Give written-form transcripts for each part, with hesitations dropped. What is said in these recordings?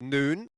noon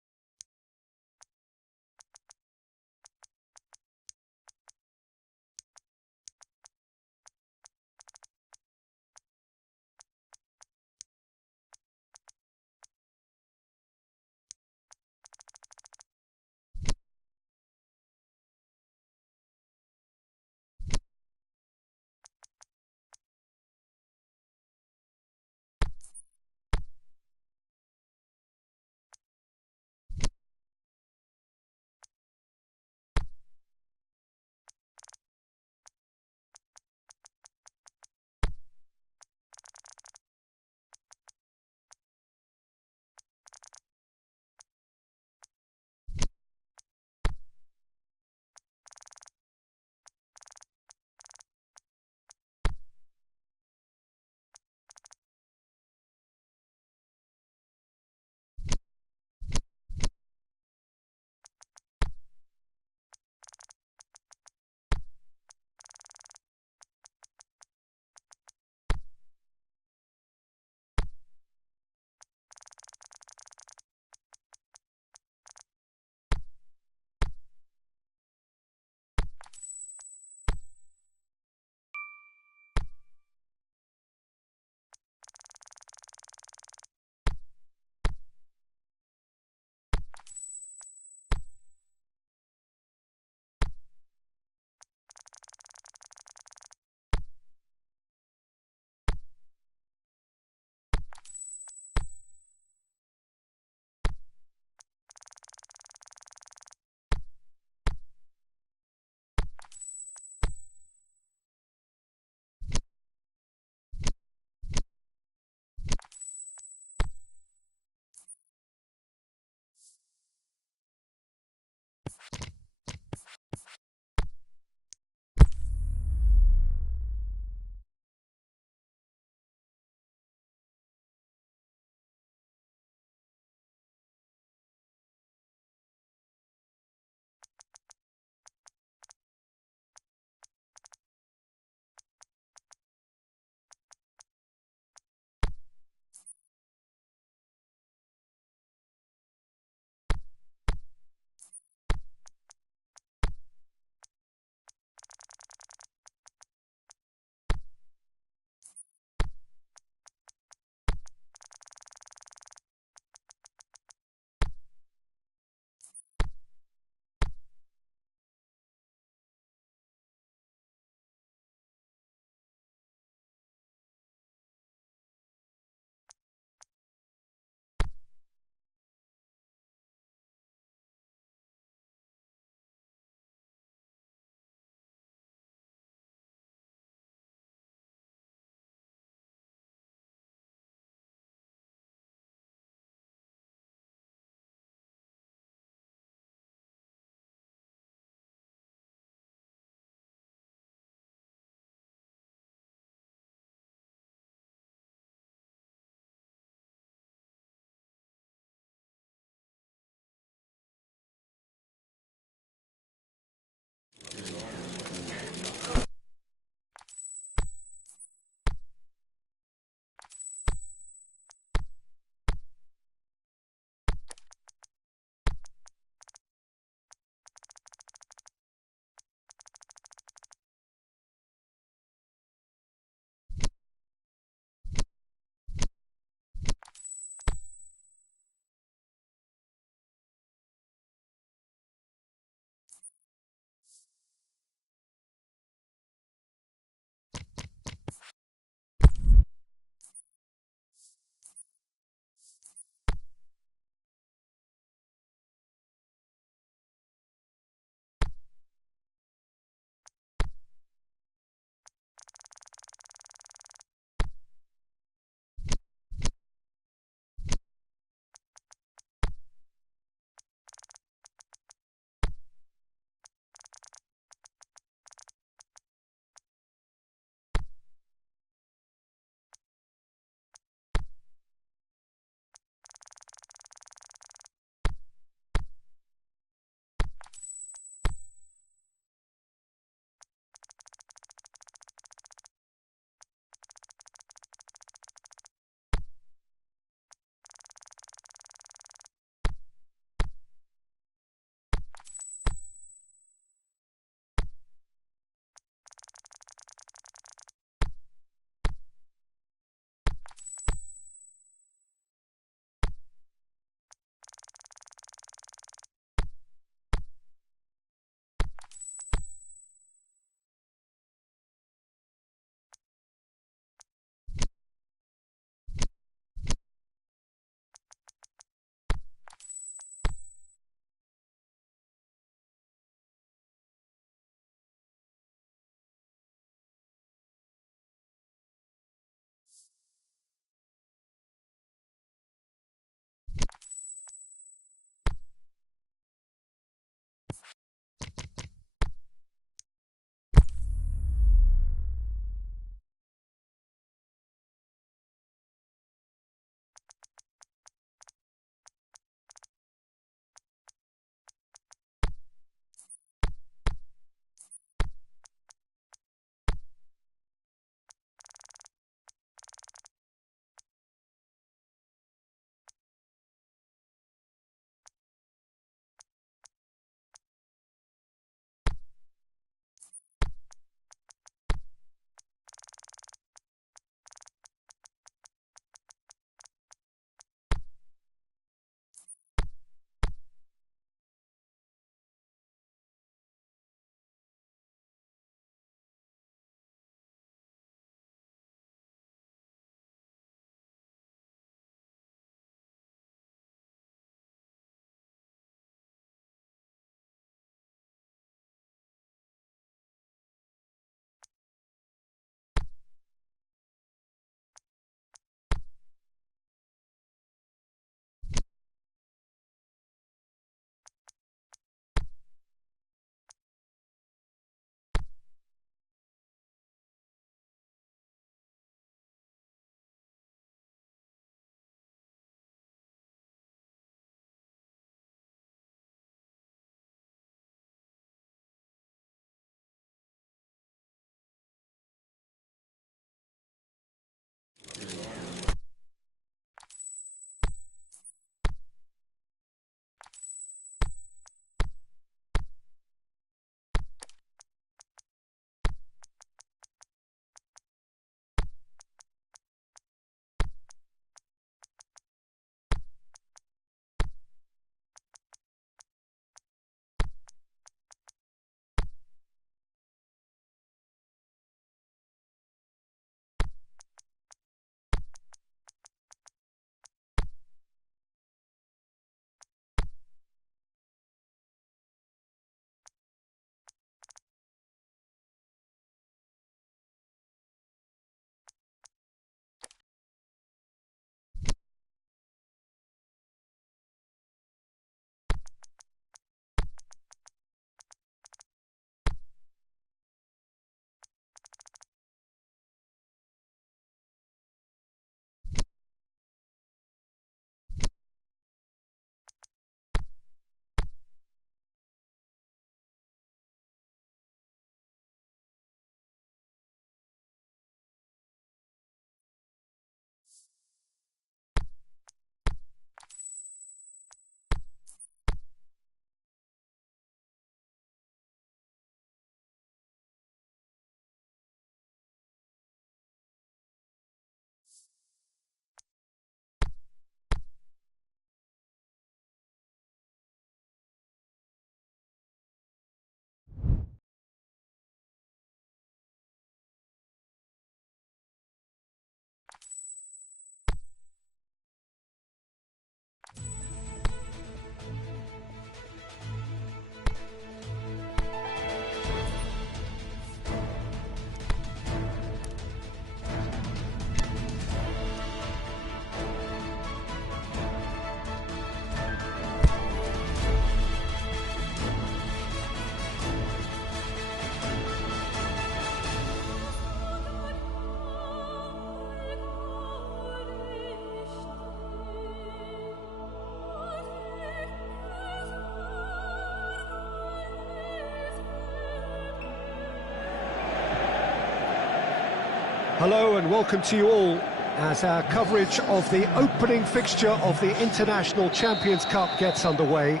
Hello and welcome to you all as our coverage of the opening fixture of the International Champions Cup gets underway.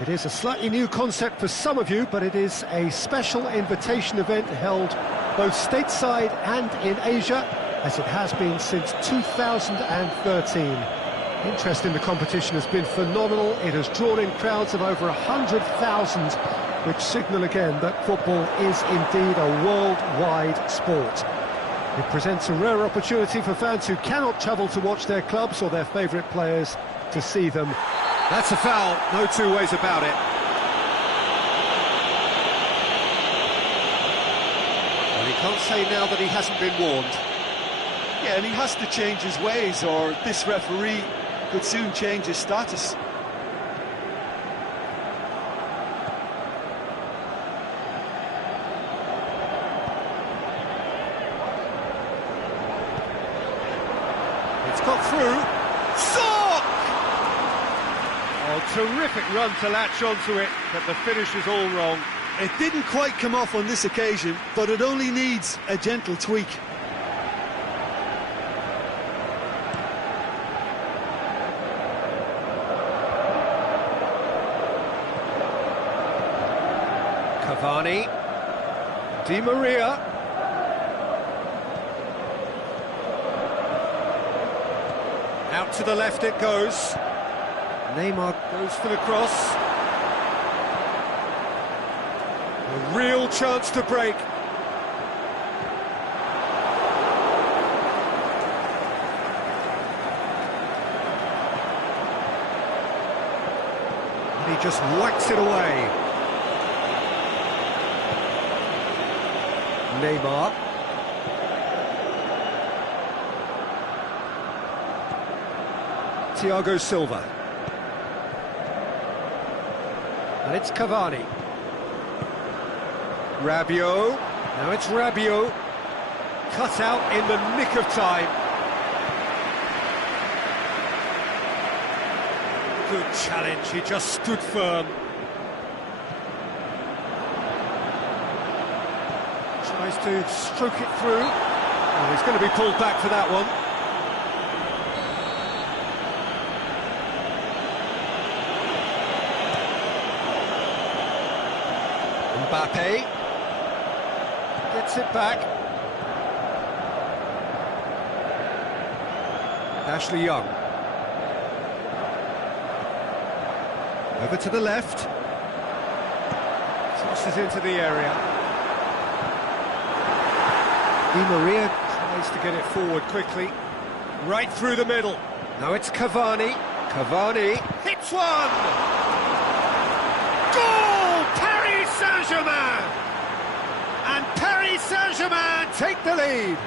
It is a slightly new concept for some of you, but it is a special invitation event held both stateside and in Asia, as it has been since 2013. Interest in the competition has been phenomenal. It has drawn in crowds of over 100,000, which signal again that football is indeed a worldwide sport. It presents a rare opportunity for fans who cannot travel to watch their clubs or their favourite players to see them. That's a foul, no two ways about it. Well, he can't say now that he hasn't been warned. Yeah, and he has to change his ways, or this referee could soon change his status. It's got through. Sock! Oh, terrific run to latch onto it, but the finish is all wrong. It didn't quite come off on this occasion, but it only needs a gentle tweak. Cavani. Di Maria. Out to the left it goes. Neymar goes for the cross. A real chance to break. And he just whacks it away. Neymar. Thiago Silva. And it's Cavani. Rabiot. Now it's Rabiot. Cut out in the nick of time. Good challenge, he just stood firm. Tries to stroke it through. Oh, he's going to be pulled back for that one. Mbappe gets it back. Ashley Young. Over to the left. Tosses into the area. Di Maria tries to get it forward quickly. Right through the middle. Now it's Cavani. Cavani hits one! Goal! Paris Saint-Germain! And Paris Saint-Germain take the lead.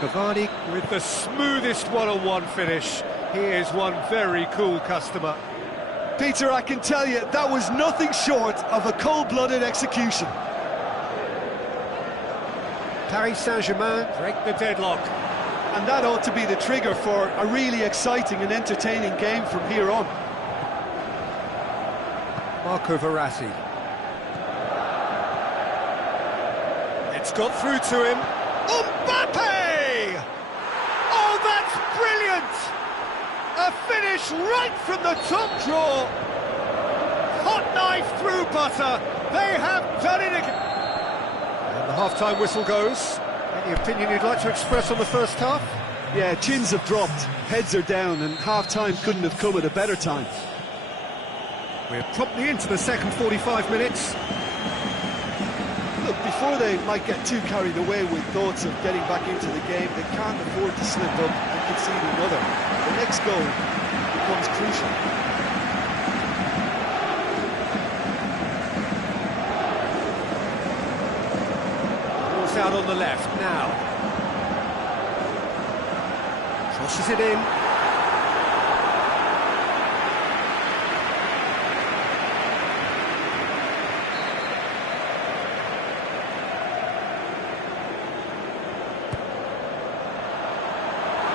Cavani with the smoothest one-on-one finish. He is one very cool customer. Peter, I can tell you, that was nothing short of a cold-blooded execution. Paris Saint-Germain break the deadlock. And that ought to be the trigger for a really exciting and entertaining game from here on. Marco Verratti. It's got through to him. Mbappe! Oh, that's brilliant! A finish right from the top drawer. Hot knife through butter. They have done it again. And the half-time whistle goes. Any opinion you'd like to express on the first half? Yeah, chins have dropped, heads are down, and half-time couldn't have come at a better time. We're promptly into the second 45 minutes. Look, before they might get too carried away with thoughts of getting back into the game, they can't afford to slip up and concede another. The next goal becomes crucial. Ball's out on the left now. Crosses it in.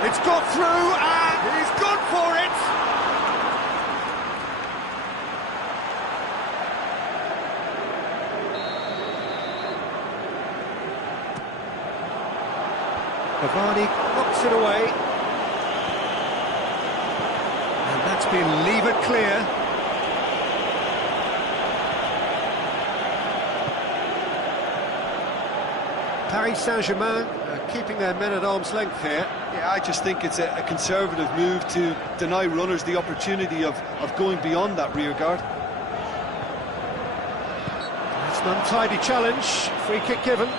It's got through and he's gone for it. Cavani knocks it away. And that's been levered clear. Paris Saint-Germain keeping their men at arm's length here. Yeah, I just think it's a conservative move to deny runners the opportunity of going beyond that rear guard. It's an untidy challenge, free kick given.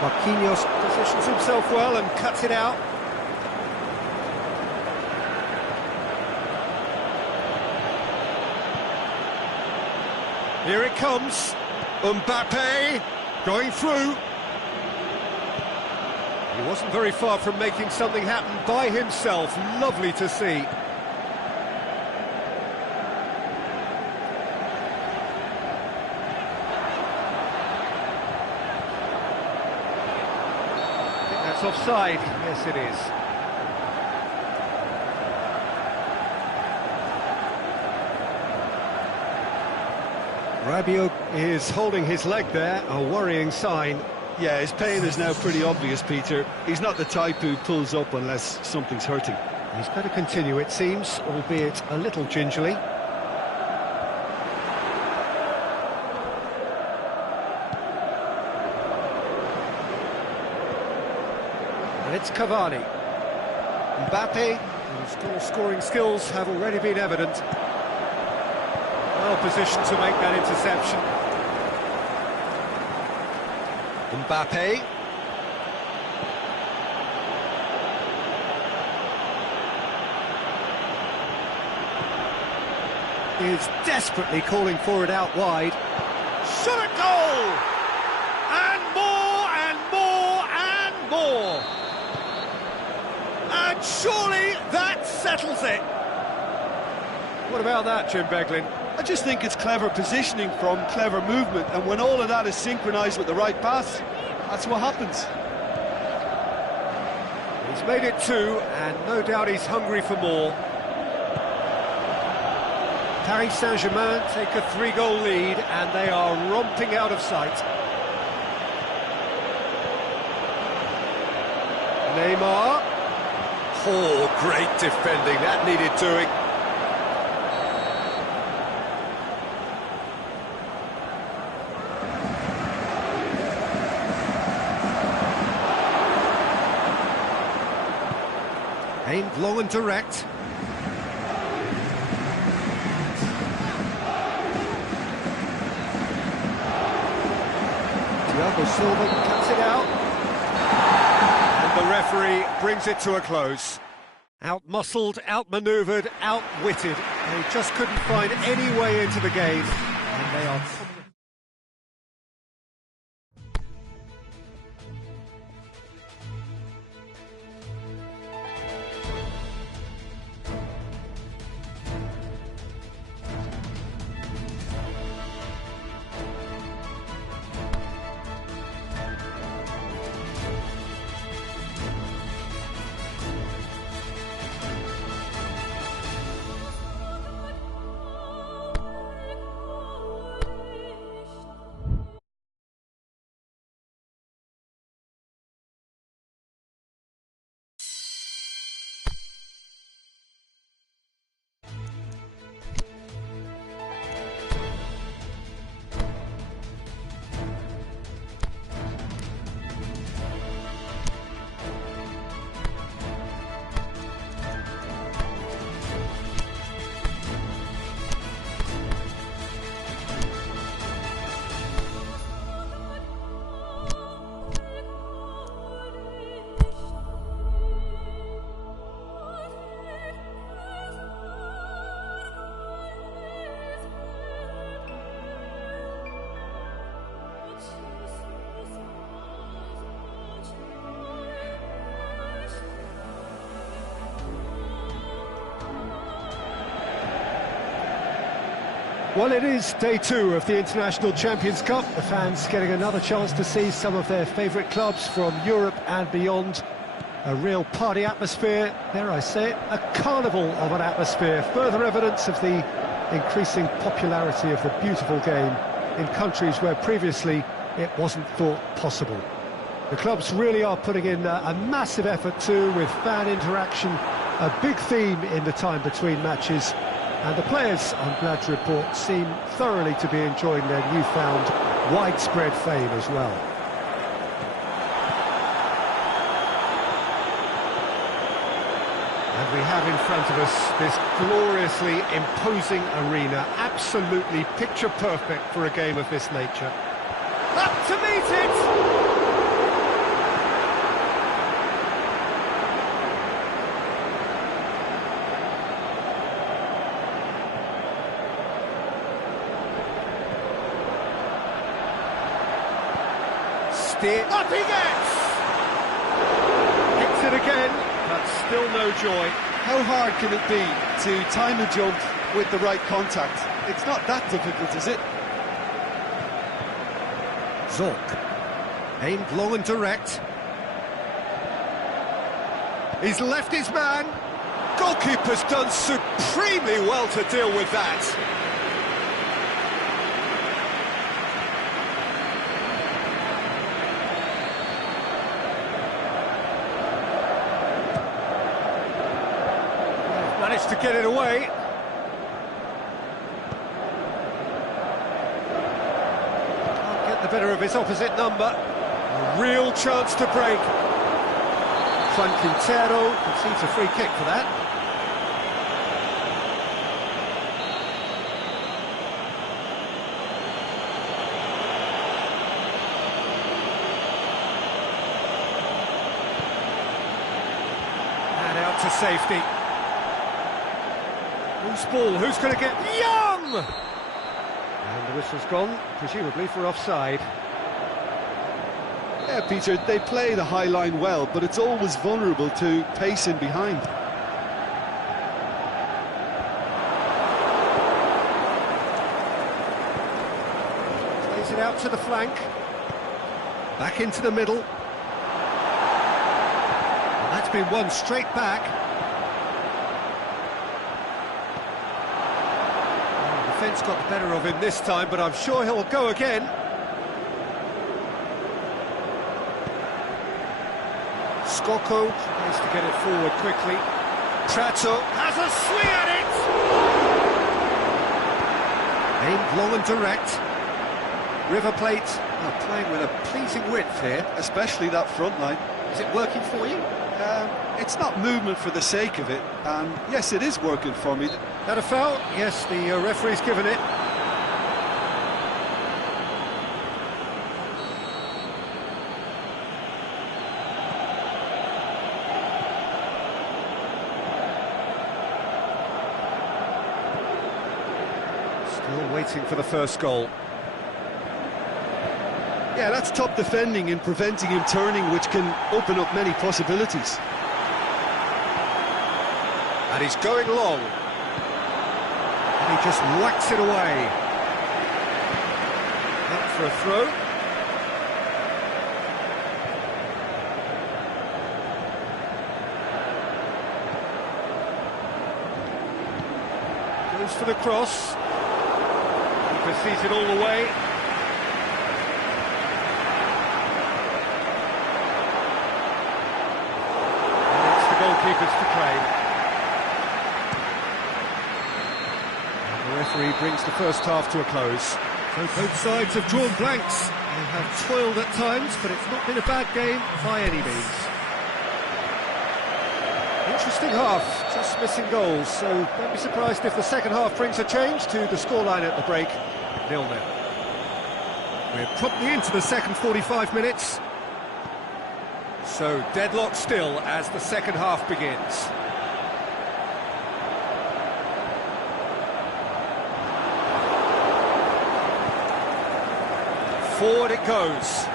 Marquinhos positions himself well and cuts it out. Here it comes. Mbappe going through. He wasn't very far from making something happen by himself. Lovely to see. That's offside. Yes, it is. Rabiot is holding his leg there, a worrying sign. Yeah, his pain is now pretty obvious, Peter. He's not the type who pulls up unless something's hurting. He's going to continue, it seems, albeit a little gingerly. And it's Cavani. Mbappe, whose goal-scoring skills have already been evident. Well positioned to make that interception. Mbappe. Is desperately calling for it out wide. Shot at goal! And more and more and more! And surely that settles it! What about that, Jim Beglin? I just think it's clever positioning from clever movement, and when all of that is synchronised with the right pass, that's what happens. He's made it two, and no doubt he's hungry for more. Paris Saint-Germain take a 3-goal lead, and they are romping out of sight. Neymar. Oh, great defending, that needed doing. Aimed long and direct. Thiago Silva cuts it out. And the referee brings it to a close. Out-muscled, out-manoeuvred, out-witted. They just couldn't find any way into the game. And they are... Well, it is day two of the International Champions Cup. The fans getting another chance to see some of their favourite clubs from Europe and beyond. A real party atmosphere, dare I say it, a carnival of an atmosphere. Further evidence of the increasing popularity of the beautiful game in countries where previously it wasn't thought possible. The clubs really are putting in a massive effort too, with fan interaction, a big theme in the time between matches. And the players, I'm glad to report, seem thoroughly to be enjoying their newfound widespread fame as well. And we have in front of us this gloriously imposing arena, absolutely picture perfect for a game of this nature. Up to meet it! Up he gets! Hits it again, but still no joy. How hard can it be to time a jump with the right contact? It's not that difficult, is it? Zorc, aimed low and direct. He's left his man. Goalkeeper's done supremely well to deal with that. Managed to get it away. Can't get the better of his opposite number. A real chance to break. Juan Quintero concedes a free kick for that. And out to safety. Loose ball, who's going to get... Young! And the whistle's gone, presumably for offside. Yeah, Peter, they play the high line well, but it's always vulnerable to pace in behind. Plays it out to the flank. Back into the middle. And that's been won straight back. Defence got the better of him this time, but I'm sure he'll go again. Skoko tries to get it forward quickly. Prato has a swing at it! Aimed low and direct. River Plate are playing with a pleasing width here. Especially that front line. Is it working for you? It's not movement for the sake of it, and yes, it is working for me. That a foul? Yes, the referee's given it. Still waiting for the first goal. Yeah, that's top defending and preventing him turning, which can open up many possibilities. And he's going long. And he just whacks it away. Up for a throw. Goes for the cross. Keeper sees it all the way. Goalkeepers to play. And the referee brings the first half to a close. So both sides have drawn blanks. They have toiled at times, but it's not been a bad game by any means. Interesting half, just missing goals, so don't be surprised if the second half brings a change to the scoreline at the break, 0-0. We're promptly into the second 45 minutes. So, deadlock still as the second half begins. Forward it goes.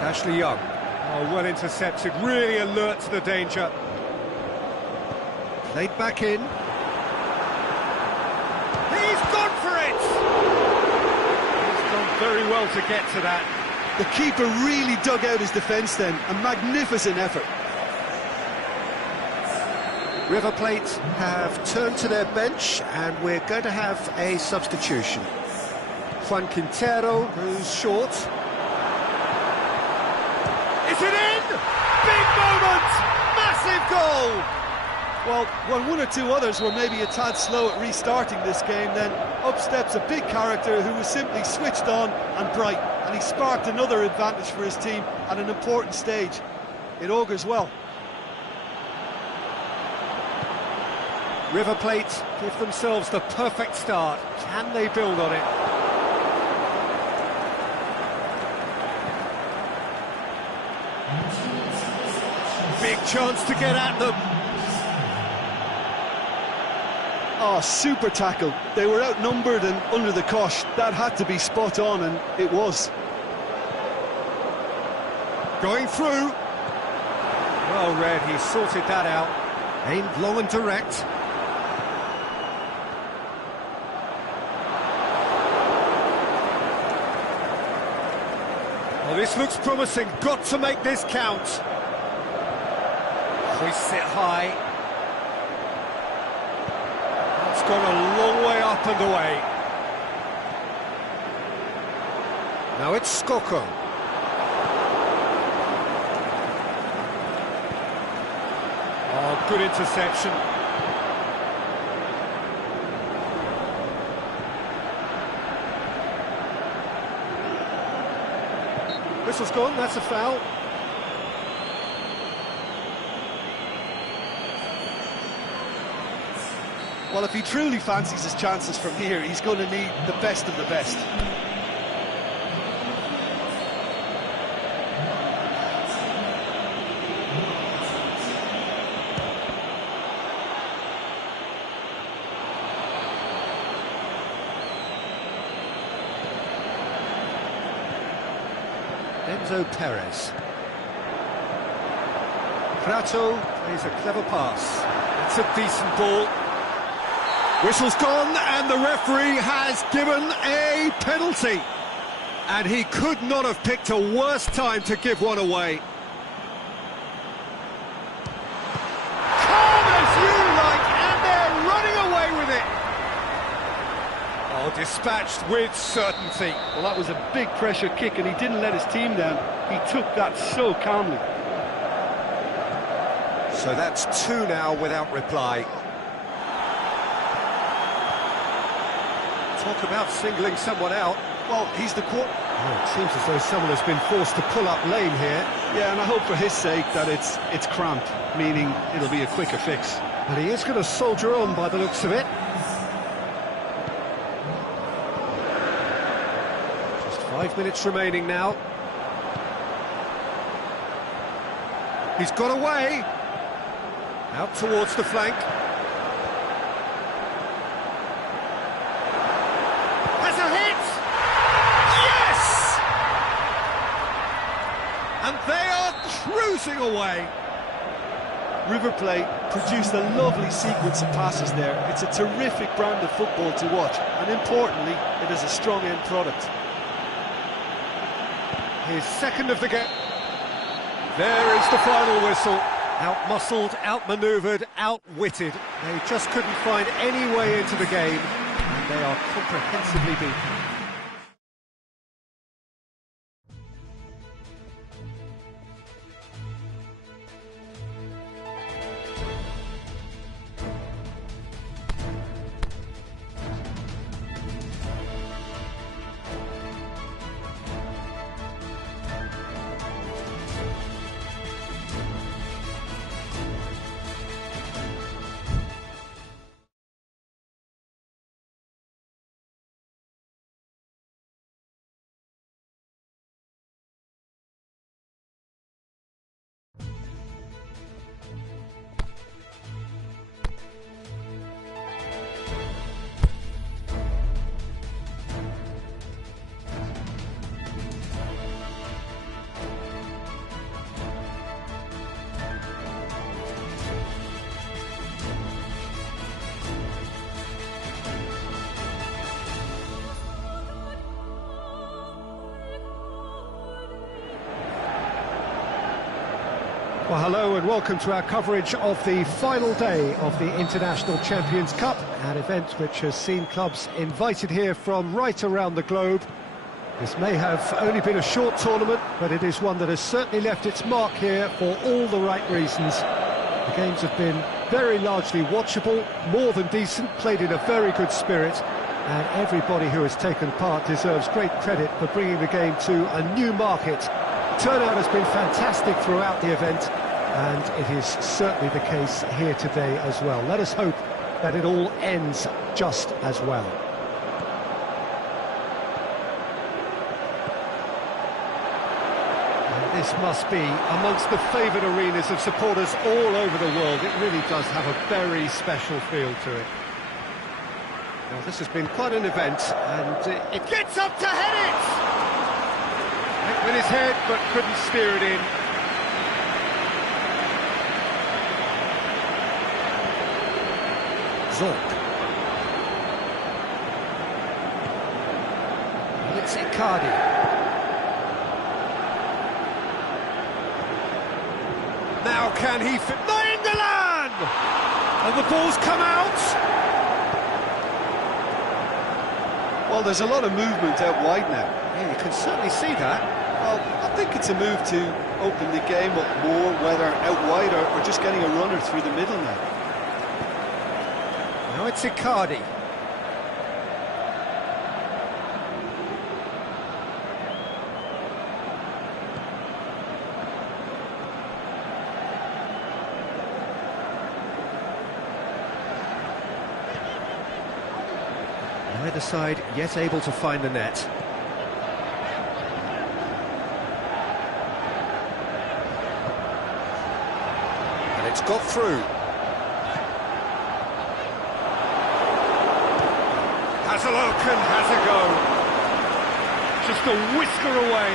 Ashley Young. Oh, well intercepted, really alert to the danger. Played back in. He's He's gone for it! He's done very well to get to that. The keeper really dug out his defence then. A magnificent effort. River Plate have turned to their bench, and we're going to have a substitution. Juan Quintero goes short. Is it in? Big moment! Massive goal! Well, when one or two others were maybe a tad slow at restarting this game, then up steps a big character who was simply switched on and bright, and he sparked another advantage for his team at an important stage. It augurs well. River Plate give themselves the perfect start. Can they build on it? Big chance to get at them. Oh, super tackle. They were outnumbered and under the cosh. That had to be spot on, and it was. Going through. Well read, he sorted that out. Aimed long and direct. Well, this looks promising. Got to make this count. Hoists it high. It's gone a long way up and away. Now it's Skoko. Oh, good interception. Whistle's gone, that's a foul. Well, if he truly fancies his chances from here, he's going to need the best of the best. Enzo Perez. Prato plays a clever pass. It's a decent ball. Whistle's gone, and the referee has given a penalty. And he could not have picked a worse time to give one away. Calm as you like, and they're running away with it. Oh, dispatched with certainty. Well, that was a big pressure kick, and he didn't let his team down. He took that so calmly. So that's two now without reply. Talk about singling someone out. Well, he's the quarter. Oh, it seems as though someone has been forced to pull up lane here. Yeah, and I hope for his sake that it's cramped, meaning it'll be a quicker fix. But he is going to soldier on by the looks of it. Just 5 minutes remaining now. He's got away. Out towards the flank. Has a hit! Yes! And they are cruising away. River Plate produced a lovely sequence of passes there. It's a terrific brand of football to watch, and importantly, it is a strong end product. His second of the game. There is the final whistle. Out-muscled, out-manoeuvred, outwitted. They just couldn't find any way into the game, and they are comprehensively beaten. Well, hello and welcome to our coverage of the final day of the International Champions Cup, an event which has seen clubs invited here from right around the globe. This may have only been a short tournament, but it is one that has certainly left its mark here for all the right reasons. The games have been very largely watchable, more than decent, played in a very good spirit, and everybody who has taken part deserves great credit for bringing the game to a new market. Turnout has been fantastic throughout the event, and it is certainly the case here today as well. Let us hope that it all ends just as well. And this must be amongst the favoured arenas of supporters all over the world. It really does have a very special feel to it. Now, this has been quite an event, and it gets up to head it! With his head, but couldn't steer it in. Zorc. It's Icardi. Now can he fit? Nainggolan! And the ball's come out. Well, there's a lot of movement out wide now. Yeah, you can certainly see that. Well, I think it's a move to open the game up more, whether out wide or just getting a runner through the middle now. Now it's Icardi. Neither side yet able to find the net. It's got through. Has a look and has a go. Just a whisker away.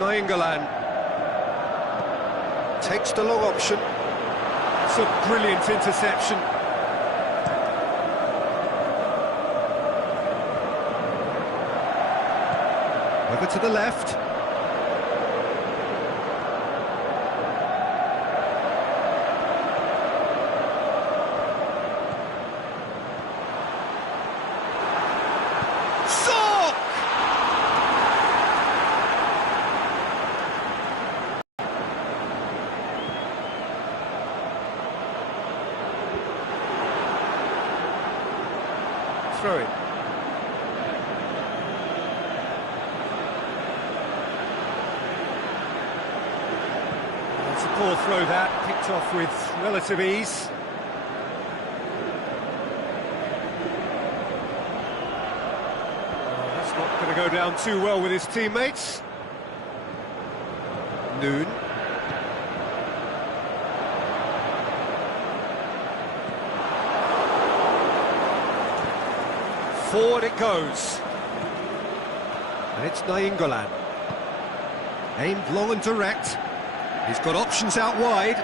Nainggolan takes the long option. It's a brilliant interception. Over to the left. Zorc! Throw it. It's a poor throw that, picked off with relative ease. Oh, that's not going to go down too well with his teammates. Noon. Forward it goes. And it's Nainggolan. Aimed long and direct. He's got options out wide.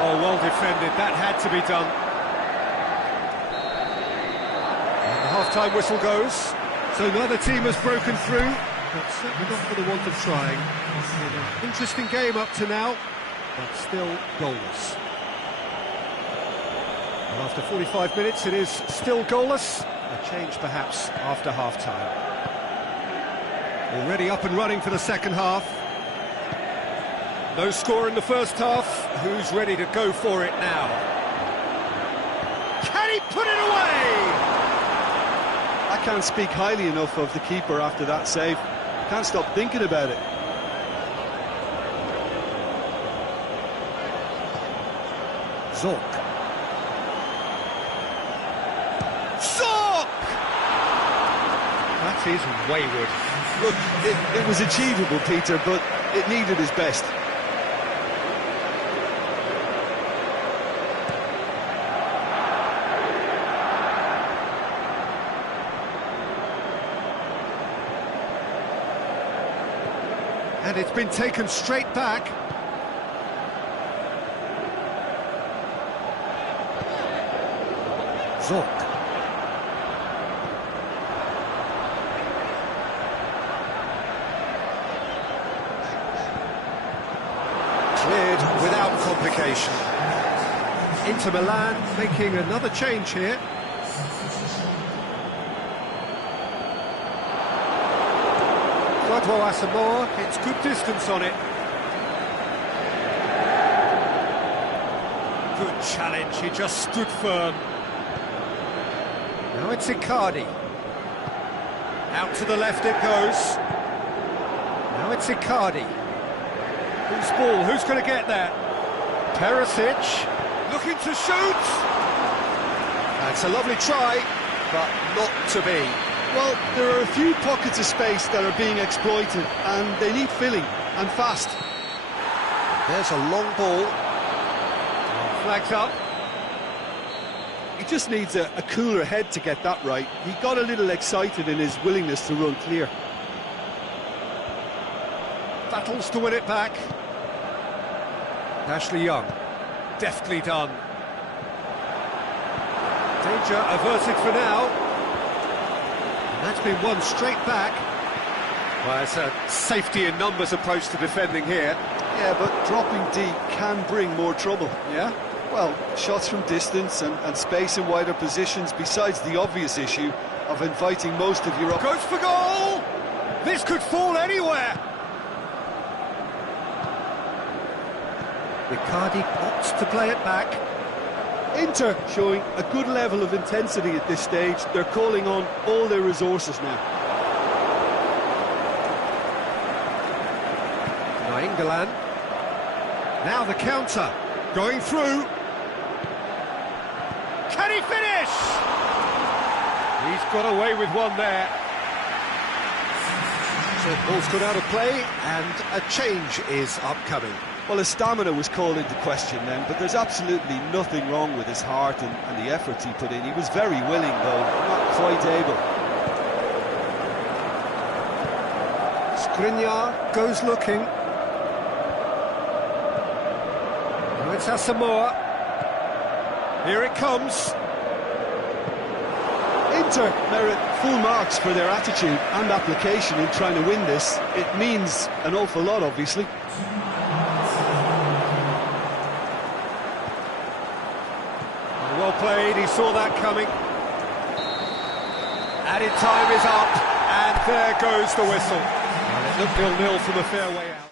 Oh, well defended. That had to be done. And the half-time whistle goes. So neither team has broken through, but certainly not for the want of trying. Interesting game up to now, but still goalless. And after 45 minutes, it is still goalless. A change, perhaps, after half-time. Already up and running for the second half. No score in the first half. Who's ready to go for it now? Can he put it away? I can't speak highly enough of the keeper after that save. Can't stop thinking about it. Zorc. That is wayward. Look, it was achievable, Peter, but it needed his best. And it's been taken straight back. Zorc. Cleared without complication. Inter Milan making another change here. Kwadwo Asamoah hits good distance on it. Good challenge, he just stood firm. Now it's Icardi. Out to the left it goes. Now it's Icardi. Whose ball? Who's going to get that? Perisic, looking to shoot! That's a lovely try, but not to be. Well, there are a few pockets of space that are being exploited, and they need filling, and fast. There's a long ball. Flags up. He just needs a cooler head to get that right. He got a little excited in his willingness to run clear. Battles to win it back. Ashley Young, deftly done. Danger averted for now. And that's been won straight back. Well, it's a safety in numbers approach to defending here. Yeah, but dropping deep can bring more trouble. Yeah? Well, shots from distance and space in wider positions, besides the obvious issue of inviting most of your... Goes for goal! This could fall anywhere! Icardi opts to play it back. Inter showing a good level of intensity at this stage. They're calling on all their resources now. Nainggolan. Now the counter. Going through. Can he finish? He's got away with one there. So ball's gone out of play and a change is upcoming. Well, his stamina was called into question then, but there's absolutely nothing wrong with his heart and the efforts he put in. He was very willing, though, not quite able. Skriniar goes looking. Now it's Asamoah. Here it comes. Inter merit full marks for their attitude and application in trying to win this. It means an awful lot, obviously. Well played, he saw that coming. Added time is up, and there goes the whistle. And it looked 0-0 from a fair way out.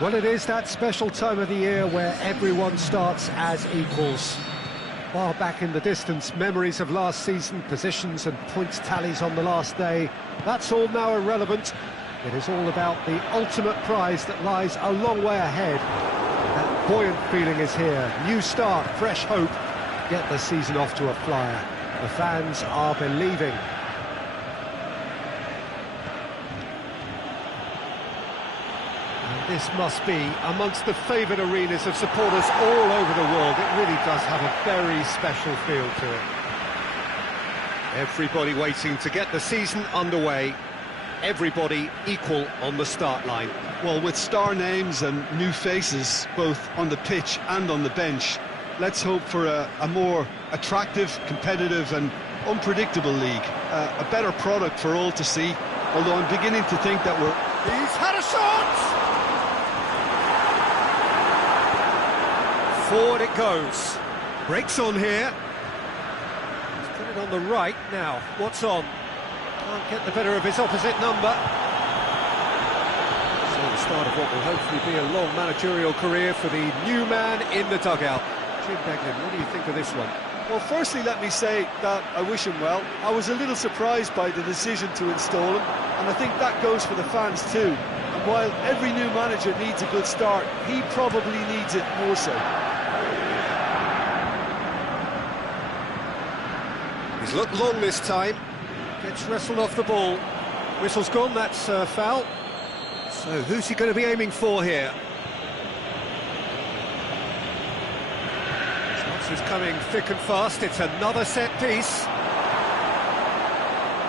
Well, it is that special time of the year where everyone starts as equals. Far back in the distance, memories of last season, positions and points tallies on the last day, that's all now irrelevant. It is all about the ultimate prize that lies a long way ahead. That buoyant feeling is here. New start, fresh hope. Get the season off to a flyer. The fans are believing. This must be amongst the favoured arenas of supporters all over the world. It really does have a very special feel to it. Everybody waiting to get the season underway. Everybody equal on the start line. Well, with star names and new faces, both on the pitch and on the bench, let's hope for a more attractive, competitive and unpredictable league. A better product for all to see, although I'm beginning to think that He's had a shot! Forward it goes. Breaks on here. He's put it on the right now. What's on? Can't get the better of his opposite number. So the start of what will hopefully be a long managerial career for the new man in the dugout. Jim Beglin, what do you think of this one? Well, firstly, let me say that I wish him well. I was a little surprised by the decision to install him, and I think that goes for the fans too. And while every new manager needs a good start, he probably needs it more so. He's looked long this time. Gets wrestled off the ball. Whistle's gone, that's foul. So who's he going to be aiming for here? Is coming thick and fast. It's another set piece.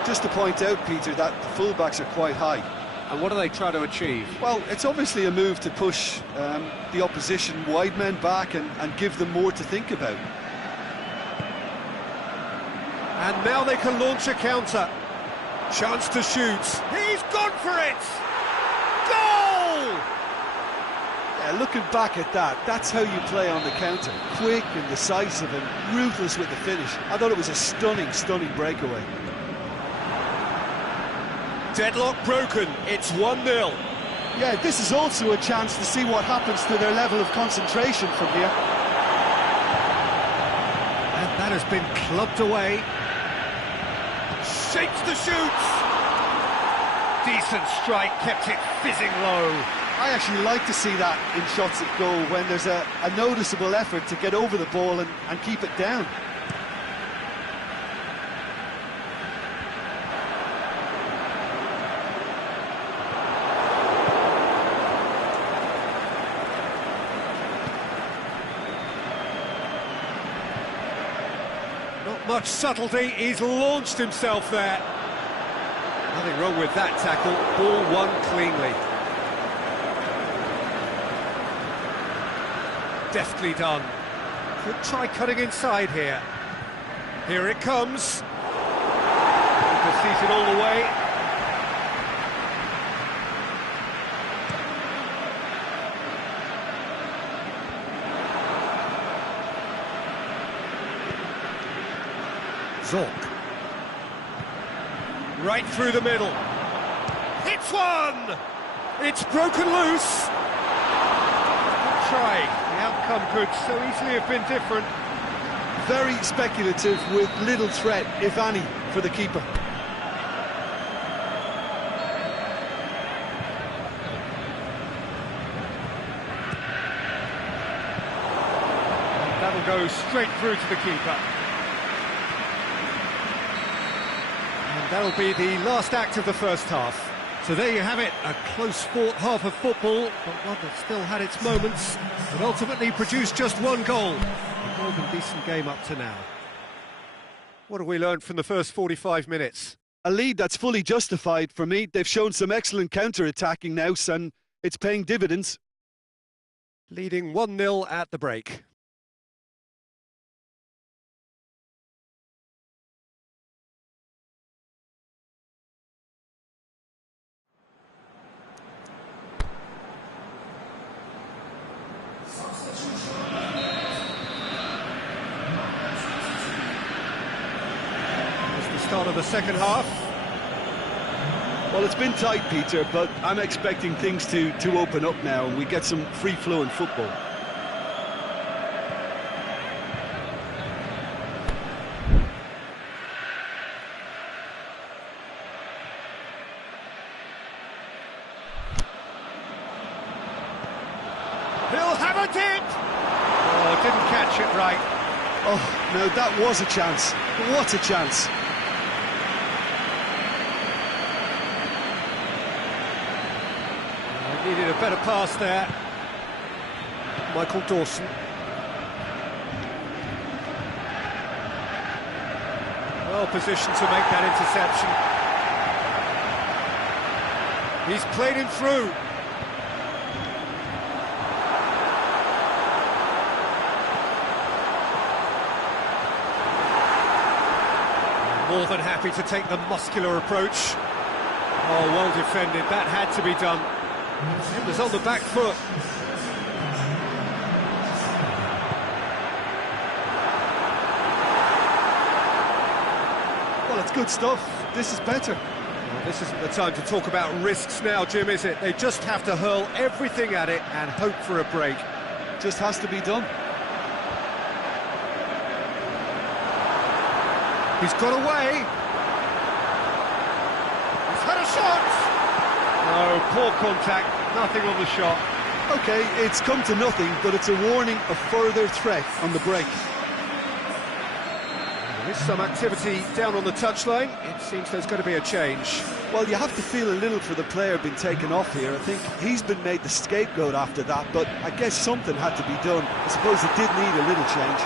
Just to point out, Peter, that the fullbacks are quite high. And what are they trying to achieve? Well, it's obviously a move to push the opposition wide men back and give them more to think about. And now they can launch a counter. Chance to shoot. He's gone for it! Goal! Yeah, looking back at that, that's how you play on the counter. Quick and decisive and ruthless with the finish. I thought it was a stunning, stunning breakaway. Deadlock broken, it's 1-0. Yeah, this is also a chance to see what happens to their level of concentration from here. And that has been clubbed away. Shapes the shoots! Decent strike, kept it fizzing low. I actually like to see that in shots at goal when there's a noticeable effort to get over the ball and keep it down. Not much subtlety, he's launched himself there. Nothing wrong with that tackle, ball won cleanly. Deftly done. Could try cutting inside here. Here it comes. Defeated all the way. Zorc. Right through the middle. Hits one! It's broken loose. Good try. The outcome could so easily have been different. Very speculative with little threat, if any, for the keeper. That'll go straight through to the keeper. And that'll be the last act of the first half. So there you have it, a close-fought half of football, but one that still had its moments, but ultimately produced just one goal. A more than decent game up to now. What have we learned from the first 45 minutes? A lead that's fully justified for me. They've shown some excellent counter-attacking now, and it's paying dividends. Leading 1-0 at the break. Start of the second half. Well, it's been tight, Peter, but I'm expecting things to open up now and we get some free-flowing football. He'll have it in! Oh, didn't catch it right. Oh, no, that was a chance. What a chance. Needed a better pass there. Michael Dawson. Well positioned to make that interception. He's played him through. More than happy to take the muscular approach. Oh, well defended. That had to be done. It was on the back foot. Well, it's good stuff. This is better. Well, this isn't the time to talk about risks now, Jim, is it? They just have to hurl everything at it and hope for a break. Just has to be done. He's got away. He's had a shot. No, poor contact, nothing on the shot. OK, it's come to nothing, but it's a warning of further threat on the break. There is some activity down on the touchline. It seems there's going to be a change. Well, you have to feel a little for the player being taken off here. I think he's been made the scapegoat after that, but I guess something had to be done. I suppose it did need a little change.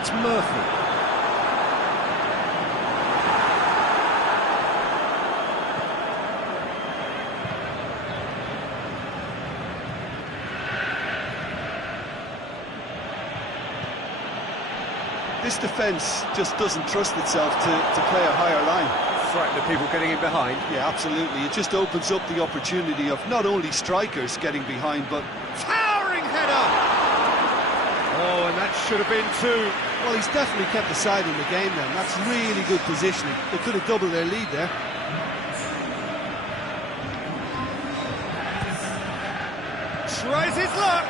It's Murphy. This defence just doesn't trust itself to play a higher line. Frightened of people getting in behind. Yeah, absolutely. It just opens up the opportunity of not only strikers getting behind, but... Towering header! Oh, and that should have been two. Well, he's definitely kept the side in the game then. That's really good positioning. They could have doubled their lead there. Tries his luck.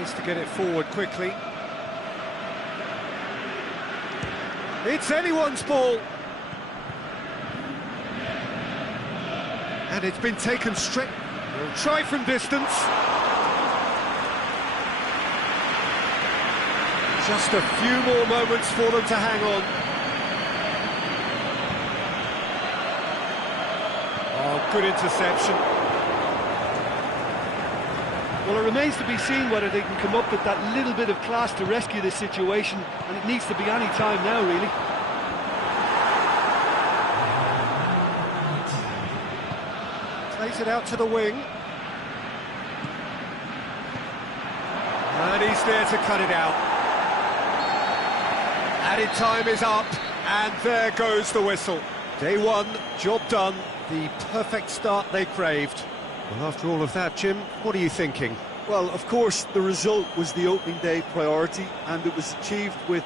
Tries to get it forward quickly. It's anyone's ball. And it's been taken straight. We'll try from distance. Just a few more moments for them to hang on. Oh, good interception. Well, it remains to be seen whether they can come up with that little bit of class to rescue this situation, and it needs to be any time now, really. Plays it out to the wing. And he's there to cut it out. Added time is up, and there goes the whistle. Day one, job done, the perfect start they craved. Well, after all of that, Jim, what are you thinking? Well, of course, the result was the opening day priority, and it was achieved with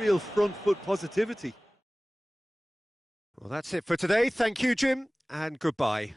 real front foot positivity. Well, that's it for today. Thank you, Jim, and goodbye.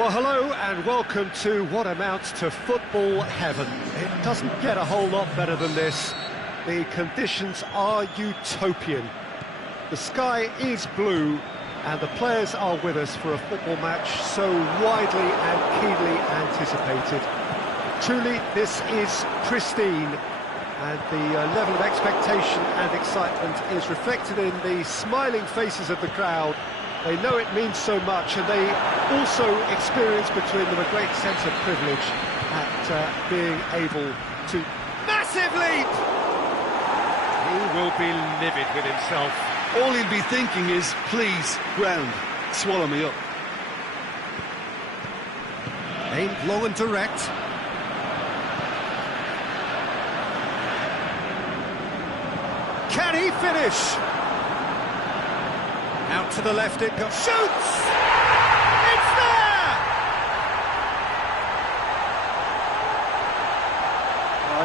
Well, hello and welcome to what amounts to football heaven. It doesn't get a whole lot better than this. The conditions are utopian. The sky is blue and the players are with us for a football match so widely and keenly anticipated. Truly, this is pristine, and the level of expectation and excitement is reflected in the smiling faces of the crowd. They know it means so much, and they also experience between them a great sense of privilege at being able to... Massive leap! He will be livid with himself. All he'll be thinking is, please, ground, swallow me up. Aimed low and direct. Can he finish? Out to the left it goes. Shoots! It's there!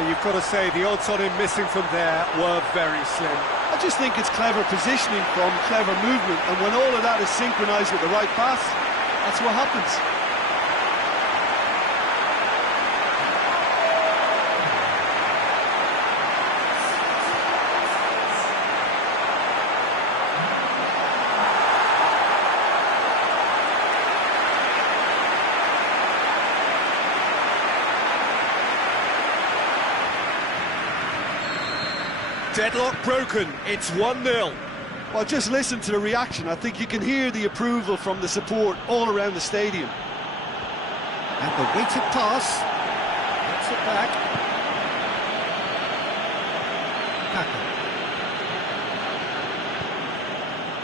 You've got to say, the odds on him missing from there were very slim. I just think it's clever positioning from clever movement, and when all of that is synchronised with the right pass, that's what happens. Deadlock broken, it's 1-0. Well, just listen to the reaction. I think you can hear the approval from the support all around the stadium. And the weighted pass. Gets it back. Kaka.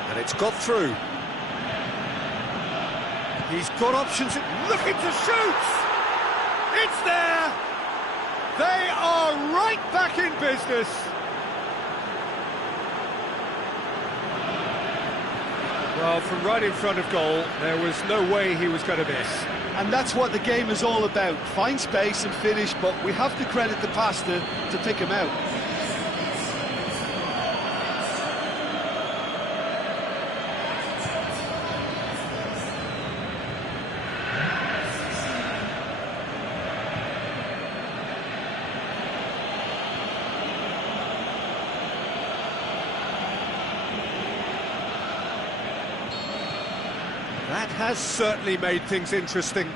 And it's got through. He's got options. Looking to shoot! It's there! They are right back in business. Well, from right in front of goal, there was no way he was going to miss. And that's what the game is all about. Find space and finish, but we have to credit the passer to pick him out. That has certainly made things interesting.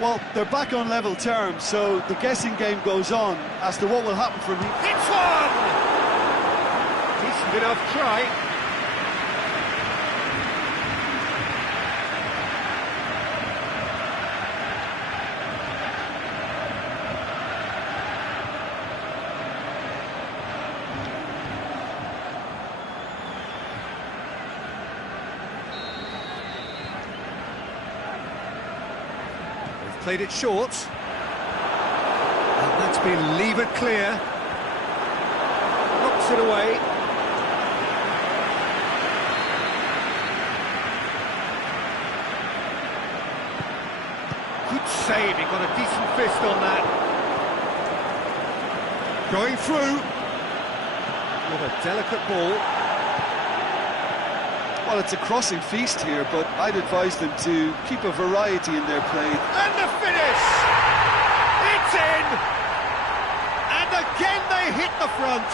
Well, they're back on level terms, so the guessing game goes on as to what will happen from here. It's one! Decent enough try. Played it short. And that's been levered clear. Knocks it away. Good save, he got a decent fist on that. Going through. With a delicate ball. Well, it's a crossing feast here, but I'd advise them to keep a variety in their play. And the finish! It's in! And again they hit the front.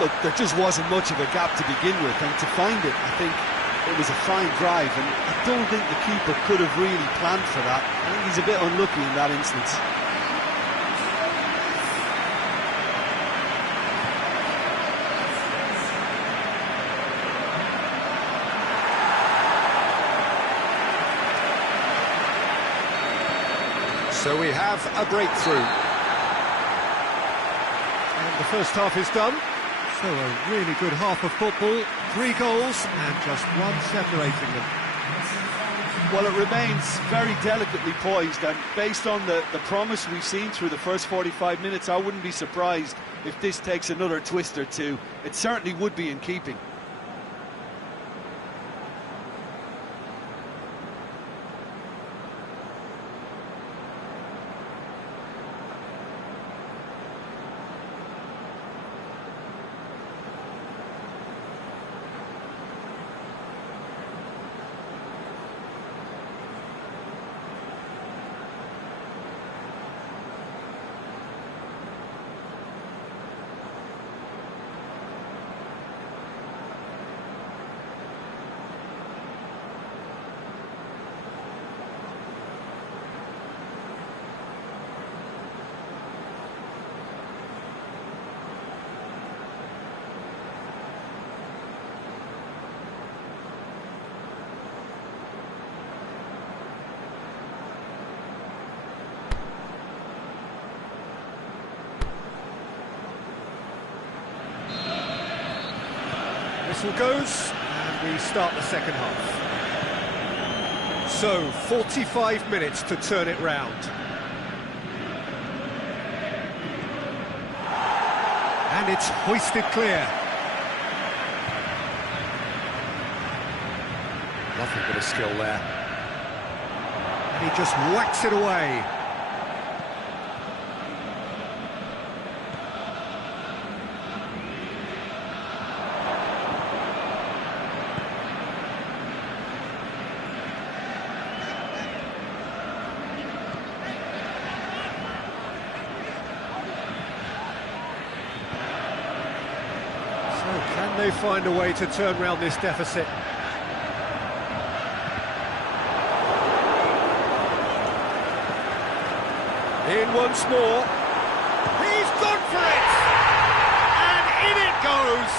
Look, there just wasn't much of a gap to begin with, and to find it, I think it was a fine drive, and I don't think the keeper could have really planned for that. I think he's a bit unlucky in that instance. So we have a breakthrough. And the first half is done. So a really good half of football. 3 goals and just one separating them. Well, it remains very delicately poised, and based on the promise we've seen through the first 45 minutes, I wouldn't be surprised if this takes another twist or two. It certainly would be in keeping. whistle goes, and we start the second half. So, 45 minutes to turn it round. And it's hoisted clear. Nothing but a skill there. And he just whacks it away. Can they find a way to turn round this deficit? In once more. He's gone for it! And in it goes!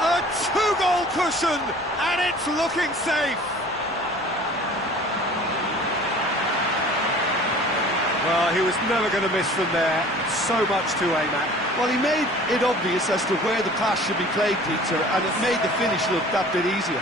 A two-goal cushion, and it's looking safe! Well, he was never going to miss from there. So much to aim at. Well, he made it obvious as to where the pass should be played, Peter, and it made the finish look that bit easier.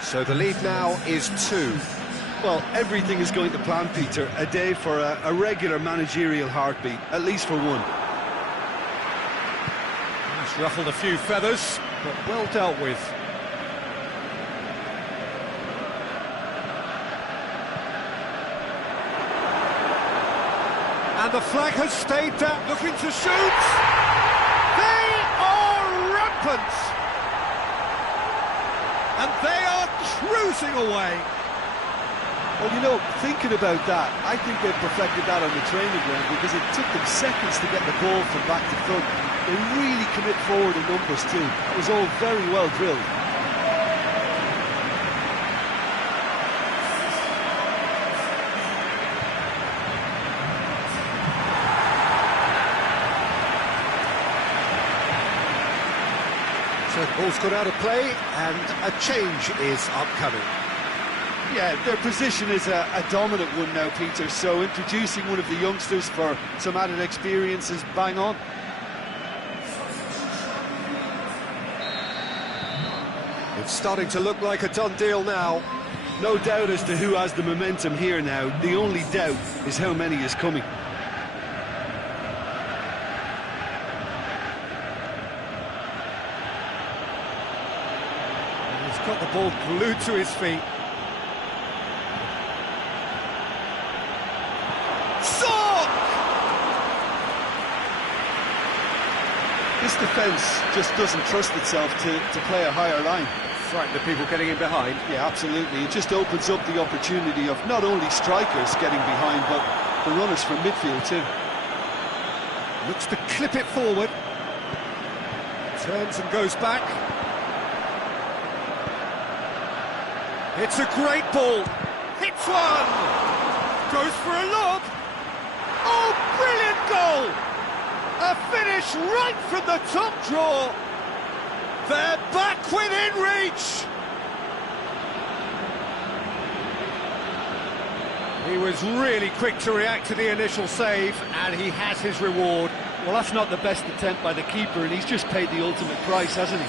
So the lead now is 2. Well, everything is going to plan, Peter. A day for a regular managerial heartbeat, at least for one. He's ruffled a few feathers, but well dealt with. And the flag has stayed down, looking to shoot! They are rampant! And they are cruising away. Well, you know, thinking about that, I think they've perfected that on the training ground because it took them seconds to get the ball from back to front. They really commit forward in numbers too. It was all very well drilled. So the ball's gone out of play, and a change is upcoming. Yeah, their position is a dominant one now, Peter, so introducing one of the youngsters for some added experience is bang on. It's starting to look like a done deal now. No doubt as to who has the momentum here now. The only doubt is how many is coming. He's got the ball glued to his feet. This defence just doesn't trust itself to play a higher line. Frighten the people getting in behind. Yeah, absolutely. It just opens up the opportunity of not only strikers getting behind, but the runners from midfield too. Looks to clip it forward. Turns and goes back. It's a great ball. Hits one. Goes for a look. Oh, brilliant goal! A finish right from the top draw. They're back within reach. He was really quick to react to the initial save, and he has his reward. Well, that's not the best attempt by the keeper, and he's just paid the ultimate price, hasn't he?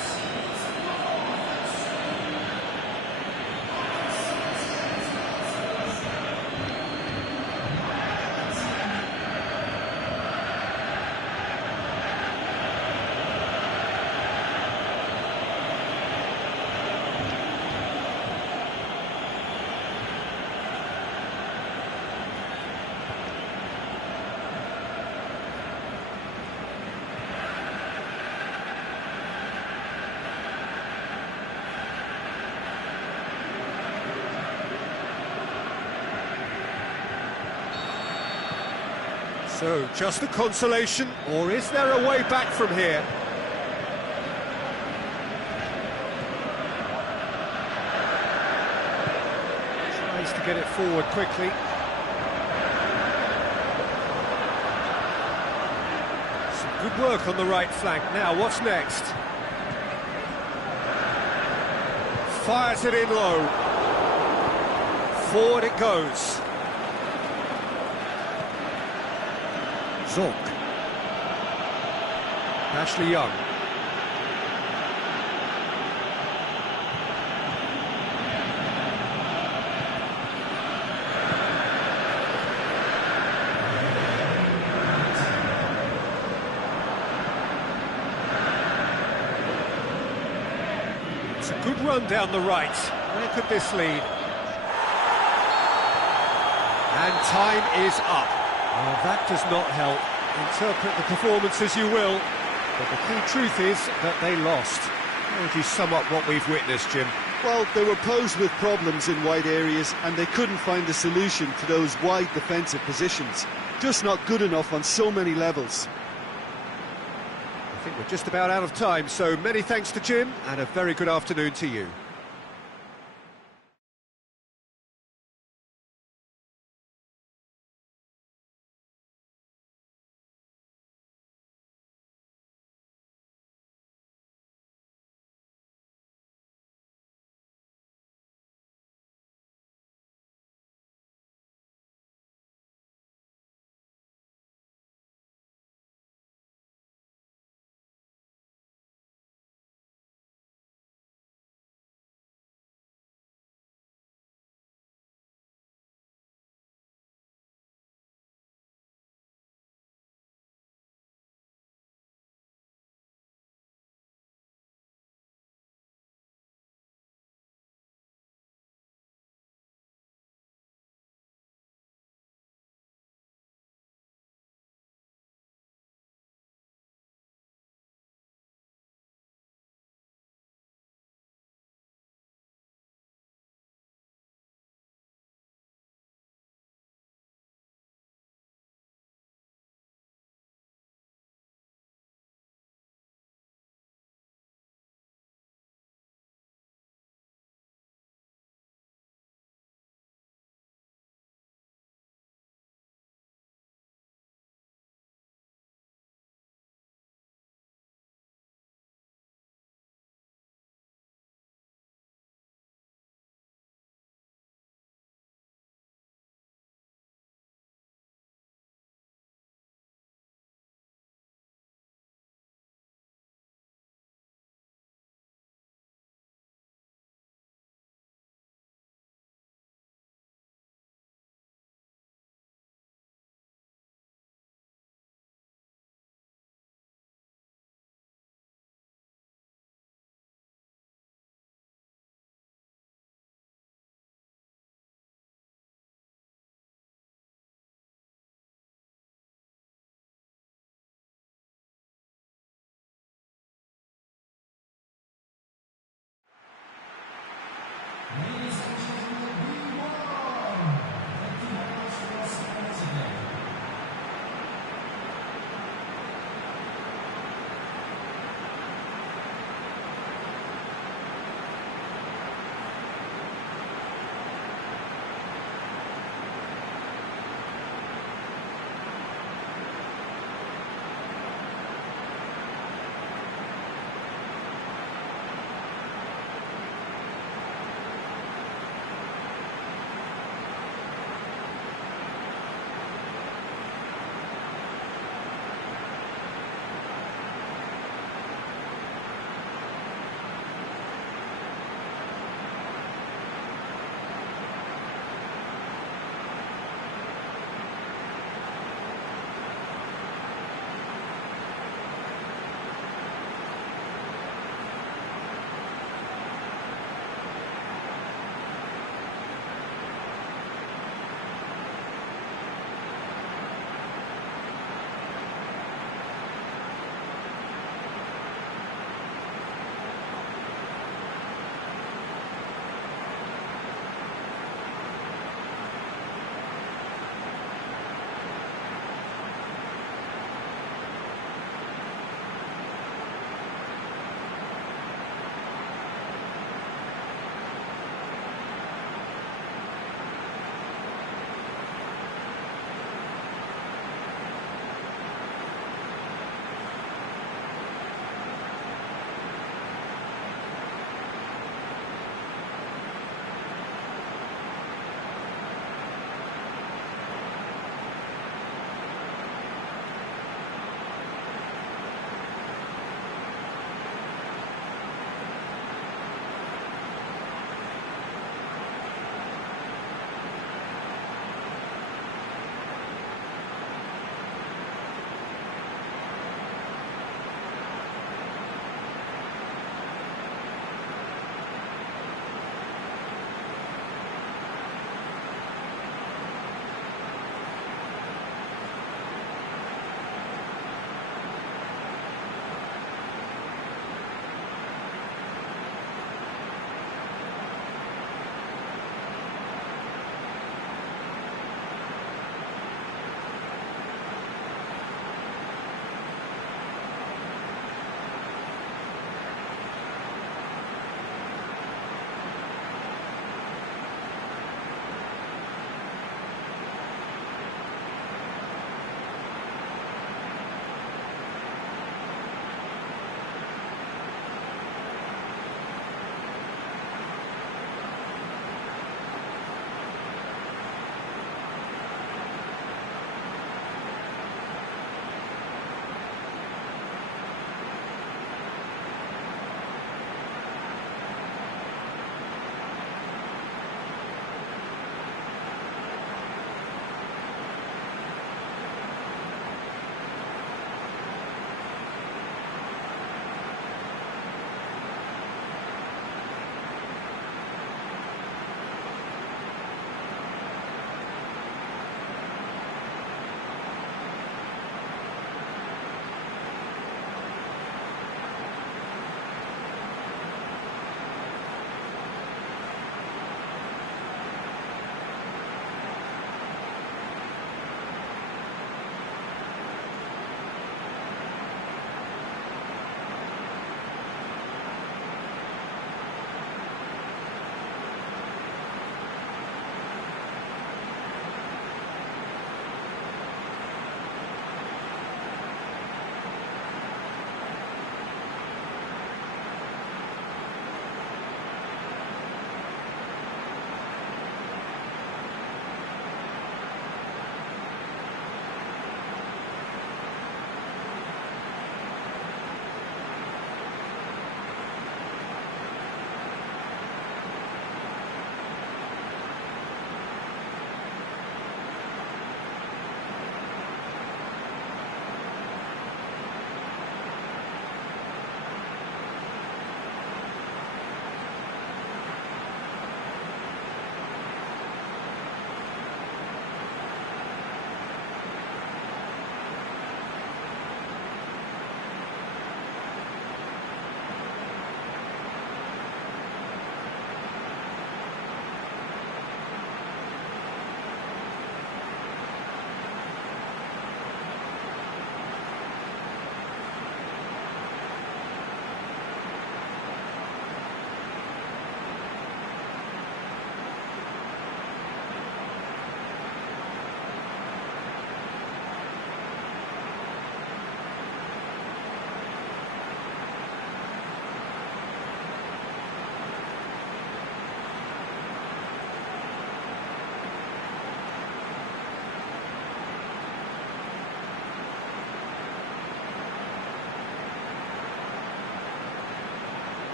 So, just a consolation, or is there a way back from here? get it forward quickly. Some good work on the right flank. Now, what's next? Fires it in low. Forward it goes. Zonk. Ashley Young. It's a good run down the right. Where could this lead? And time is up. Well, that does not help. Interpret the performance as you will, but the key truth is that they lost. How would you sum up what we've witnessed, Jim? Well, they were posed with problems in wide areas and they couldn't find a solution to those wide defensive positions. Just not good enough on so many levels. I think we're just about out of time, so many thanks to Jim and a very good afternoon to you.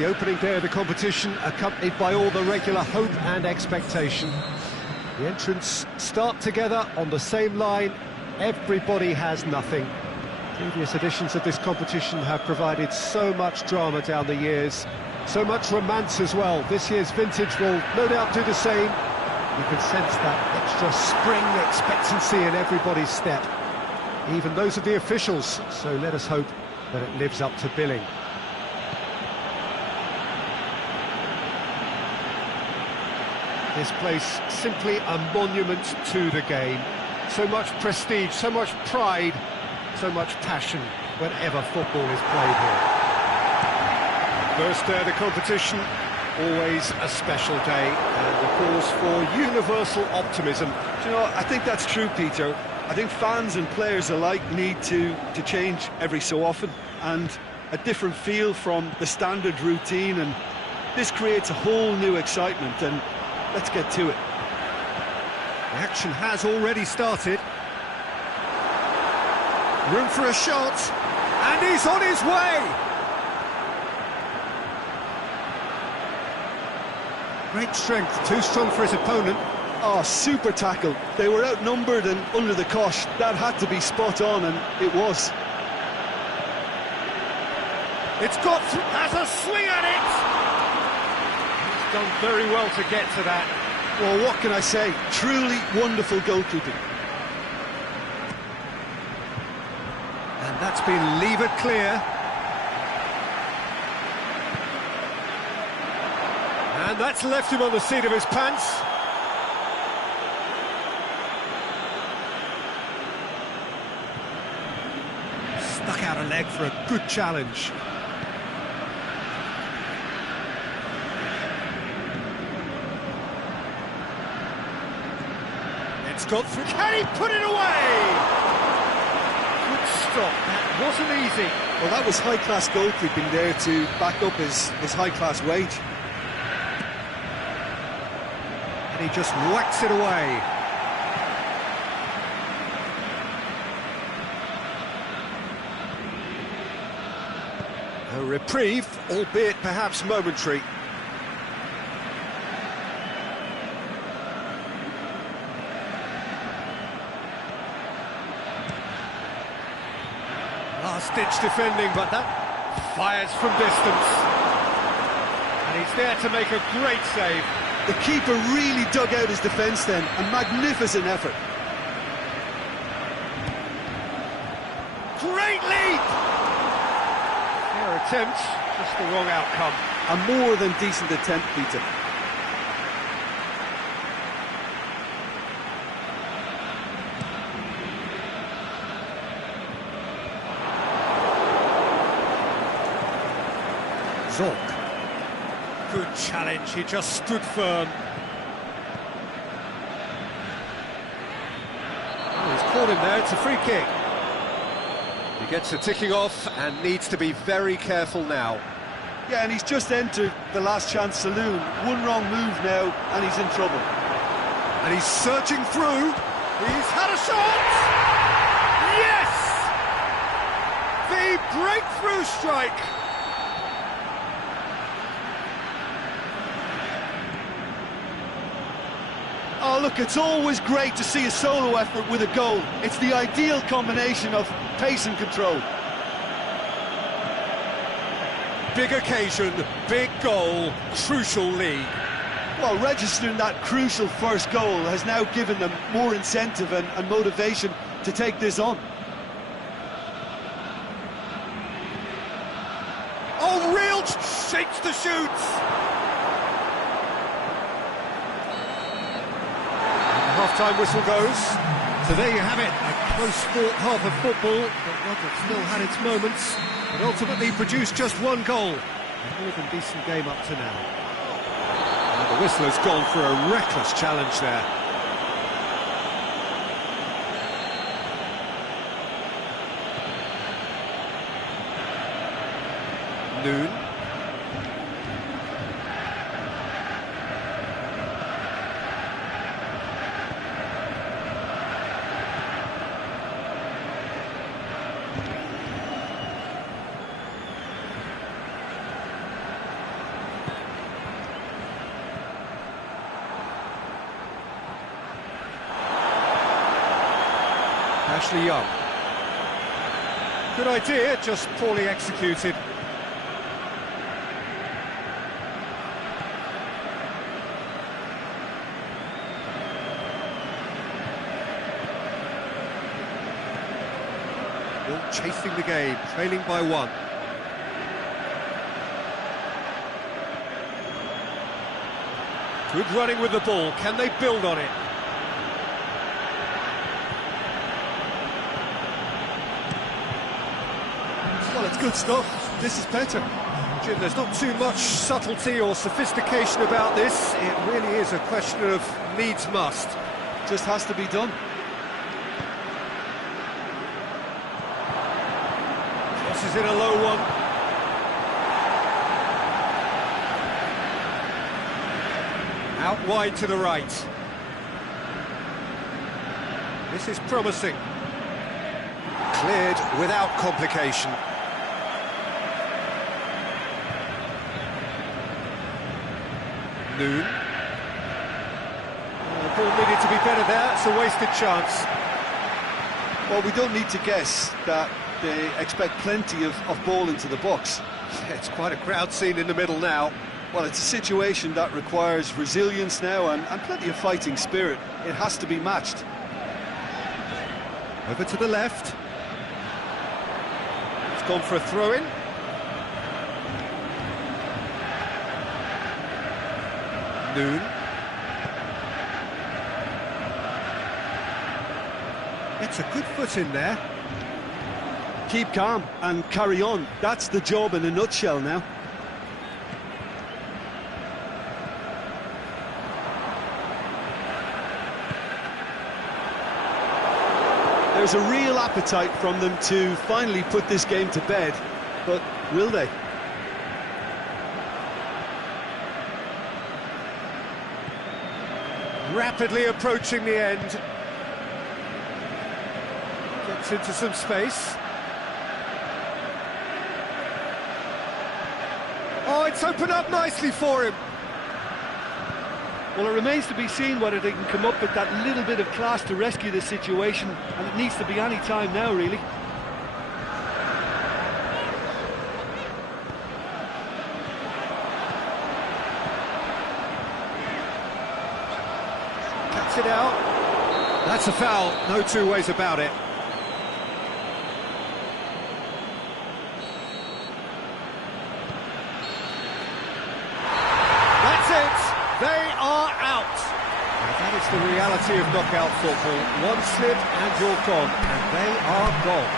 the opening day of the competition, accompanied by all the regular hope and expectation. The entrants start together on the same line. Everybody has nothing. Previous editions of this competition have provided so much drama down the years, so much romance as well. This year's vintage will no doubt do the same. You can sense that extra spring expectancy in everybody's step, even those of the officials, so let us hope that it lives up to billing. This place simply a monument to the game. So much prestige, so much pride, so much passion whenever football is played here. First day of the competition, always a special day, and a cause for universal optimism. Do you know, I think that's true, Peter. I think fans and players alike need to change every so often, and a different feel from the standard routine, and this creates a whole new excitement, and let's get to it. The action has already started. Room for a shot, and he's on his way! Great strength, too strong for his opponent. Oh, super tackle. They were outnumbered and under the cosh. That had to be spot on, and it was. It's got through, has a swing at it! He's done very well to get to that. Well, what can I say? Truly wonderful goalkeeping. And that's been levered clear. And that's left him on the seat of his pants. Stuck out a leg for a good challenge. It's got through. Can he put it away? Good stop. That wasn't easy. Well, that was high-class goalkeeping there to back up his high-class wage. And he just whacks it away. A reprieve, albeit perhaps momentary. Last-ditch defending, but that fires from distance. And he's there to make a great save. The keeper really dug out his defence then. A magnificent effort. Great leap! Fair attempt, just the wrong outcome. A more than decent attempt, Peter. Zorc. Good challenge, he just stood firm. Oh, he's caught him there, it's a free kick. He gets the ticking off and needs to be very careful now. Yeah, and he's just entered the last chance saloon. One wrong move now, and he's in trouble. And he's searching through. He's had a shot! Yes! The breakthrough strike! Oh, look, it's always great to see a solo effort with a goal. It's the ideal combination of pace and control. Big occasion, big goal, crucial lead. Well, registering that crucial first goal has now given them more incentive and motivation to take this on. Oh, real shakes the shoots! Half-time whistle goes. So there you have it, a close-fought half of football, but one that still had its moments, but ultimately produced just one goal. A more than decent game up to now. And the whistle has gone for a reckless challenge there. Noon. Ashley Young. Good idea, just poorly executed. Chasing the game, trailing by 1. Good running with the ball, can they build on it? Well, it's good stuff. This is better. Jim, there's not too much subtlety or sophistication about this. It really is a question of needs must. Just has to be done. This is in a low one. Out wide to the right. This is promising. Cleared without complication. Noon. The ball needed to be better there. It's a wasted chance. Well, we don't need to guess that they expect plenty of ball into the box. It's quite a crowd scene in the middle now. Well, it's a situation that requires resilience now and plenty of fighting spirit. It has to be matched. Over to the left. It's gone for a throw-in. Noon. It's a good foot in there. Keep calm and carry on. That's the job in a nutshell now. There's a real appetite from them to finally put this game to bed, but will they? Rapidly approaching the end. Gets into some space. Oh, it's opened up nicely for him. Well, it remains to be seen whether they can come up with that little bit of class to rescue the situation, and it needs to be any time now, really. Cuts it out. That's a foul, no two ways about it. They are out. Now that is the reality of knockout football. One slip and you're gone, and they are gone.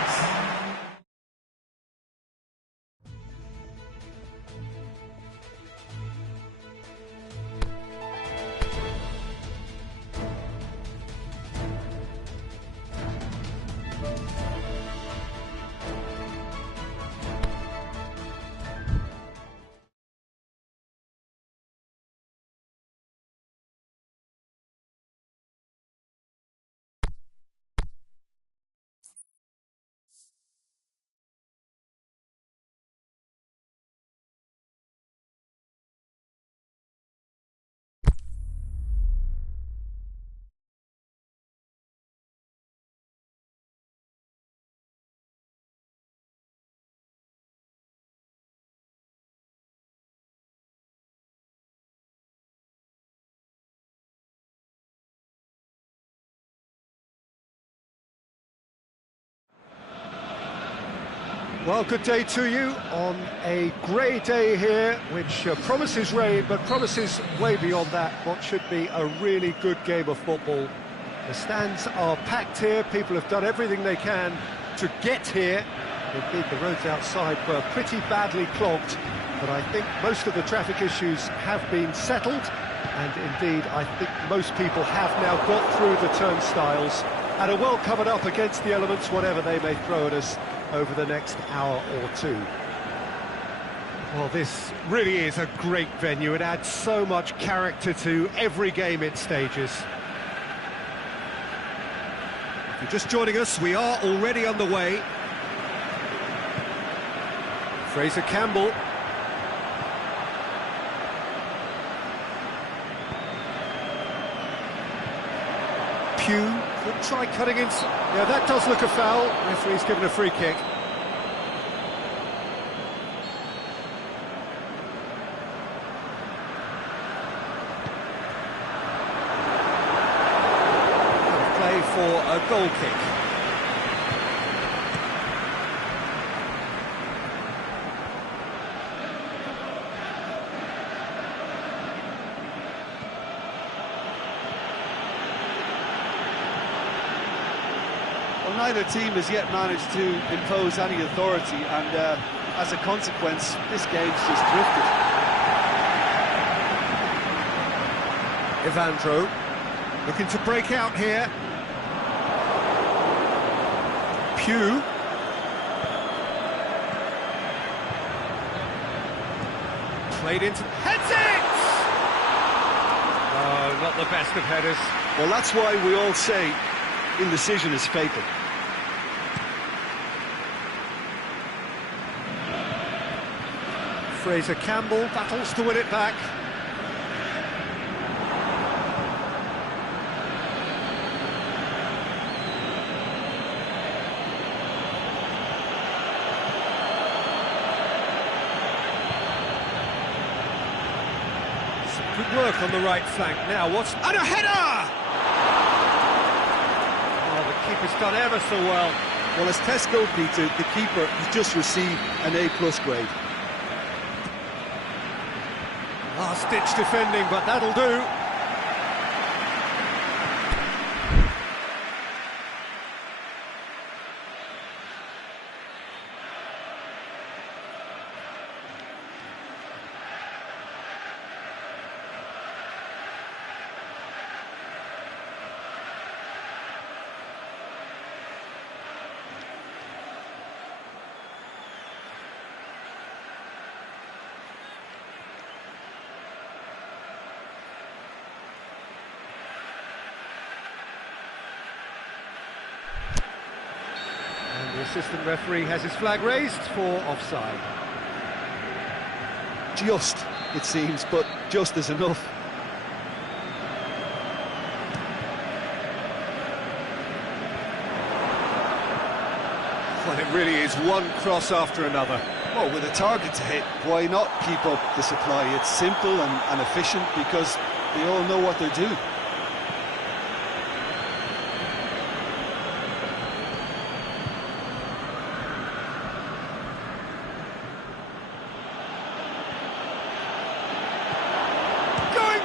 Well, good day to you on a grey day here, which promises rain, but promises way beyond that what should be a really good game of football. The stands are packed here, people have done everything they can to get here. Indeed, the roads outside were pretty badly clogged, but I think most of the traffic issues have been settled, and indeed, I think most people have now got through the turnstiles and are well covered up against the elements, whatever they may throw at us over the next hour or two. Well, this really is a great venue. It adds so much character to every game it stages. If you're just joining us, we are already underway. Fraser Campbell. Pugh could try cutting in. Yeah, that does look a foul. Referee's given a free kick. Play for a goal kick. Well, neither team has yet managed to impose any authority, and as a consequence, this game's just drifted. Evandro looking to break out here. Pugh. Played into... Heads it! Oh, not the best of headers. Well, that's why we all say indecision is fatal. Fraser Campbell battles to win it back. Some good work on the right flank. Now what's... And a header! Oh, the keeper's done ever so well. Well, as Tesco, Peter, the keeper has just received an A+ grade. Last-ditch defending, but that'll do. The assistant referee has his flag raised for offside. Just, it seems, but just is enough. Well, it really is one cross after another. Well, with a target to hit, why not keep up the supply? It's simple and efficient because they all know what they're doing.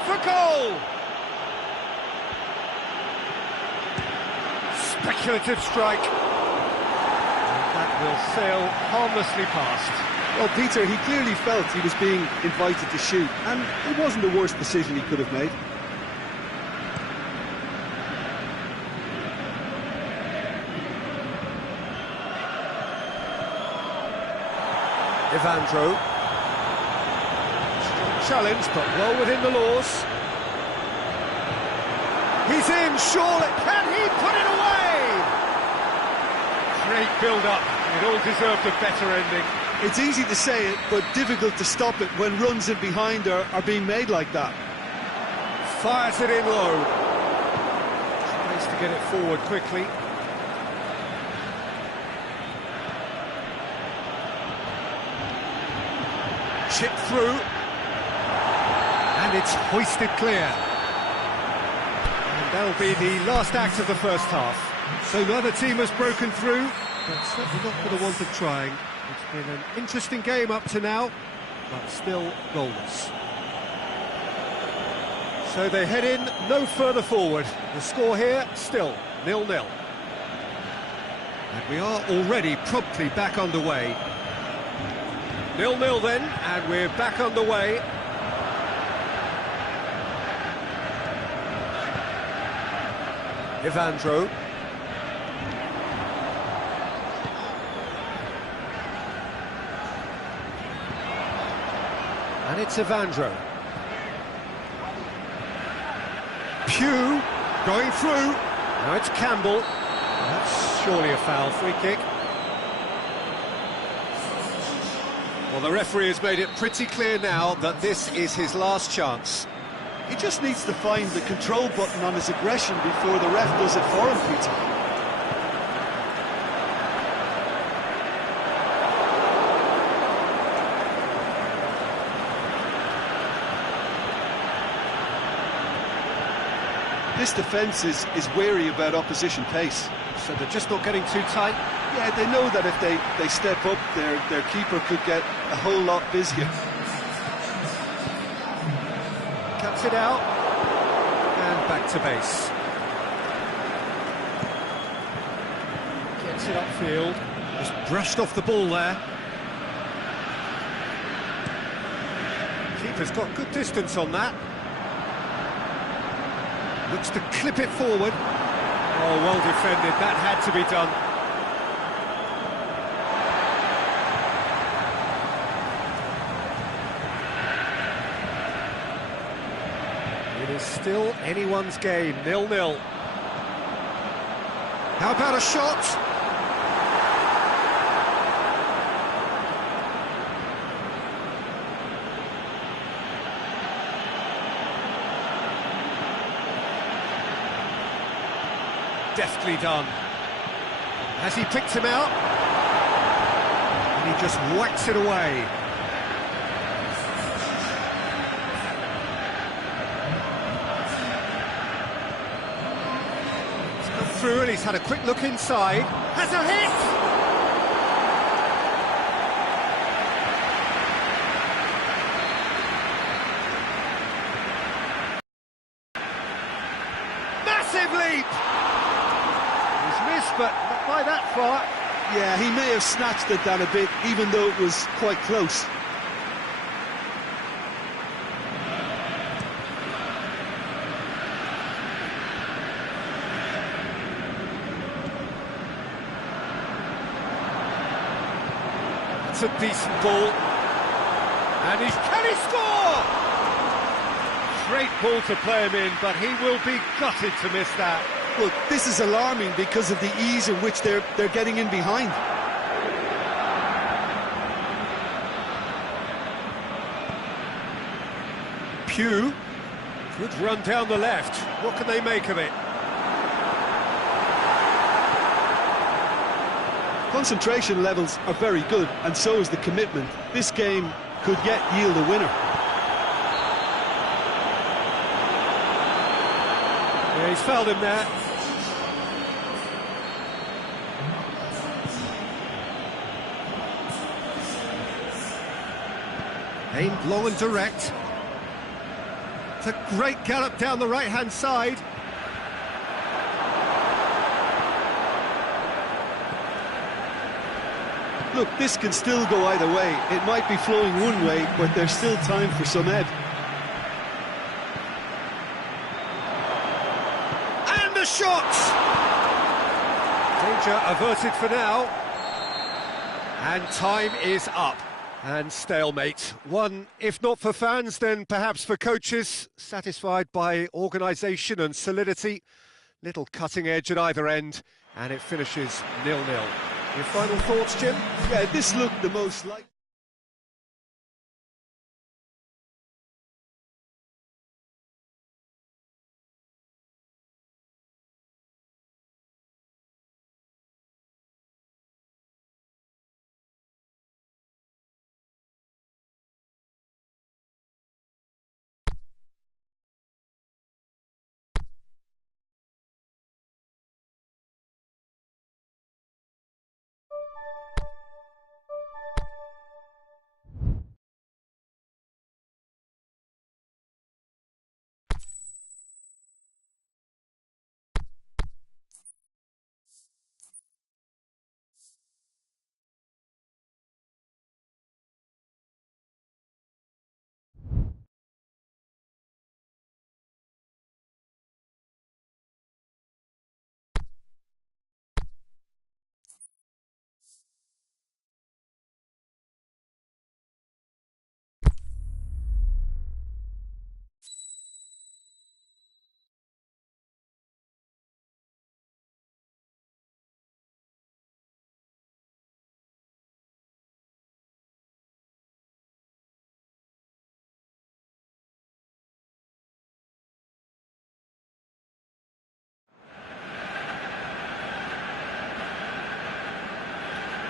For goal! Speculative strike. And that will sail harmlessly past. Well, Peter, he clearly felt he was being invited to shoot, and it wasn't the worst decision he could have made. Evandro. Challenge, but well within the laws. He's in, surely. Can he put it away? Great build-up. It all deserved a better ending. It's easy to say it, but difficult to stop it when runs in behind are being made like that. Fires it in low. Tries to get it forward quickly. Chip through. And it's hoisted clear. And that'll be the last act of the first half. So neither team has broken through, but certainly not for the want of trying. It's been an interesting game up to now, but still goalless. So they head in no further forward. The score here, still 0-0. And we are already promptly back underway. 0-0 then, and we're back underway. Evandro. And it's Evandro. Pugh going through. Now it's Campbell. That's surely a foul. Free kick. Well, the referee has made it pretty clear now that this is his last chance. He just needs to find the control button on his aggression before the ref does it for him, Peter. This defence is wary about opposition pace. So they're just not getting too tight? Yeah, they know that if they step up, their keeper could get a whole lot busier. Cuts it out, and back to base. Gets it upfield, just brushed off the ball there. Keeper's got good distance on that. Looks to clip it forward. Oh, well defended, that had to be done. It is still anyone's game, 0-0. How about a shot? Deftly done. Has he picked him out? And he just whacks it away. He's come through and he's had a quick look inside. Has a hit! Massive leap! But not by that far. Yeah, he may have snatched it down a bit, even though it was quite close. That's a decent ball. And can he score? Great ball to play him in, but he will be gutted to miss that. Look, this is alarming because of the ease in which they're getting in behind. Pugh, good run down the left. What can they make of it? Concentration levels are very good, and so is the commitment. This game could yet yield a winner. Yeah, he's fouled him there. Aimed long and direct. It's a great gallop down the right-hand side. Look, this can still go either way. It might be flowing one way, but there's still time for some ebb. And the shot! Danger averted for now. And time is up. And stalemate. One, if not for fans, then perhaps for coaches, satisfied by organisation and solidity. Little cutting edge at either end, and it finishes 0-0. Your final thoughts, Jim? Yeah, this looked the most like...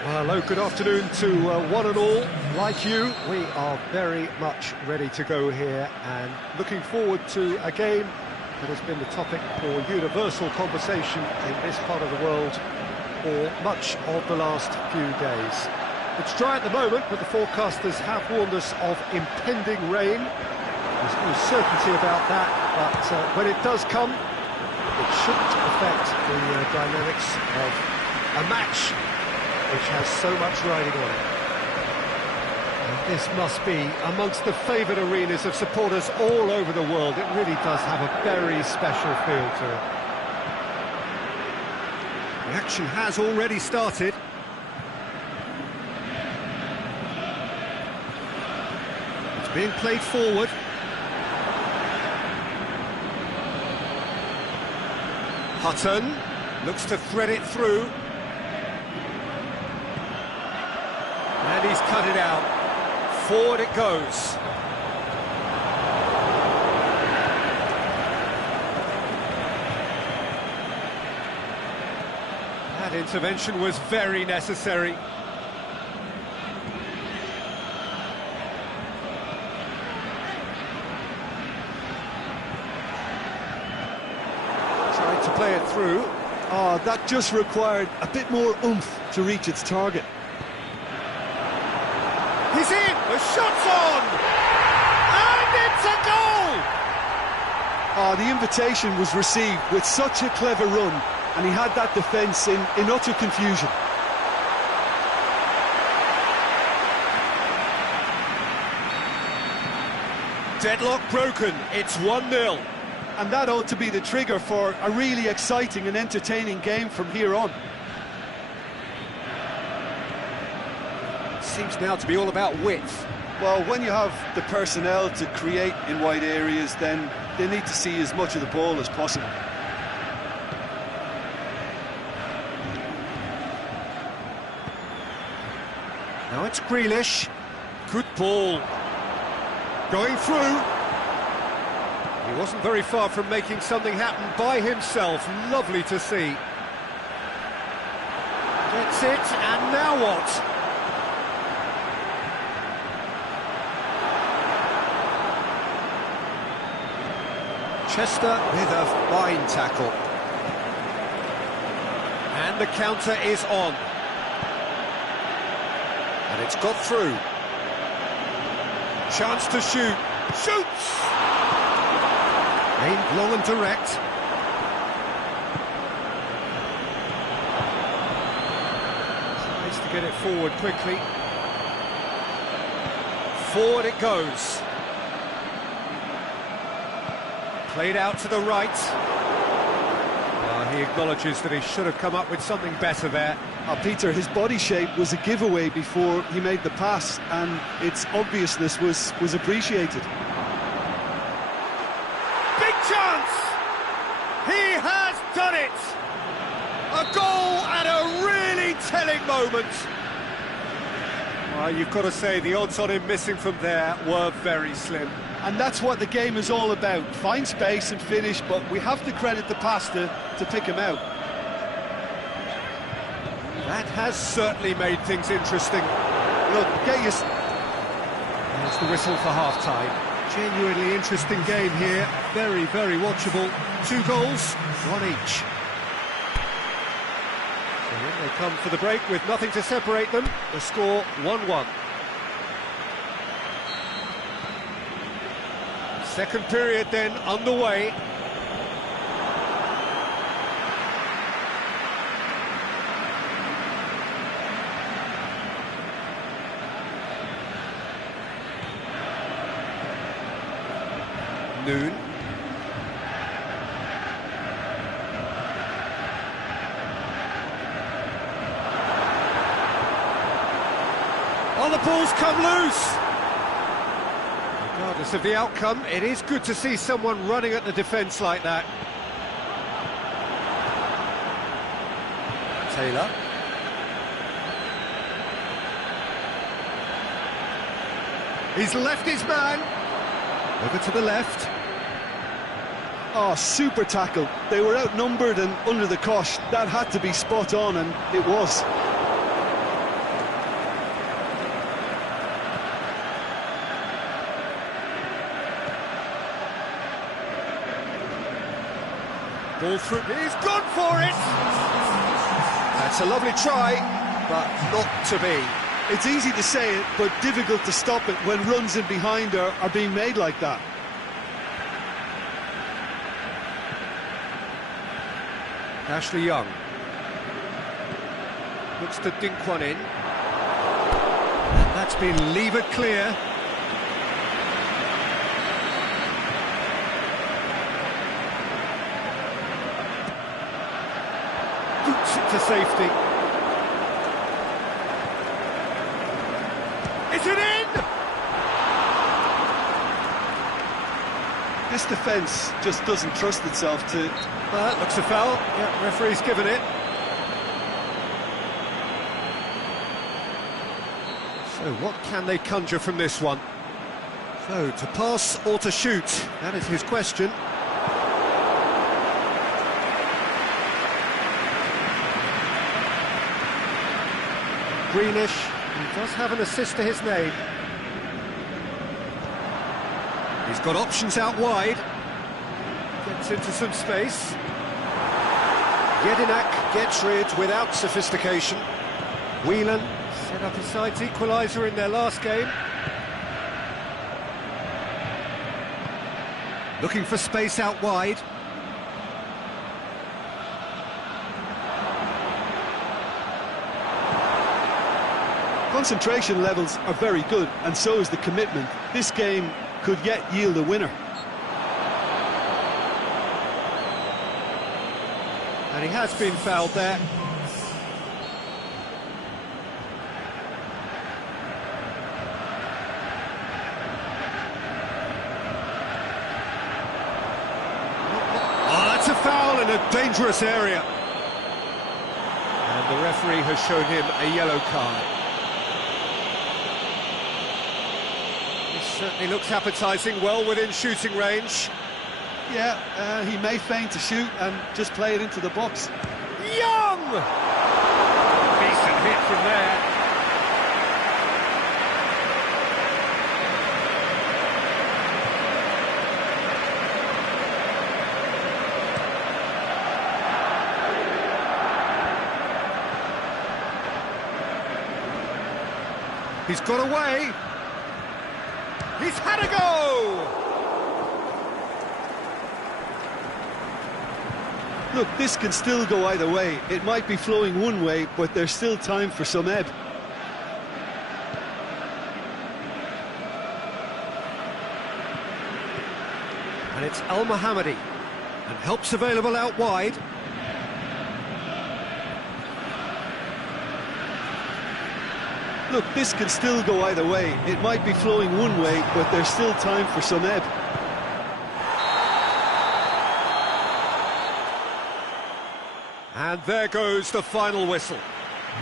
Hello, good afternoon to one and all. Like you, we are very much ready to go here and looking forward to a game that has been the topic for universal conversation in this part of the world for much of the last few days. It's dry at the moment, but the forecasters have warned us of impending rain. There's no certainty about that, but when it does come, it shouldn't affect the dynamics of a match which has so much riding on it. And this must be amongst the favoured arenas of supporters all over the world. It really does have a very special feel to it. The action has already started. It's being played forward. Hutton looks to thread it through. And he's cut it out. Forward it goes. That intervention was very necessary. Tried to play it through. Oh, that just required a bit more oomph to reach its target. He's in! The shot's on! And it's a goal! Oh, the invitation was received with such a clever run, and he had that defence in utter confusion. Deadlock broken, it's 1-0. And that ought to be the trigger for a really exciting and entertaining game from here on. Seems now to be all about width. Well, when you have the personnel to create in wide areas, then they need to see as much of the ball as possible. Now it's Grealish. Good ball. Going through. He wasn't very far from making something happen by himself. Lovely to see. Gets it, and now what? Chester with a fine tackle. And the counter is on. And it's got through. Chance to shoot. Shoots! Aimed long and direct. Tries to get it forward quickly. Forward it goes. Played out to the right. He acknowledges that he should have come up with something better there. Peter, his body shape was a giveaway before he made the pass, and its obviousness was appreciated. Big chance! He has done it! A goal at a really telling moment. You've got to say, the odds on him missing from there were very slim. And that's what the game is all about. Find space and finish, but we have to credit the pass to pick him out. That has certainly made things interesting. Look, There's the whistle for half-time. Genuinely interesting game here. Very, very watchable. 2 goals, 1 each. And then they come for the break with nothing to separate them. The score 1-1. Second period then underway. Noon. Oh, the ball's come loose. Regardless of the outcome, it is good to see someone running at the defence like that. Taylor. He's left his man. Over to the left. Oh, super tackle. They were outnumbered and under the cosh. That had to be spot on, and it was. Ball through, he's gone for it! That's a lovely try, but not to be. It's easy to say it, but difficult to stop it when runs in behind are being made like that. Ashley Young. Looks to dink one in. That's been levered clear. Boots it to safety. Is it in? This defence just doesn't trust itself to... That looks a foul. Yeah, referee's given it. So what can they conjure from this one? So, to pass or to shoot? That is his question. Greenish, he does have an assist to his name. He's got options out wide. Gets into some space. Jedinak gets rid without sophistication. Whelan set up his side's equaliser in their last game. Looking for space out wide. Concentration levels are very good, and so is the commitment. This game could yet yield a winner. And he has been fouled there. Oh, that's a foul in a dangerous area. And the referee has shown him a yellow card. This certainly looks appetising, well within shooting range. Yeah, he may feign to shoot and just play it into the box. Young! Decent hit from there. He's got away. He's had a go! Look, this can still go either way. It might be flowing one way, but there's still time for some ebb. And it's Al Mohammadi, and help's available out wide. Look, this can still go either way. It might be flowing one way, but there's still time for some ebb. And there goes the final whistle.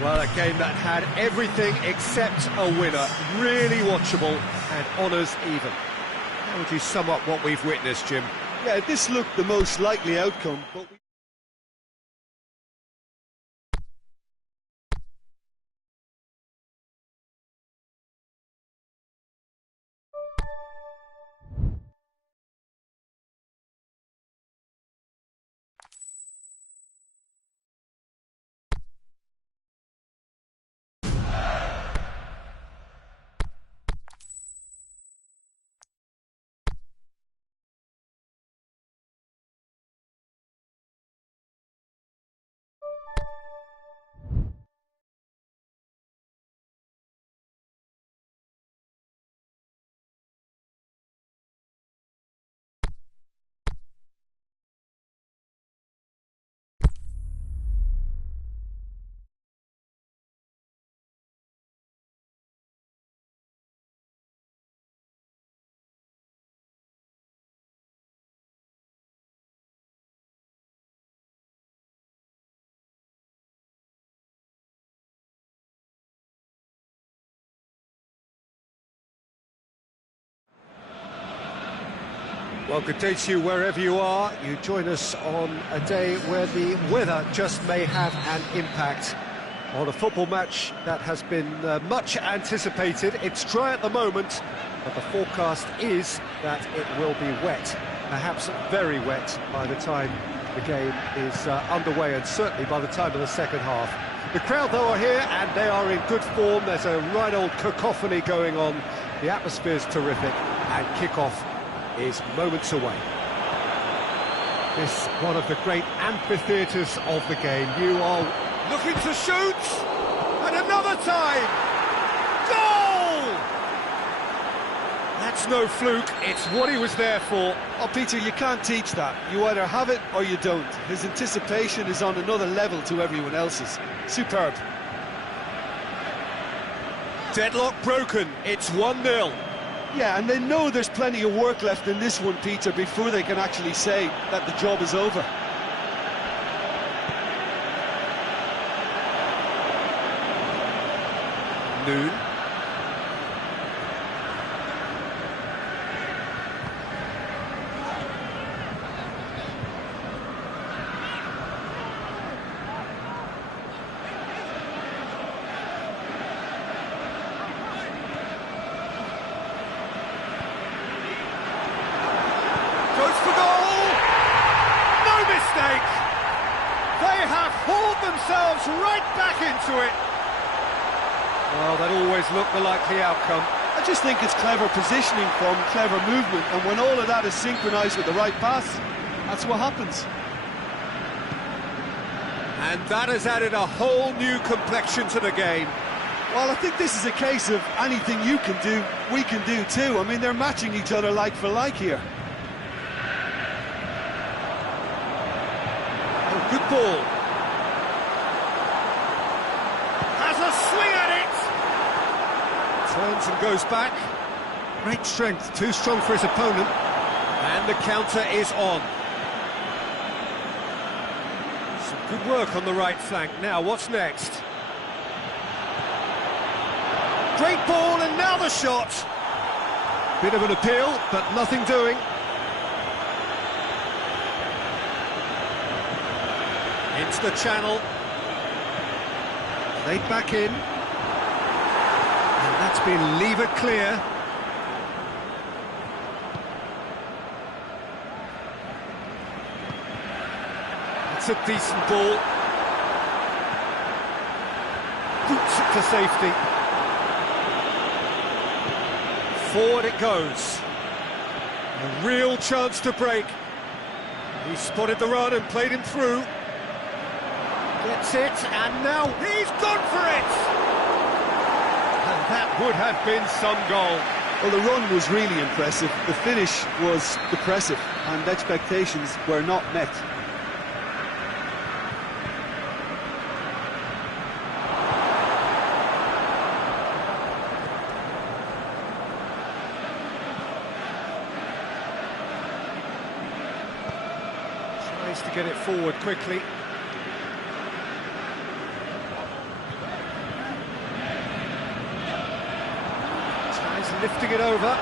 Well, a game that had everything except a winner. Really watchable and honours even. How would you sum up what we've witnessed, Jim? Yeah, this looked the most likely outcome, but... Well, good day to you wherever you are. You join us on a day where the weather just may have an impact on a football match that has been much anticipated. It's dry at the moment, but the forecast is that it will be wet, perhaps very wet by the time The game is underway, and certainly by the time of the second half. The crowd, though, are here, and they are in good form. There's a right old cacophony going on. The atmosphere's terrific, and kick-off is moments away. This one of the great amphitheatres of the game. You are looking to shoot, and another time! Goal! That's no fluke, it's what he was there for. Oh, Peter, you can't teach that. You either have it or you don't. His anticipation is on another level to everyone else's. Superb. Deadlock broken, it's 1-0. Yeah, and they know there's plenty of work left in this one, Peter, before they can actually say that the job is over. Noon. They have hauled themselves right back into it. Well, that always looked the likely outcome. I just think it's clever positioning from clever movement, and when all of that is synchronised with the right pass, that's what happens. And that has added a whole new complexion to the game. Well, I think this is a case of anything you can do, we can do too. I mean, they're matching each other like for like here. Good ball. Has a swing at it. Turns and goes back. Great strength, too strong for his opponent. And the counter is on. Some good work on the right flank. Now, what's next? Great ball, and now the shot. Bit of an appeal, but nothing doing. Into the channel, played back in, and that's been levered clear. It's a decent ball. Boots it to safety. Forward it goes. A real chance to break. He spotted the run and played him through. Gets it, and now he's gone for it! And that would have been some goal. Well, the run was really impressive. The finish was depressive, and expectations were not met. Tries to get it forward quickly. Lifting it over.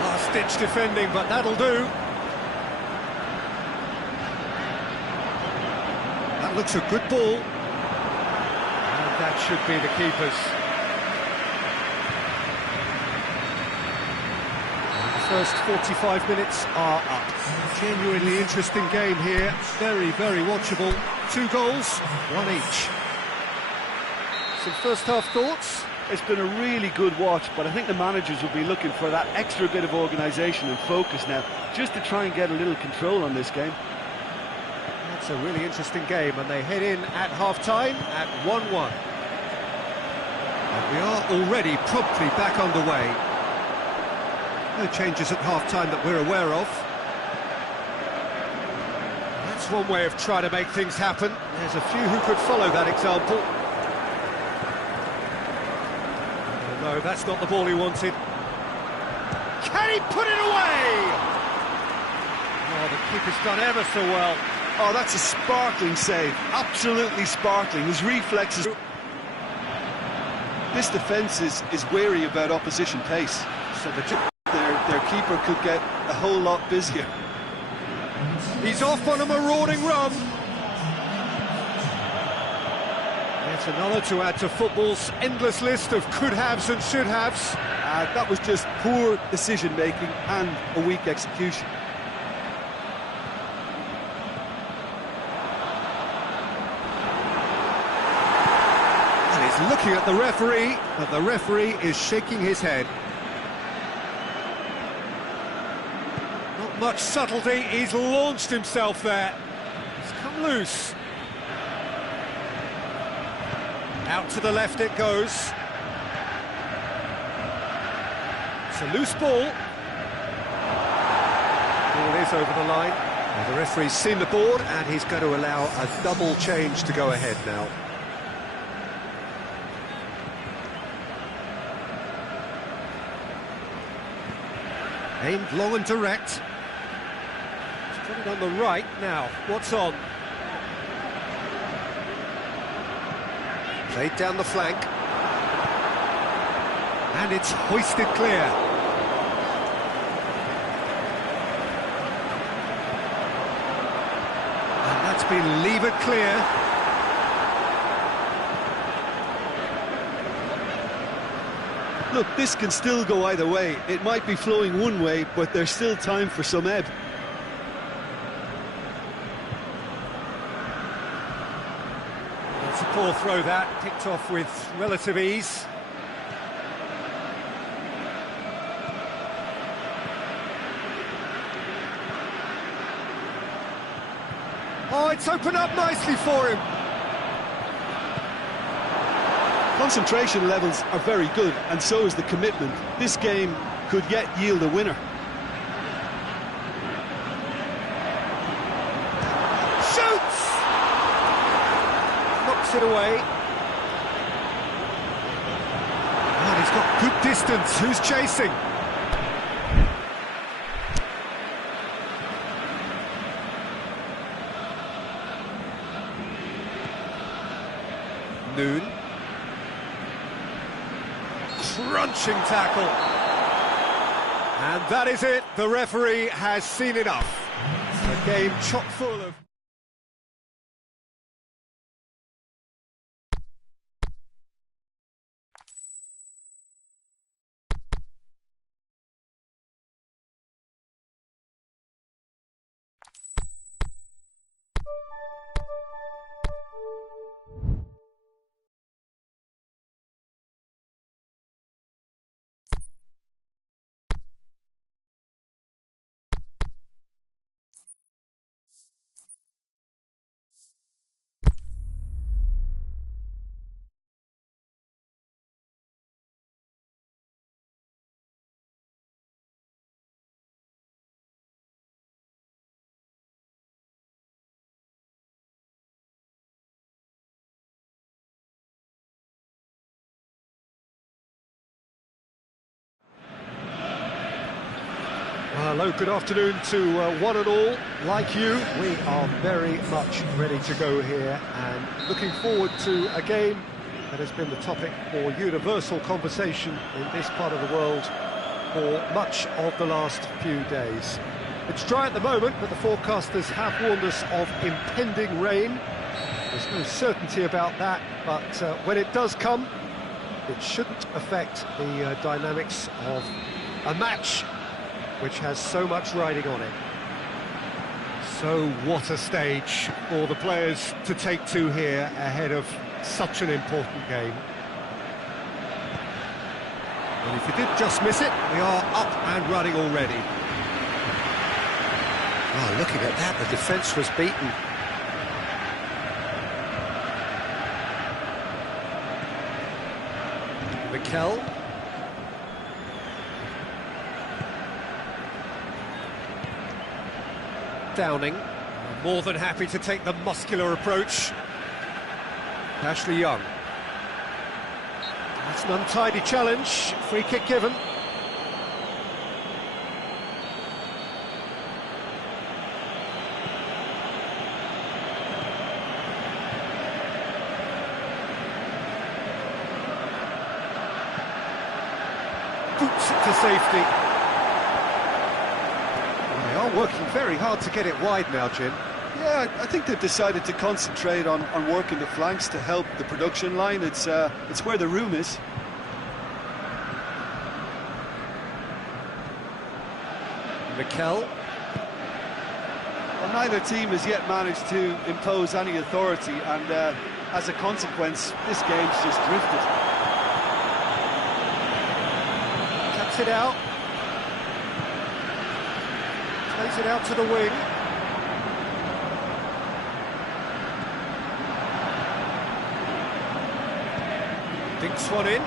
Last-ditch defending, but that'll do. That looks a good ball. And that should be the keeper's. The first 45 minutes are up. Genuinely interesting game here. Very, very watchable. 2 goals, 1 each. Some first-half thoughts? It's been a really good watch, but I think the managers will be looking for that extra bit of organisation and focus now, just to try and get a little control on this game. That's a really interesting game, and they head in at half-time at 1-1. And we are already promptly back underway. No changes at half-time that we're aware of. That's one way of trying to make things happen. There's a few who could follow that example. No, that's not the ball he wanted. Can he put it away? Oh, the keeper's done ever so well. Oh, that's a sparkling save. Absolutely sparkling. His reflexes. This defence is wary about opposition pace. So their keeper could get a whole lot busier. He's off on a marauding run. Yet another to add to football's endless list of could-haves and should-haves. That was just poor decision-making and a weak execution. He's looking at the referee, but the referee is shaking his head. Not much subtlety, he's launched himself there. He's come loose. Out to the left it goes. It's a loose ball. Ball is over the line. Well, the referee's seen the board and he's going to allow a double change to go ahead now. Aimed long and direct. He's put it on the right now. What's on? Played down the flank. And it's hoisted clear. And that's been levered clear. Look, this can still go either way. It might be flowing one way, but there's still time for some ebb. It's a poor throw that, picked off with relative ease. Oh, it's opened up nicely for him. Concentration levels are very good, and so is the commitment. This game could yet yield a winner. Shoots! Knocks it away. And he's got good distance. Who's chasing? Noon. Crunching tackle. And that is it. The referee has seen enough. It's a game chock full of... Hello, good afternoon to one and all. Like you, we are very much ready to go here and looking forward to a game that has been the topic for universal conversation in this part of the world for much of the last few days. It's dry at the moment, but the forecasters have warned us of impending rain. There's no certainty about that, but when it does come, it shouldn't affect the dynamics of a match which has so much riding on it. So what a stage for the players to take to here ahead of such an important game. And if you did just miss it, we are up and running already. Oh, looking at that, the defence was beaten. Mikel. Downing, more than happy to take the muscular approach. Ashley Young. That's an untidy challenge, free kick given. Boots it to safety. Working very hard to get it wide now, Jim. Yeah, I think they've decided to concentrate on working the flanks to help the production line. It's where the room is. Mikel. Well, neither team has yet managed to impose any authority, and as a consequence, this game's just drifted. Taps it out. Plays it out to the wing. Dinks one in.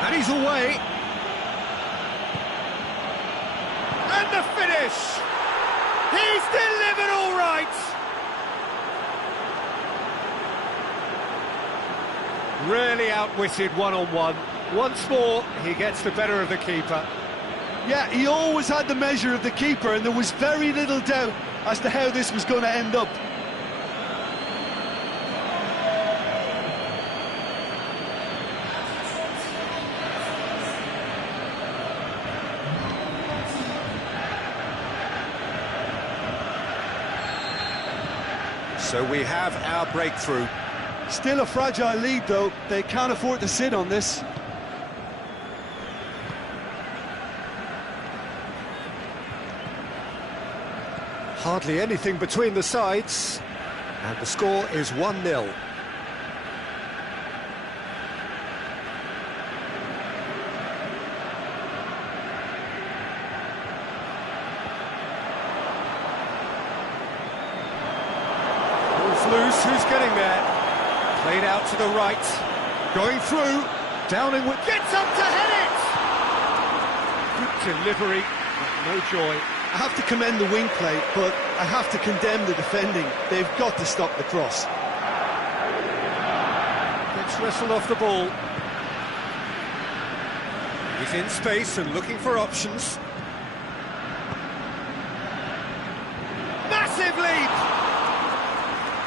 And he's away. And the finish! He's delivered all right! Really outwitted one-on-one. Once more, he gets the better of the keeper. Yeah, he always had the measure of the keeper, and there was very little doubt as to how this was going to end up. So we have our breakthrough. Still a fragile lead, though. They can't afford to sit on this. Hardly anything between the sides, and the score is 1-0. Loose, who's getting there? Played out to the right, going through, Downing with gets up to head it! Good delivery, but no joy. I have to commend the wing play, but I have to condemn the defending. They've got to stop the cross. Gets wrestled off the ball. He's in space and looking for options. Massive leap!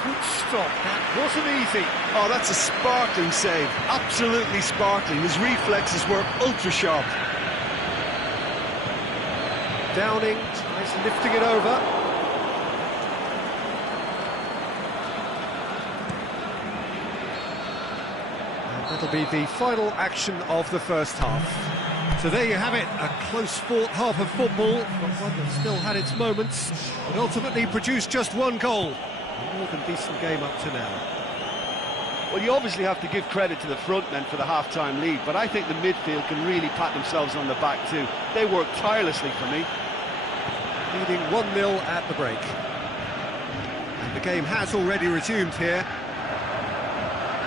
Good stop, that wasn't easy. Oh, that's a sparkling save, absolutely sparkling. His reflexes were ultra-sharp. Downing tries lifting it over. And that'll be the final action of the first half. So there you have it, a close-fought half of football, but one that still had its moments, but ultimately produced just one goal. A more than decent game up to now. Well, you obviously have to give credit to the front men for the half-time lead, but I think the midfield can really pat themselves on the back too. They worked tirelessly for me. Leading 1-0 at the break. And the game has already resumed here.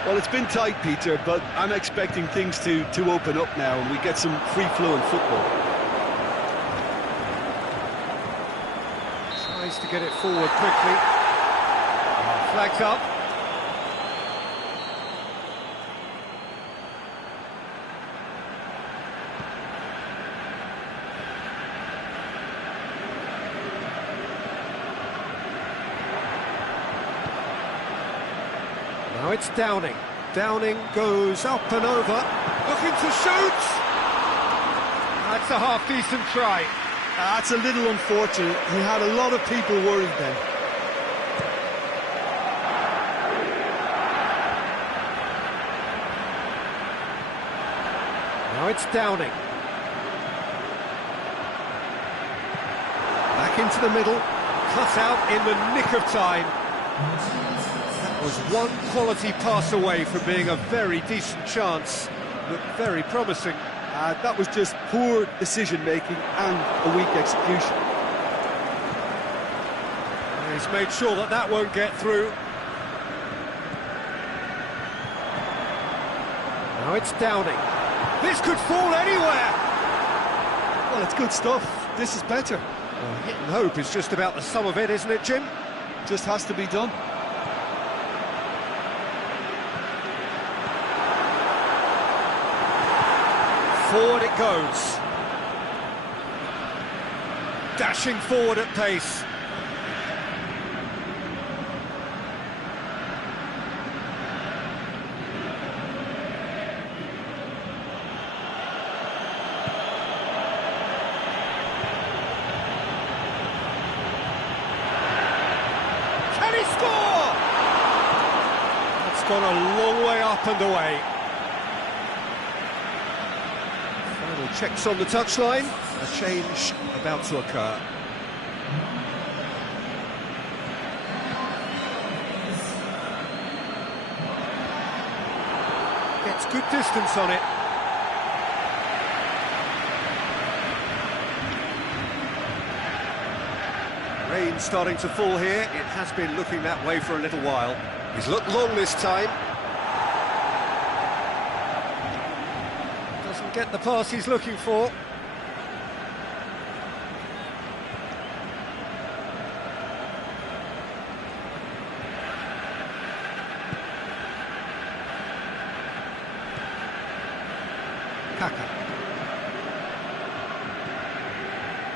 Well, it's been tight, Peter, but I'm expecting things to open up now and we get some free-flowing football. Tries to get it forward quickly. Flags up. Now it's Downing. Downing goes up and over, looking to shoot! That's a half-decent try. That's a little unfortunate. He had a lot of people worried then. Now it's Downing. Back into the middle, cut out in the nick of time. That was one quality pass away from being a very decent chance. Looked very promising. That was just poor decision-making and a weak execution. He's made sure that that won't get through. Now it's Downing. This could fall anywhere! Well, it's good stuff. This is better. Well, hit and hope is just about the sum of it, isn't it, Jim? Just has to be done. Forward it goes. Dashing forward at pace. gone a long way up and away. Final checks on the touchline. A change about to occur. Gets good distance on it. Rain starting to fall here. It has been looking that way for a little while. He's looked long this time. Doesn't get the pass he's looking for. Kaka.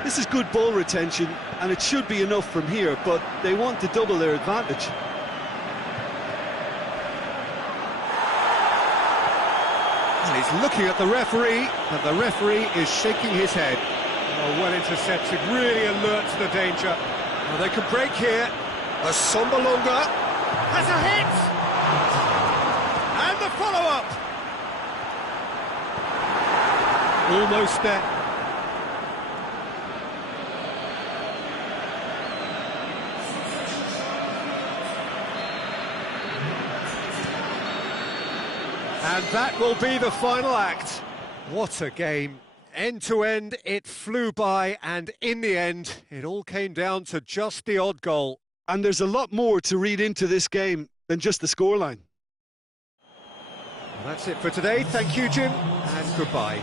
This is good ball retention, and it should be enough from here, but they want to double their advantage. And he's looking at the referee, and the referee is shaking his head. Oh, well intercepted, really alert to the danger. Well, they could break here. The Sombalonga has a hit! And the follow-up! Almost there. And that will be the final act. What a game. End to end, it flew by, and in the end, it all came down to just the odd goal. And there's a lot more to read into this game than just the scoreline. Well, that's it for today. Thank you, Jim, and goodbye.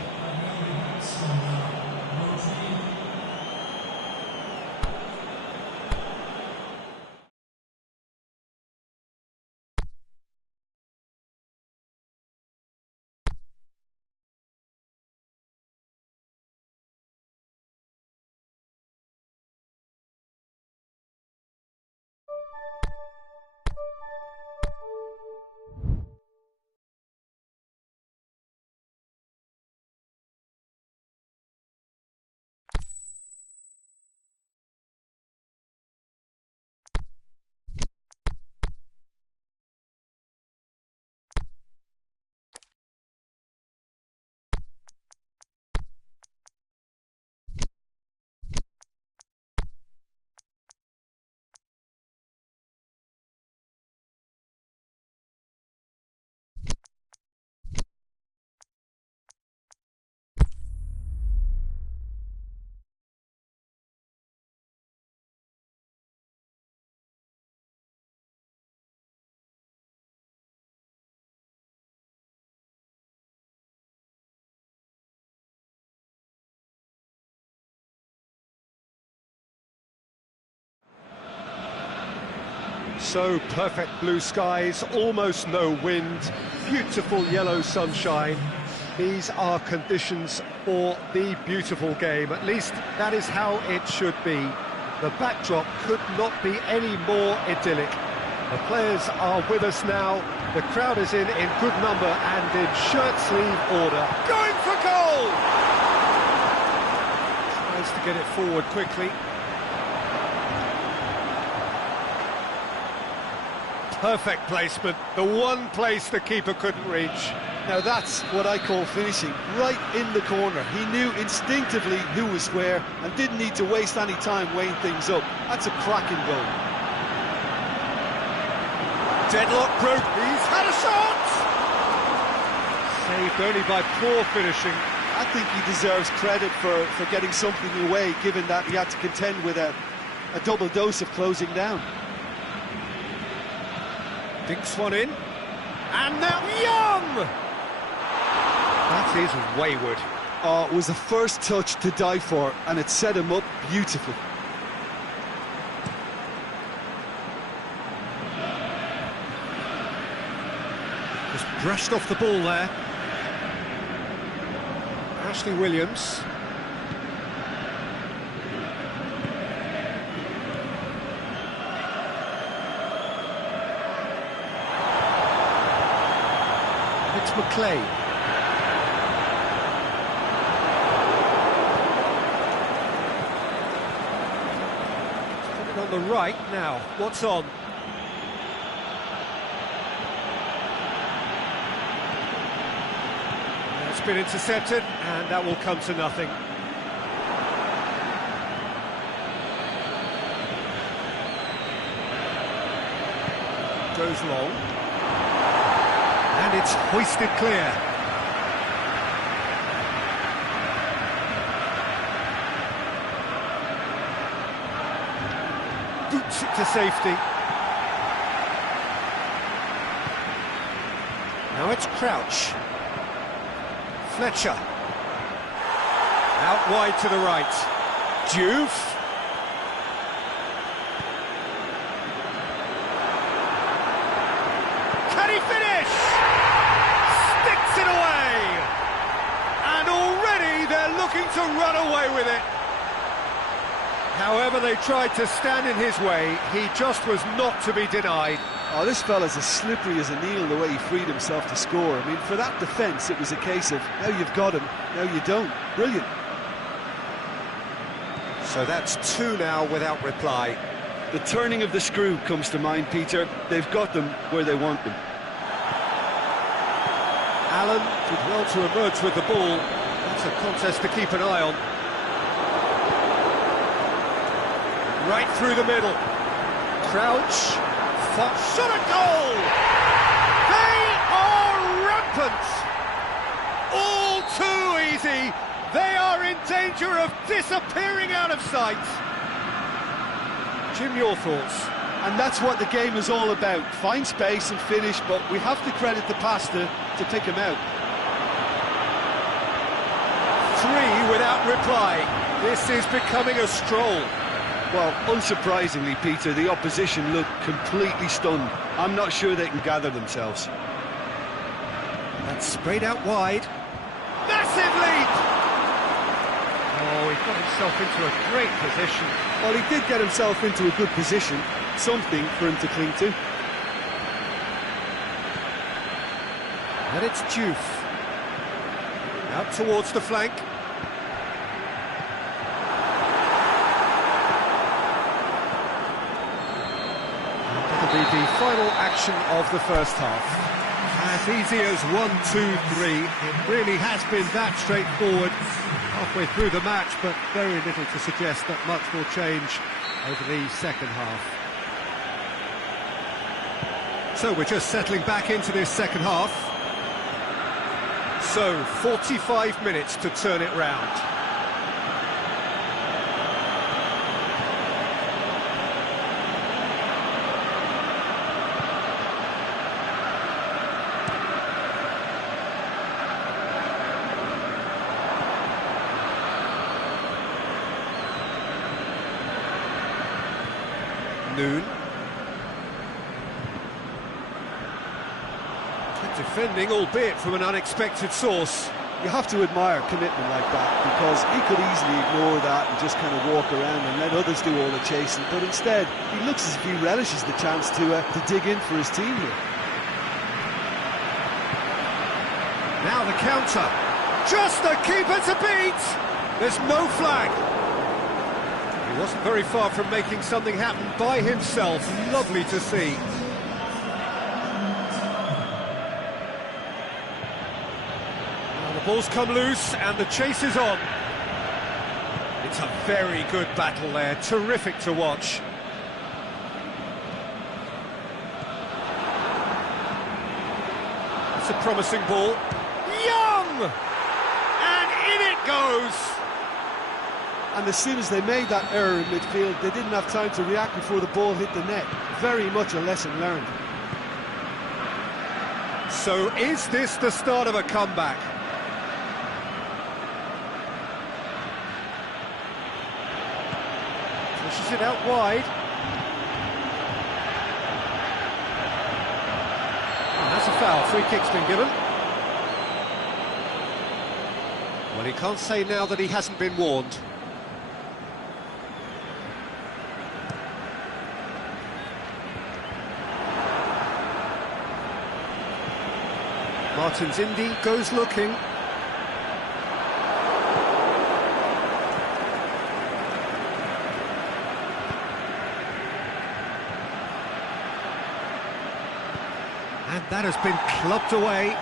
So perfect blue skies, almost no wind, beautiful yellow sunshine. These are conditions for the beautiful game. At least that is how it should be. The backdrop could not be any more idyllic. The players are with us now. The crowd is in good number and in shirt-sleeve order. Going for goal! Tries to get it forward quickly. Perfect placement, the one place the keeper couldn't reach. Now that's what I call finishing, right in the corner. He knew instinctively who was where and didn't need to waste any time weighing things up. That's a cracking goal. Deadlock broke, he's had a shot! Saved only by poor finishing. I think he deserves credit for getting something away, given that he had to contend with a double dose of closing down. Dinks one in, and now Young! That is wayward. Oh, it was the first touch to die for, and it set him up beautifully. Just brushed off the ball there. Ashley Williams. It's McLean. On the right now, what's on? It's been intercepted, and that will come to nothing. Goes long. And it's hoisted clear. Boots it to safety. Now it's Crouch. Fletcher. Out wide to the right. Diouf. Can he finish? Sticks it away! And already they're looking to run away with it. However, they tried to stand in his way. He just was not to be denied. Oh, this fella's as slippery as an eel the way he freed himself to score. I mean, for that defence, it was a case of, now you've got him, now you don't. Brilliant. So that's two now without reply. The turning of the screw comes to mind, Peter. They've got them where they want them. Allen did well to emerge with the ball. That's a contest to keep an eye on. Right through the middle. Crouch. Shot a goal! They are rampant! All too easy! They are in danger of disappearing out of sight! Jim, your thoughts? And that's what the game is all about. Find space and finish, but we have to credit the pastor to pick him out. Three without reply. This is becoming a stroll. Well, unsurprisingly, Peter, the opposition look completely stunned. I'm not sure they can gather themselves. That's sprayed out wide. Massive leap! Oh, he got himself into a great position. Well, he did get himself into a good position. Something for him to cling to. And it's Diouf. Out towards the flank. That'll be the final action of the first half. As easy as 1, 2, 3. It really has been that straightforward halfway through the match, but very little to suggest that much will change over the second half. So we're just settling back into this second half. So 45 minutes to turn it round. Noon. Good defending, albeit from an unexpected source. You have to admire commitment like that, because he could easily ignore that and just kind of walk around and let others do all the chasing, but instead he looks as if he relishes the chance to dig in for his team here. Now the counter, just the keeper to beat. There's no flag. He wasn't very far from making something happen by himself. Lovely to see. Ball's come loose and the chase is on. It's a very good battle there, terrific to watch. It's a promising ball. Young! And in it goes! And as soon as they made that error in midfield, they didn't have time to react before the ball hit the net. Very much a lesson learned. So is this the start of a comeback? Pushes it out wide. And that's a foul. Free kick's been given. Well, he can't say now that he hasn't been warned. Martins Indi goes looking. And that has been clubbed away.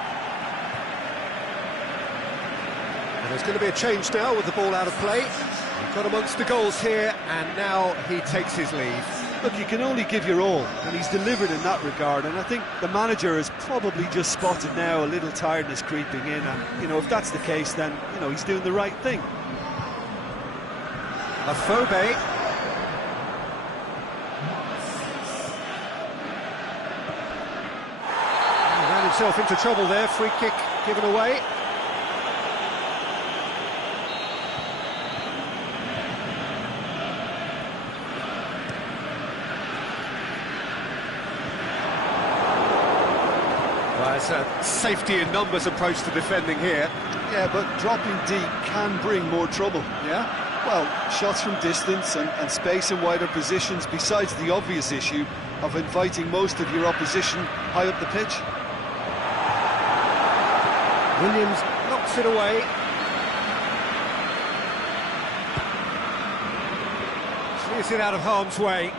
And there's going to be a change now with the ball out of play. He got amongst the goals here, and now he takes his leave. Look, you can only give your all, and he's delivered in that regard, and I think the manager has probably just spotted now a little tiredness creeping in, and, you know, if that's the case, then, you know, he's doing the right thing. Afobe. He ran himself into trouble there, free kick given away. Well, it's a safety in numbers approach to defending here. Yeah, but dropping deep can bring more trouble. Yeah? Well, shots from distance and space in wider positions, besides the obvious issue of inviting most of your opposition high up the pitch. Williams knocks it away. Clears it out of harm's way.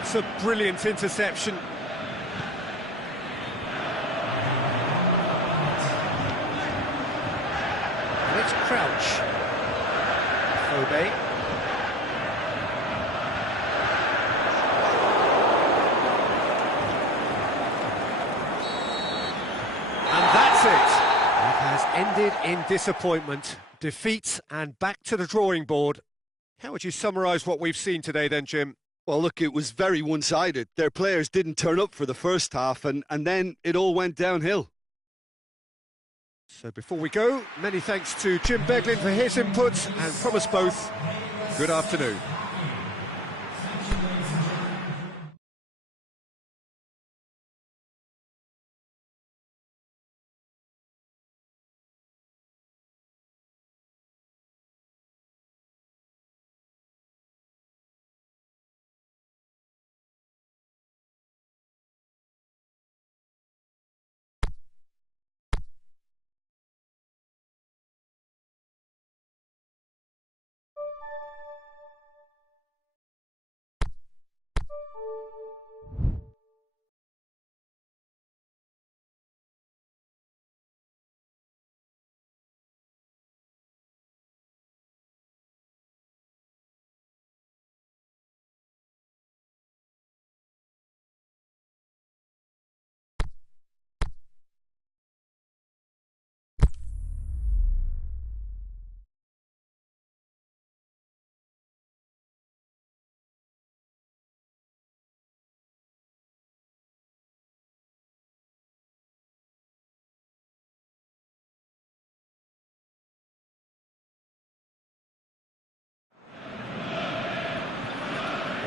It's a brilliant interception. It's Crouch. Afobe. And that's it. It has ended in disappointment, defeat, and back to the drawing board. How would you summarise what we've seen today then, Jim? Well, look, it was very one-sided. Their players didn't turn up for the first half, and then it all went downhill. So before we go, many thanks to Jim Beglin for his input, and from us both, good afternoon.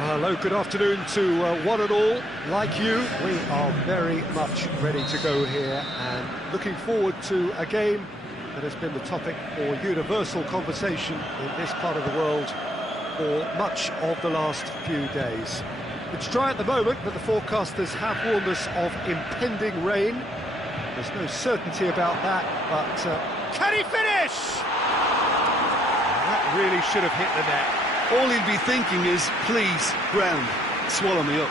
Hello, good afternoon to one and all. Like you, we are very much ready to go here and looking forward to a game that has been the topic for universal conversation in this part of the world for much of the last few days. It's dry at the moment, but the forecasters have warned us of impending rain. There's no certainty about that, but can he finish? That really should have hit the net. All he'll be thinking is, please, ground, swallow me up.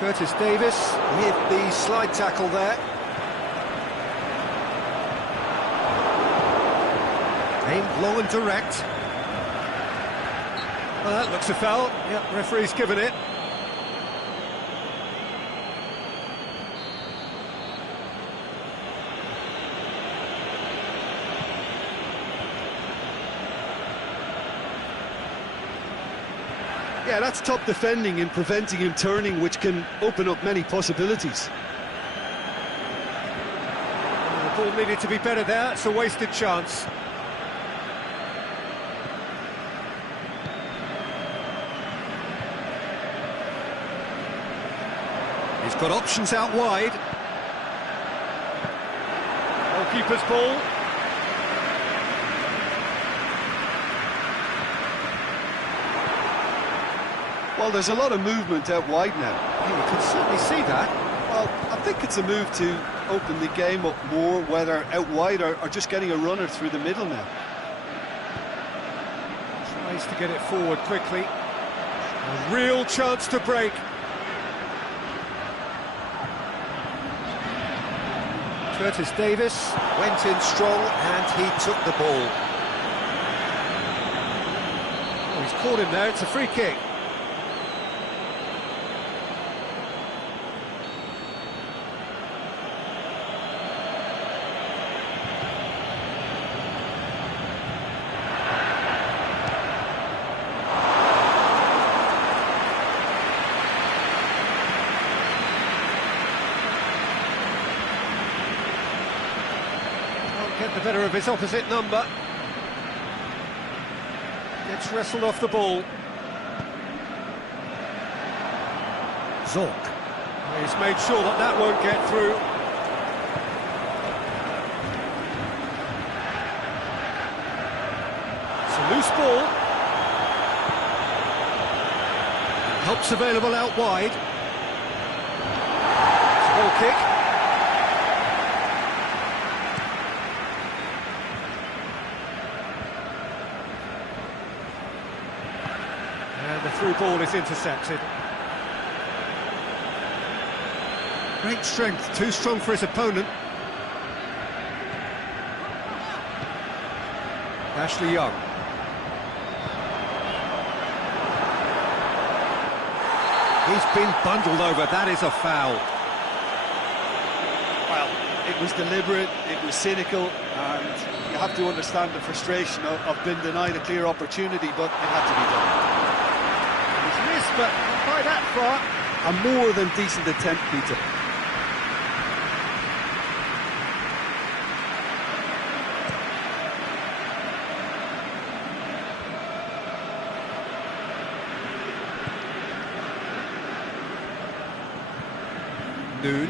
Curtis Davis with the slide tackle there. Aimed long and direct. Well, that looks a foul. Yep, referee's given it. Yeah, that's top defending and preventing him turning, which can open up many possibilities. The ball needed to be better there. It's a wasted chance. He's got options out wide. Goalkeeper's ball. Well, there's a lot of movement out wide now. You can certainly see that. Well, I think it's a move to open the game up more, whether out wide or just getting a runner through the middle now. Tries to get it forward quickly. A real chance to break. Curtis Davis went in strong and he took the ball. Oh, he's caught him there, it's a free kick. Get the better of his opposite number. Gets wrestled off the ball. Zorc. He's made sure that that won't get through. It's a loose ball. Help's available out wide. It's a goal kick. And the through ball is intercepted. Great strength, too strong for his opponent. Ashley Young. He's been bundled over, that is a foul. Well, it was deliberate, it was cynical, and you have to understand the frustration of being denied a clear opportunity, but it had to be done. Missed, but not by that far. A more than decent attempt, Peter. Noon.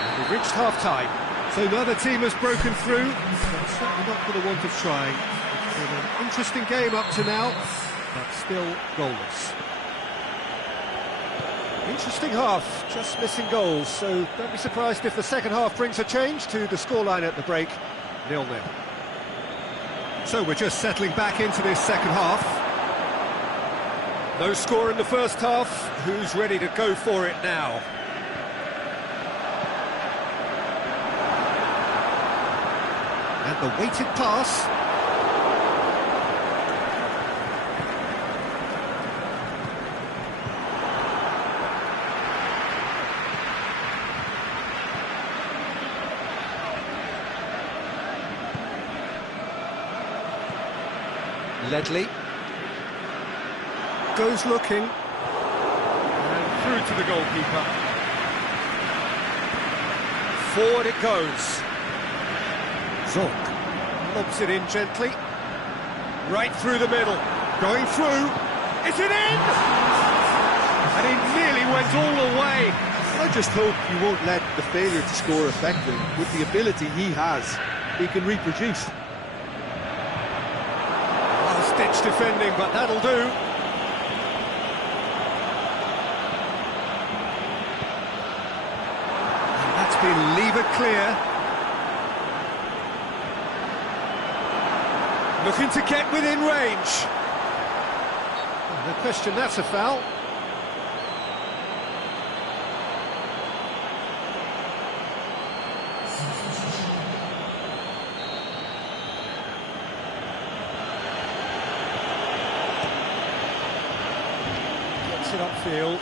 And we've reached half-time. So neither team has broken through. But certainly not for the want of trying. It's been an interesting game up to now, but still goalless. Interesting half, just missing goals, so don't be surprised if the second half brings a change to the scoreline at the break, 0-0. So we're just settling back into this second half. No score in the first half, who's ready to go for it now? And the weighted pass. Ledley goes looking and through to the goalkeeper. Forward it goes. Zorc lobs it in gently, right through the middle, going through. Is it in? And it nearly went all the way. I just hope you won't let the failure to score affect him. With the ability he has, he can reproduce. Ditch defending, but that'll do. And that's been levered clear. Looking to get within range. No question, that's a foul. It upfield.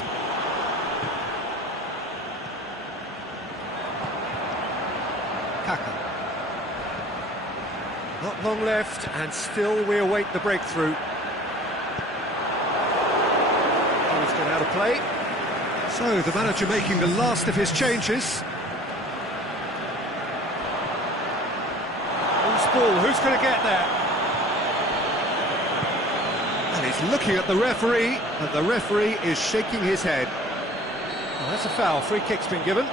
Kaka. Not long left, and still we await the breakthrough. Oh, he's gone out of play. So the manager making the last of his changes. Loose ball, who's going to get there? And he's looking at the referee, and the referee is shaking his head. Well, that's a foul. Free kick's been given.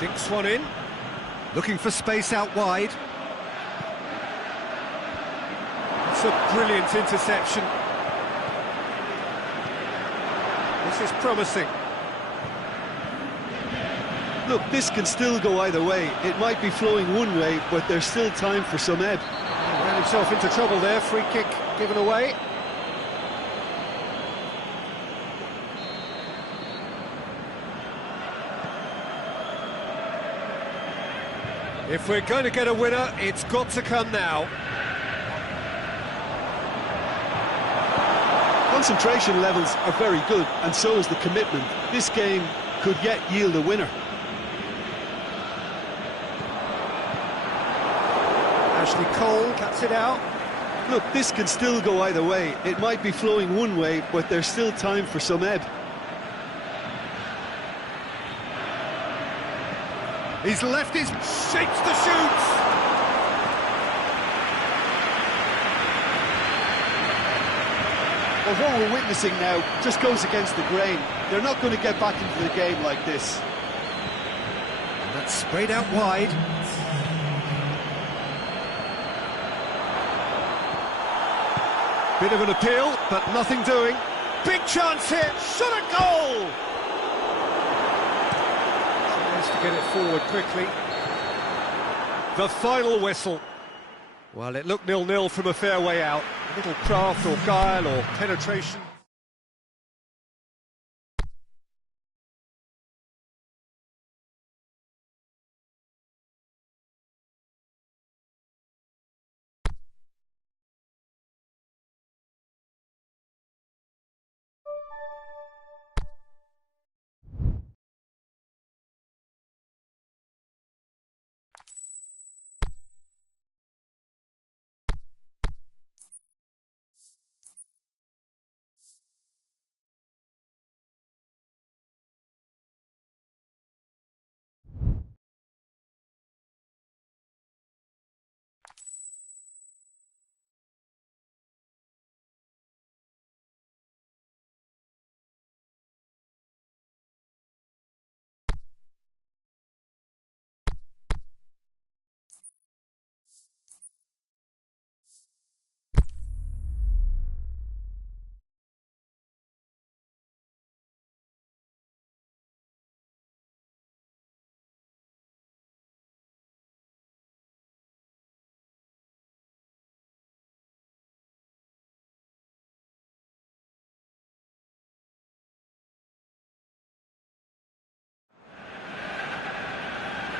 Dinks one in, looking for space out wide. It's a brilliant interception. This is promising. Look, this can still go either way. It might be flowing one way, but there's still time for some ebb. He ran himself into trouble there, free kick given away. If we're going to get a winner, it's got to come now. Concentration levels are very good, and so is the commitment. This game could yet yield a winner. Ashley Cole cuts it out. Look, this can still go either way. It might be flowing one way, but there's still time for some ebb. He's left his... shapes the shoots! Well, what we're witnessing now just goes against the grain. They're not going to get back into the game like this. And that's sprayed out wide. Bit of an appeal, but nothing doing. Big chance here, shot a goal! Tries to get it forward quickly. The final whistle. Well, it looked 0-0 from a fair way out. A little craft or guile or penetration.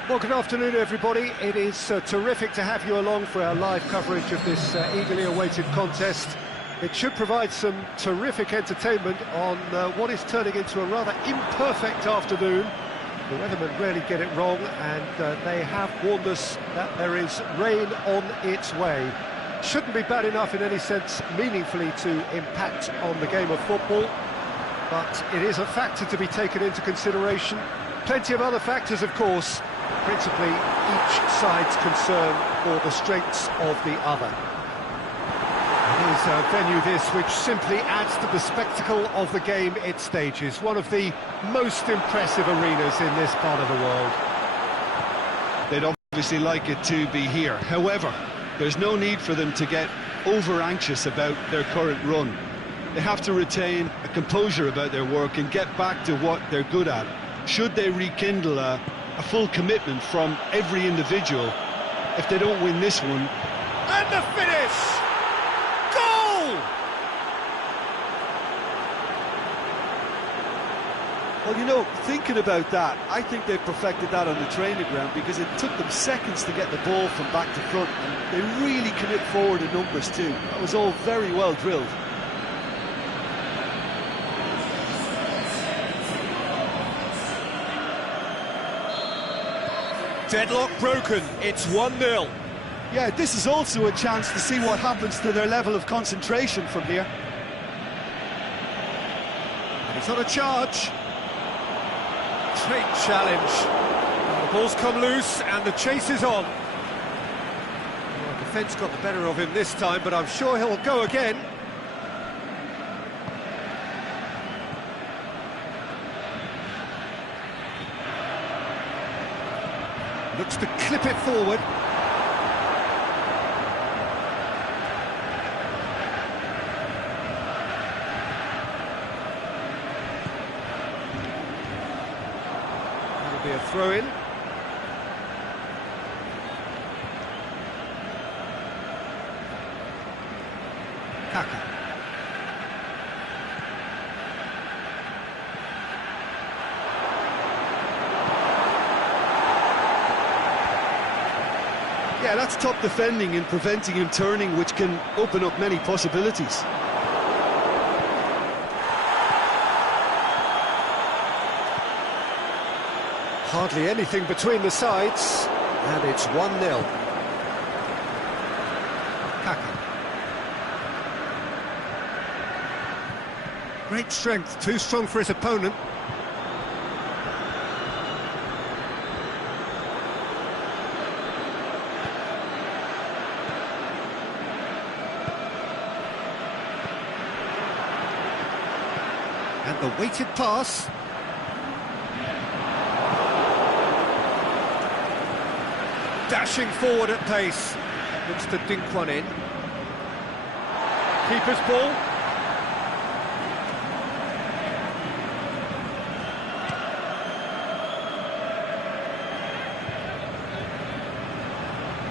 Well, good afternoon, everybody. It is terrific to have you along for our live coverage of this eagerly awaited contest. It should provide some terrific entertainment on what is turning into a rather imperfect afternoon. The weathermen rarely get it wrong, and they have warned us that there is rain on its way. Shouldn't be bad enough in any sense meaningfully to impact on the game of football, but it is a factor to be taken into consideration. Plenty of other factors, of course, principally each side's concern for the strengths of the other. It is a venue this which simply adds to the spectacle of the game it stages, one of the most impressive arenas in this part of the world. They'd obviously like it to be here. However, there's no need for them to get over-anxious about their current run. They have to retain a composure about their work and get back to what they're good at. Should they rekindle a full commitment from every individual, if they don't win this one. And the finish! Goal! Well, you know, thinking about that, I think they perfected that on the training ground, because it took them seconds to get the ball from back to front, and they really commit forward in numbers too. That was all very well drilled. Deadlock broken, it's 1-0. Yeah, this is also a chance to see what happens to their level of concentration from here. And he's on a charge. Great challenge. The ball's come loose and the chase is on. Well, defence got the better of him this time, but I'm sure he'll go again. Looks to clip it forward. That'll be a throw-in. Kaka. Yeah, that's top defending and preventing him turning, which can open up many possibilities. Hardly anything between the sides, and it's 1-0. Kaka. Great strength, too strong for his opponent. And the weighted pass. Dashing forward at pace. Looks to dink one in. Keeper's ball.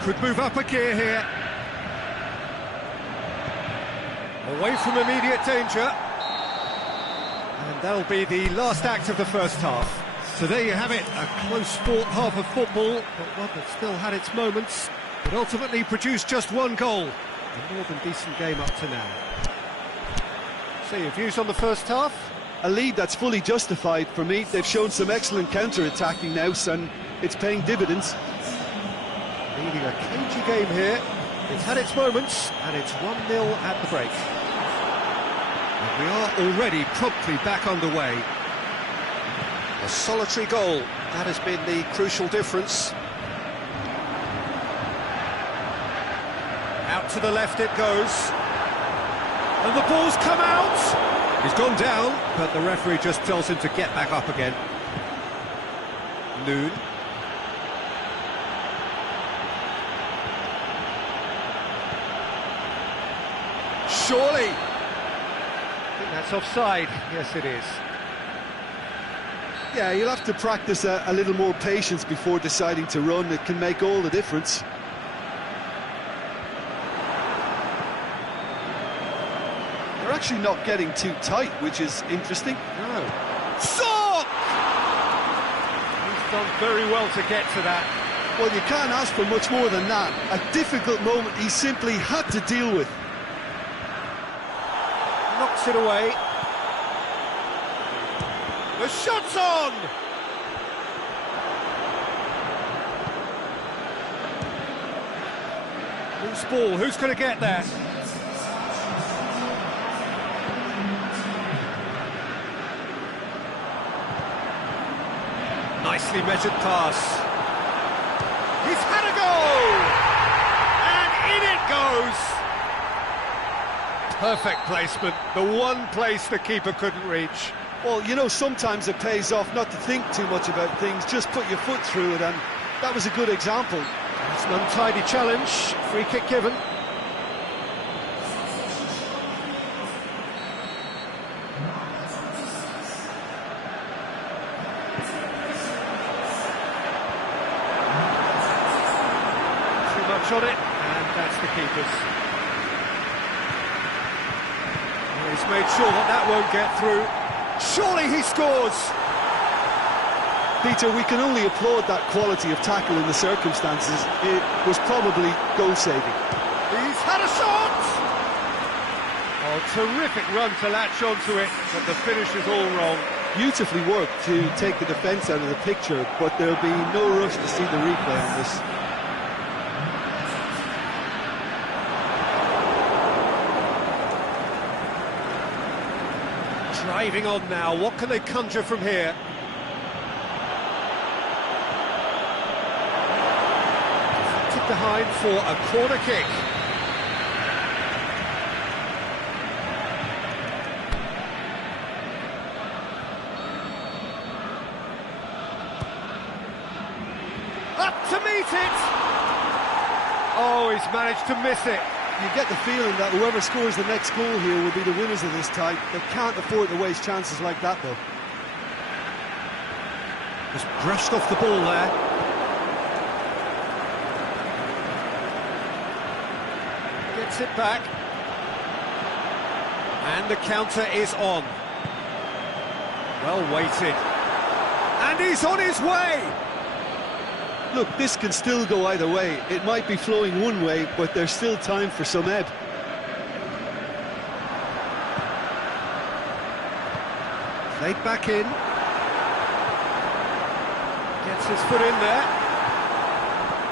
Could move up a gear here. Away from immediate danger. And that'll be the last act of the first half. So there you have it, a close-fought half of football, but one that still had its moments, but ultimately produced just one goal. A more than decent game up to now. So your views on the first half? A lead that's fully justified for me. They've shown some excellent counter-attacking now, and it's paying dividends. Leading a cagey game here. It's had its moments, and it's 1-0 at the break. And we are already promptly back underway. A solitary goal, that has been the crucial difference. Out to the left it goes. And the ball's come out! He's gone down, but the referee just tells him to get back up again. Noon. Surely! I think that's offside. Yes, it is. Yeah, you'll have to practice a little more patience before deciding to run. It can make all the difference. They're actually not getting too tight, which is interesting. No. Sock! He's done very well to get to that. Well, you can't ask for much more than that. A difficult moment he simply had to deal with. Knocks it away. The shot's on! Loose ball, who's going to get that? Nicely measured pass. He's had a goal! And in it goes! Perfect placement, the one place the keeper couldn't reach. Well, you know, sometimes it pays off not to think too much about things, just put your foot through it, and that was a good example. It's an untidy challenge, free kick given. Too much on it, and that's the keeper's. Well, he's made sure that that won't get through. Surely he scores! Peter, we can only applaud that quality of tackle in the circumstances. It was probably goal-saving. He's had a shot! Oh, terrific run to latch onto it, but the finish is all wrong. Beautifully worked to take the defence out of the picture, but there'll be no rush to see the replay on this. Driving on now, what can they conjure from here? Tipped behind for a corner kick. Up to beat it! Oh, he's managed to miss it. You get the feeling that whoever scores the next goal here will be the winners of this tie. They can't afford to waste chances like that, though. Just brushed off the ball there. Gets it back. And the counter is on. Well weighted. And he's on his way! Look, this can still go either way. It might be flowing one way, but there's still time for some ebb. Played back in. Gets his foot in there.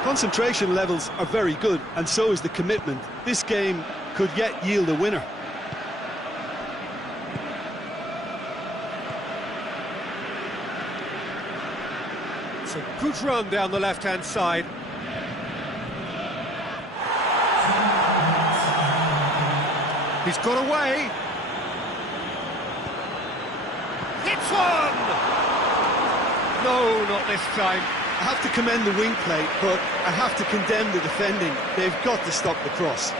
Concentration levels are very good, and so is the commitment. This game could yet yield a winner. It's a good run down the left-hand side. He's got away. Hits one! No, not this time. I have to commend the wing play, but I have to condemn the defending. They've got to stop the cross.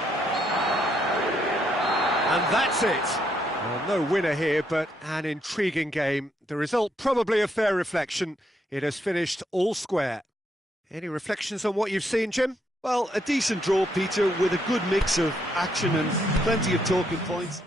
And that's it. Well, no winner here, but an intriguing game. The result probably a fair reflection. It has finished all square. Any reflections on what you've seen, Jim? Well, a decent draw, Peter, with a good mix of action and plenty of talking points.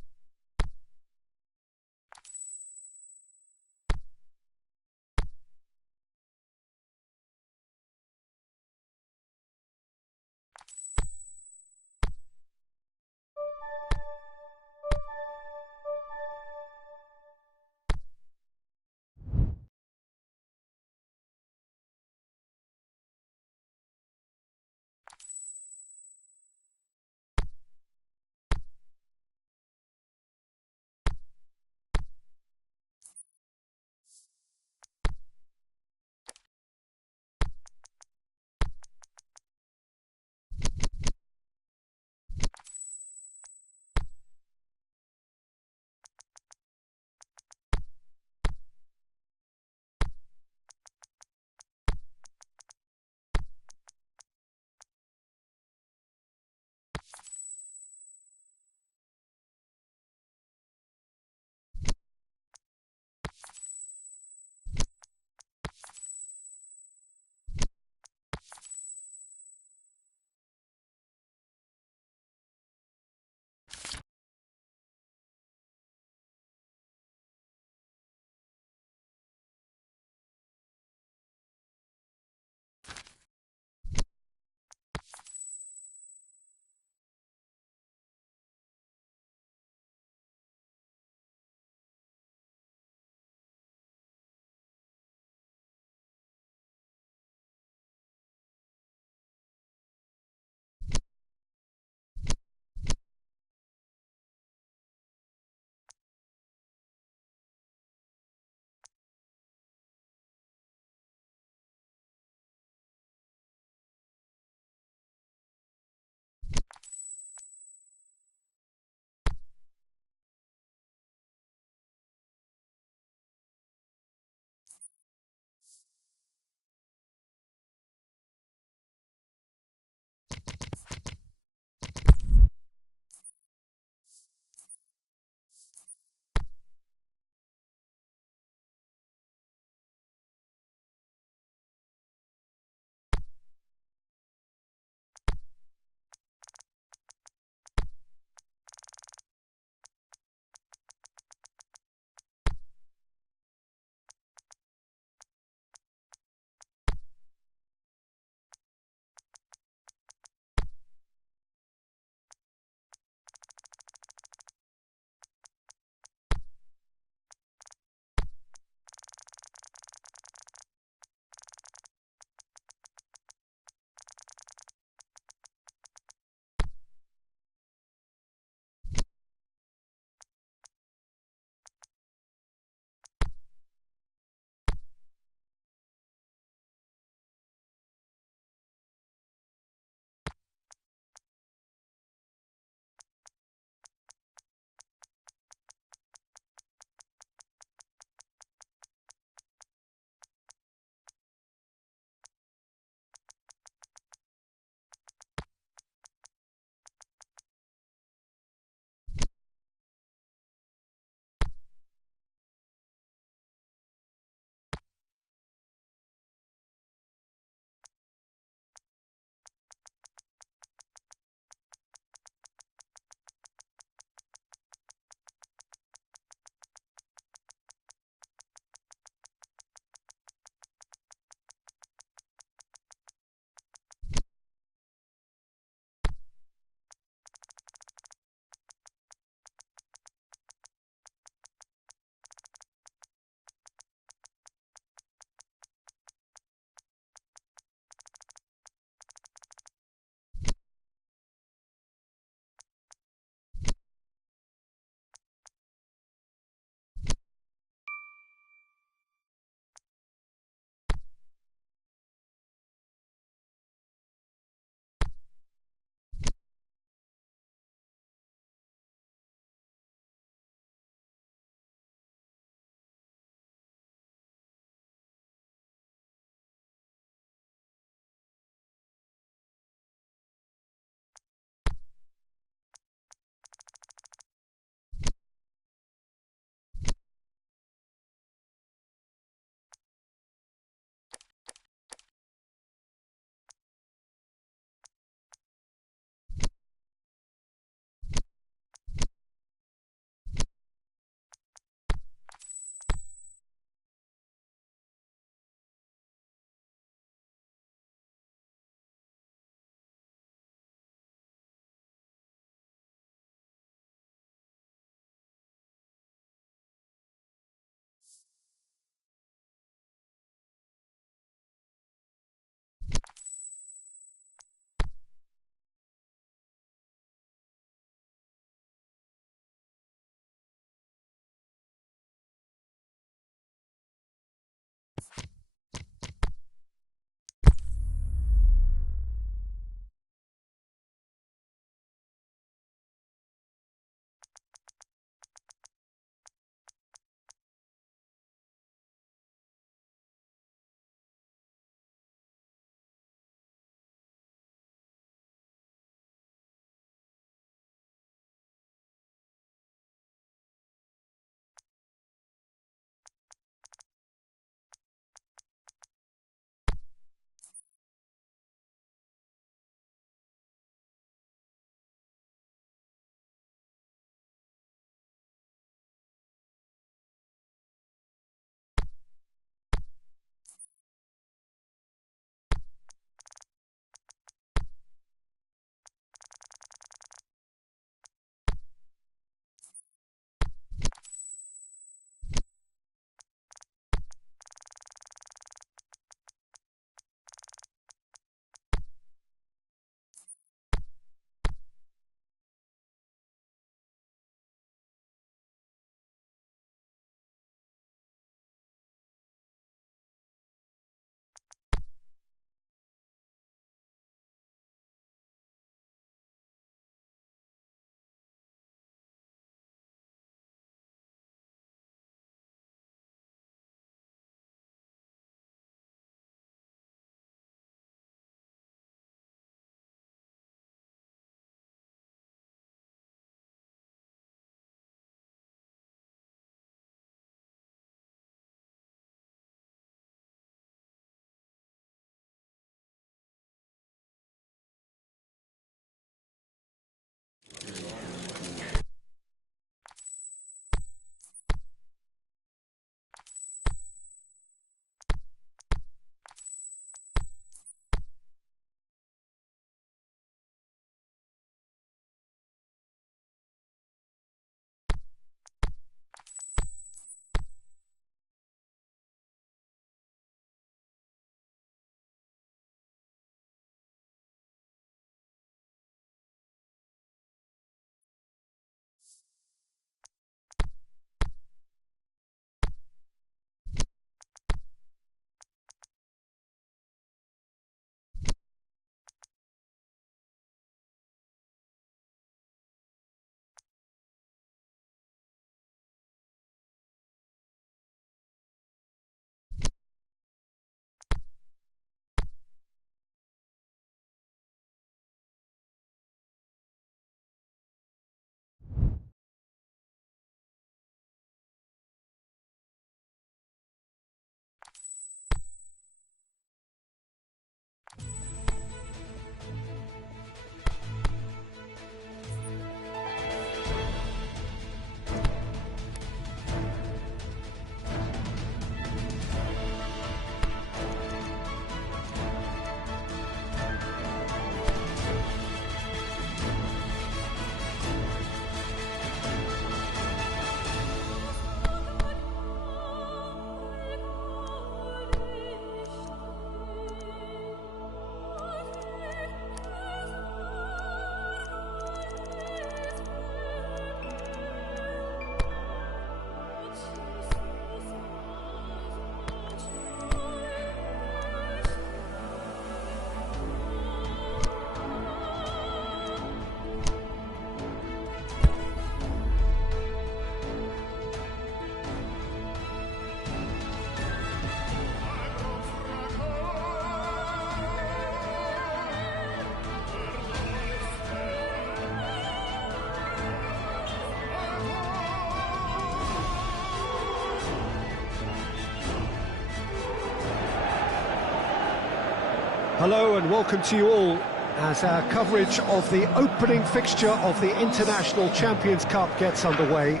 Hello and welcome to you all as our coverage of the opening fixture of the International Champions Cup gets underway.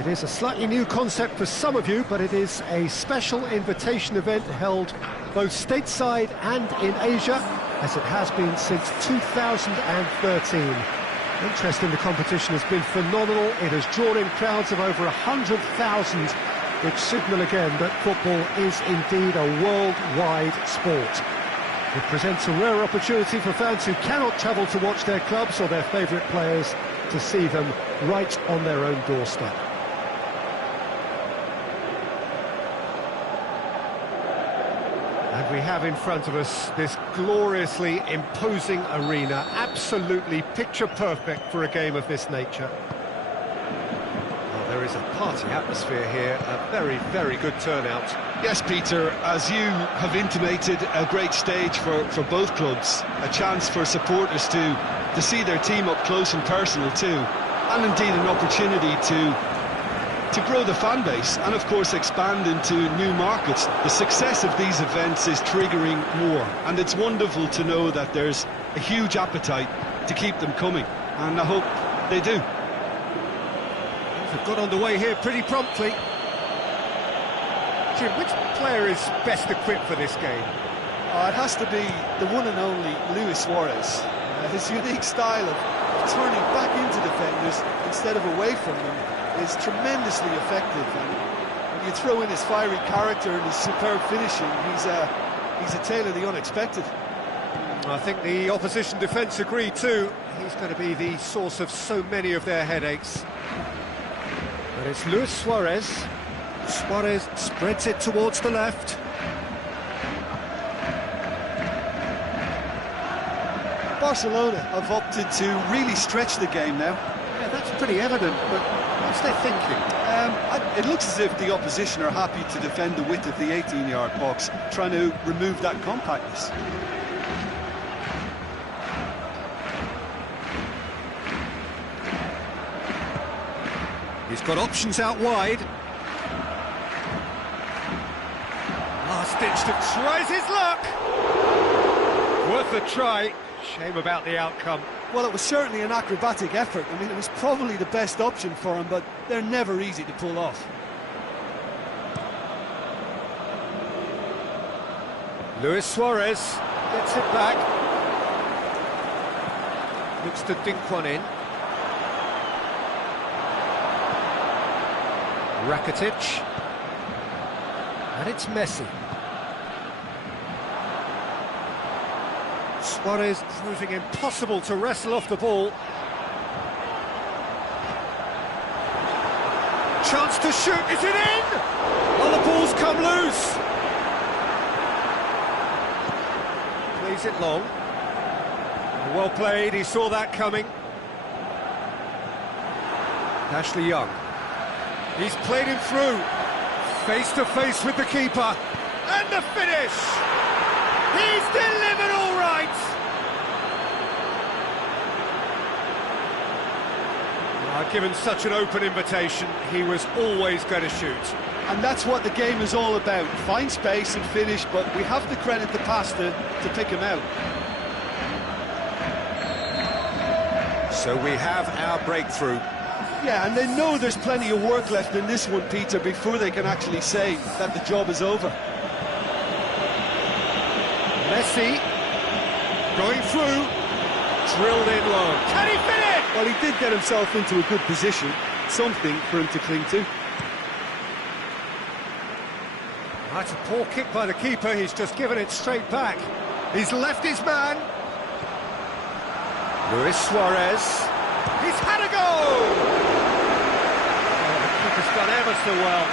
It is a slightly new concept for some of you, but it is a special invitation event held both stateside and in Asia, as it has been since 2013. Interest in the competition has been phenomenal. It has drawn in crowds of over 100,000, which signal again that football is indeed a worldwide sport. It presents a rare opportunity for fans who cannot travel to watch their clubs or their favourite players to see them right on their own doorstep. And we have in front of us this gloriously imposing arena, absolutely picture perfect for a game of this nature. Well, there is a party atmosphere here, a very, very good turnout. Yes, Peter, as you have intimated, a great stage for both clubs, a chance for supporters to see their team up close and personal too, and indeed an opportunity to grow the fan base and of course expand into new markets. The success of these events is triggering more, and it's wonderful to know that there's a huge appetite to keep them coming, and I hope they do. They've got underway here pretty promptly. Jim, which player is best equipped for this game? It has to be the one and only Luis Suarez. His unique style of turning back into defenders instead of away from them is tremendously effective. And when you throw in his fiery character and his superb finishing, he's a tale of the unexpected. I think the opposition defence agree too. He's going to be the source of so many of their headaches. But it's Luis Suarez. Suarez spreads it towards the left. Barcelona have opted to really stretch the game now. Yeah, that's pretty evident, but what's their thinking? It looks as if the opposition are happy to defend the width of the 18-yard box, trying to remove that compactness. He's got options out wide. Last-ditch tries his luck. Worth a try. Shame about the outcome. Well, it was certainly an acrobatic effort. I mean, it was probably the best option for him, but they're never easy to pull off. Luis Suarez gets it back. Looks to dink one in. Rakitic. And it's Messi. Suarez proving impossible to wrestle off the ball. Chance to shoot, is it in? Oh, the ball's come loose. Plays it long. Well played, he saw that coming. Ashley Young. He's played him through. Face to face with the keeper. And the finish! He's delivered all right! Given such an open invitation, he was always going to shoot. And that's what the game is all about. Find space and finish, but we have to credit the passer to pick him out. So we have our breakthrough. Yeah, and they know there's plenty of work left in this one, Peter, before they can actually say that the job is over. Messi going through, drilled in low. Can he finish? Well, he did get himself into a good position, something for him to cling to. That's a poor kick by the keeper, he's just given it straight back. He's left his man. Luis Suarez. He's had a go! He's done ever so well.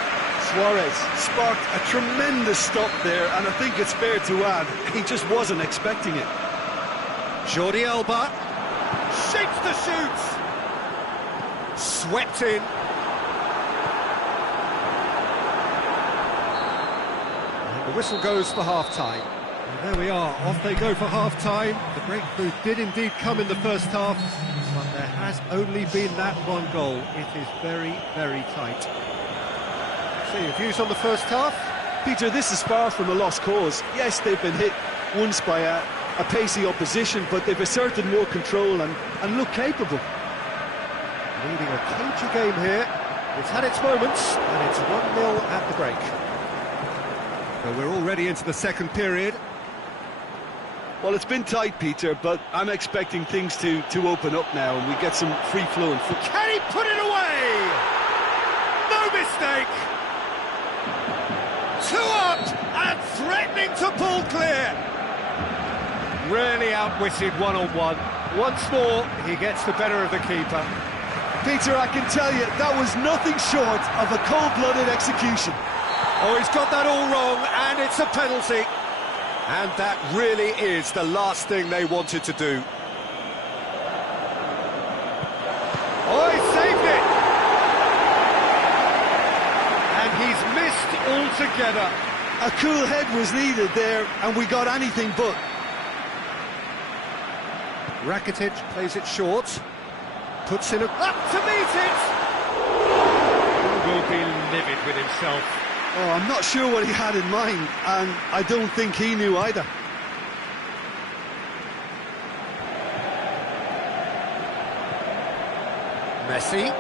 Suarez sparked a tremendous stop there, and I think it's fair to add, he just wasn't expecting it. Jordi Alba shapes the shoots. Swept in. And the whistle goes for half-time. And there we are, off they go for half-time. The breakthrough did indeed come in the first half, but there has only been that one goal. It is very, very tight. So your views on the first half? Peter, this is far from a lost cause. Yes, they've been hit once by a pacey opposition, but they've asserted more control and look capable. Leading a cagey game here. It's had its moments, and it's 1-0 at the break. So we're already into the second period. Well, it's been tight, Peter, but I'm expecting things to open up now, and we get some free-flowing foot. Can he put it away? No mistake! Two up and threatening to pull clear. Really outwitted one-on-one. Once more, he gets the better of the keeper. Peter, I can tell you, that was nothing short of a cold-blooded execution. Oh, he's got that all wrong, and it's a penalty. And that really is the last thing they wanted to do. Oh, he saved it! And he's missed altogether. A cool head was needed there, and we got anything but. Rakitic plays it short. Puts in a... up to meet it! He will be livid with himself. Oh, I'm not sure what he had in mind, and I don't think he knew either. Messi.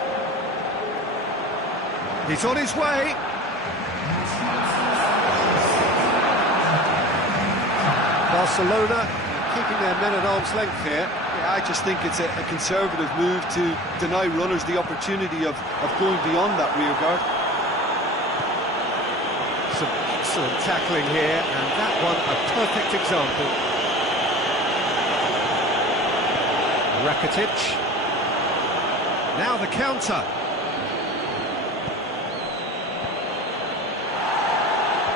He's on his way. Barcelona keeping their men at arm's length here. Yeah, I just think it's a conservative move to deny runners the opportunity of going beyond that rear guard. Some excellent tackling here, and that one a perfect example. Rakitic. Now the counter.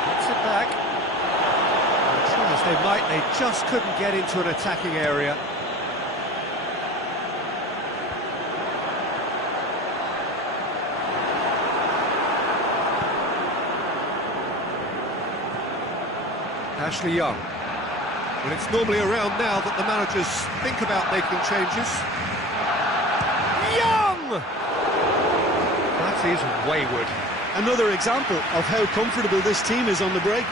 Gets it back. They tried as they might, they just couldn't get into an attacking area. Ashley Young. Well, it's normally around now that the managers think about making changes. Young! That is wayward. Another example of how comfortable this team is on the break.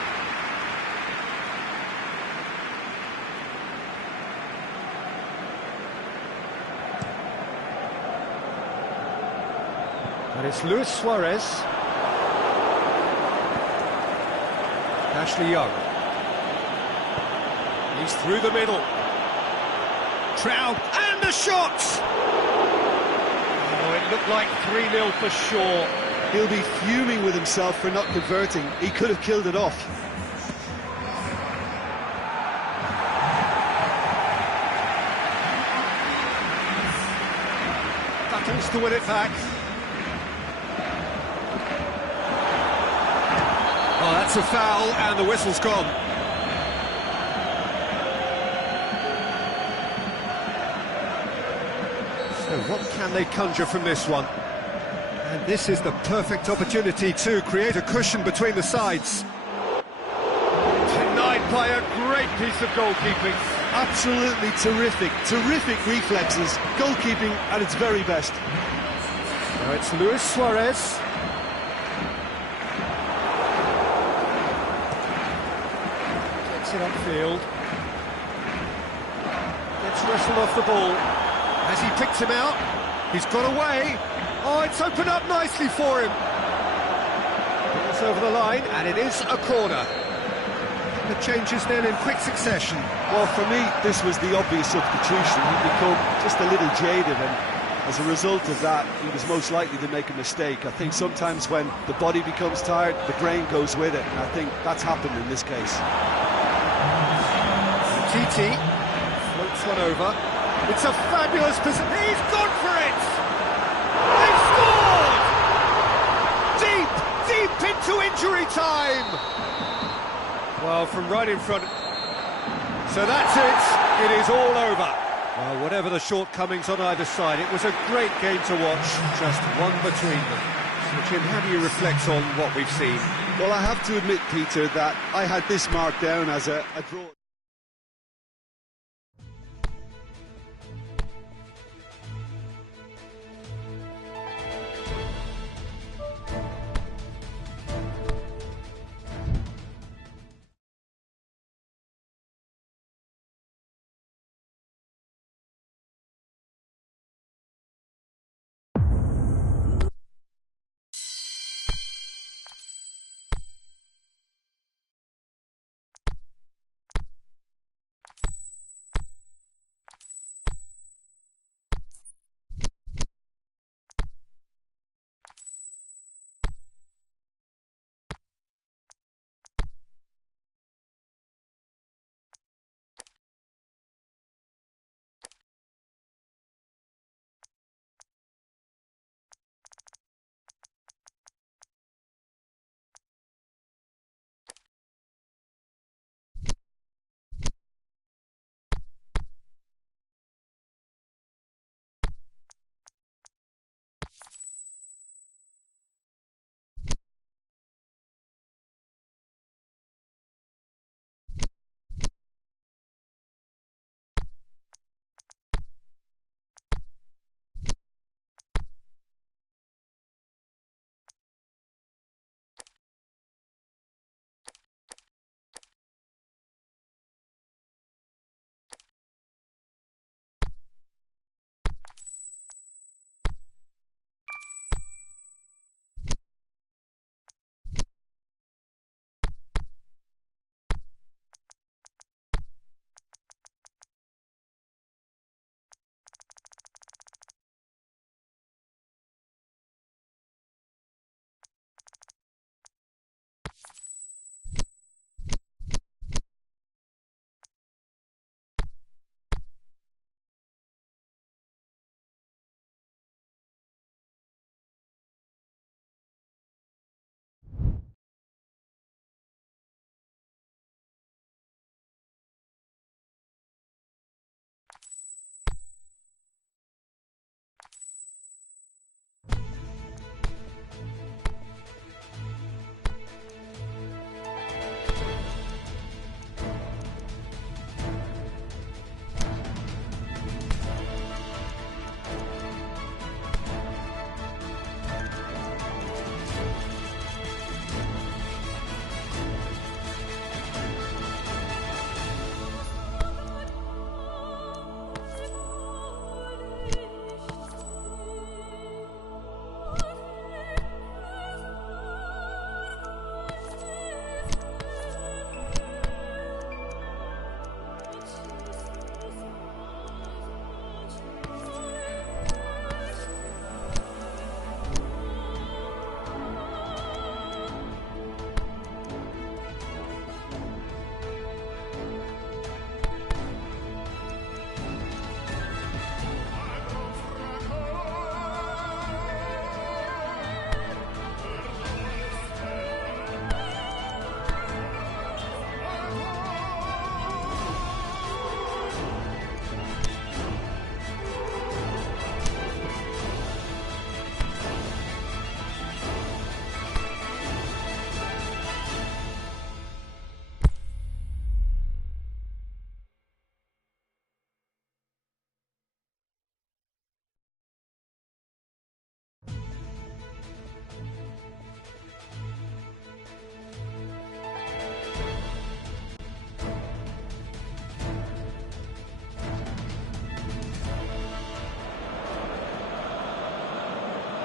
And it's Luis Suarez. Ashley Young. He's through the middle. Trout, and the shot! Oh, it looked like 3-0 for sure. He'll be fuming with himself for not converting. He could have killed it off. Battles to win it back. Oh, that's a foul, and the whistle's gone. So what can they conjure from this one? And this is the perfect opportunity to create a cushion between the sides. Denied by a great piece of goalkeeping. Absolutely terrific, terrific reflexes. Goalkeeping at its very best. Now it's Luis Suarez. Gets it upfield. Gets wrestled off the ball. As he picked him out, he's got away. Oh, it's opened up nicely for him. It's over the line, and it is a corner. The changes then in quick succession. Well, for me, this was the obvious substitution. He'd become just a little jaded, and as a result of that, he was most likely to make a mistake. I think sometimes when the body becomes tired, the brain goes with it, and I think that's happened in this case. TT floats one over. It's a fabulous position. He's gone for it! They've scored! Deep, deep into injury time! Well, from right in front. So that's it. It is all over. Well, whatever the shortcomings on either side, it was a great game to watch. Just one between them. So, Jim, how do you reflect on what we've seen? Well, I have to admit, Peter, that I had this marked down as a draw.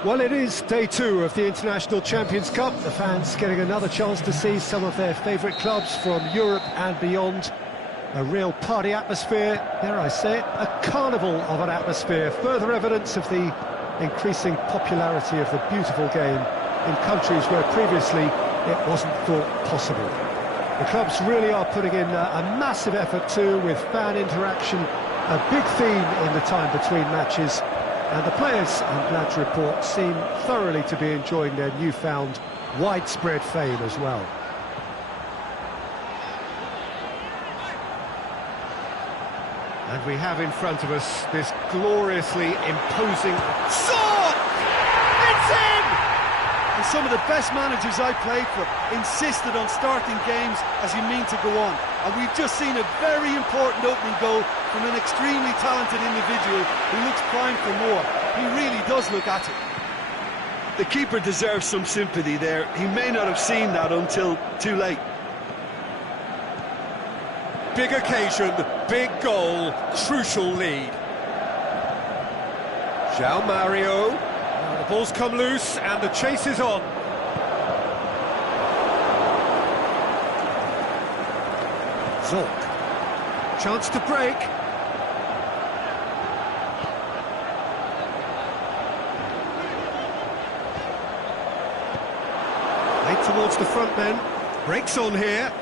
Well, it is day 2 of the International Champions Cup. The fans getting another chance to see some of their favourite clubs from Europe and beyond. A real party atmosphere, dare I say it, a carnival of an atmosphere. Further evidence of the increasing popularity of the beautiful game in countries where previously it wasn't thought possible. The clubs really are putting in a massive effort too, with fan interaction, a big theme in the time between matches. And the players, I'm glad to report, seem thoroughly to be enjoying their newfound widespread fame as well. And we have in front of us this gloriously imposing... Son! It's in! And some of the best managers I played for insisted on starting games as you mean to go on. And we've just seen a very important opening goal from an extremely talented individual who looks primed for more. He really does look at it. The keeper deserves some sympathy there. He may not have seen that until too late. Big occasion, big goal, crucial lead. João Mario. Now the ball's come loose and the chase is on. Zorc. Chance to break. Late towards the front men. Breaks on here.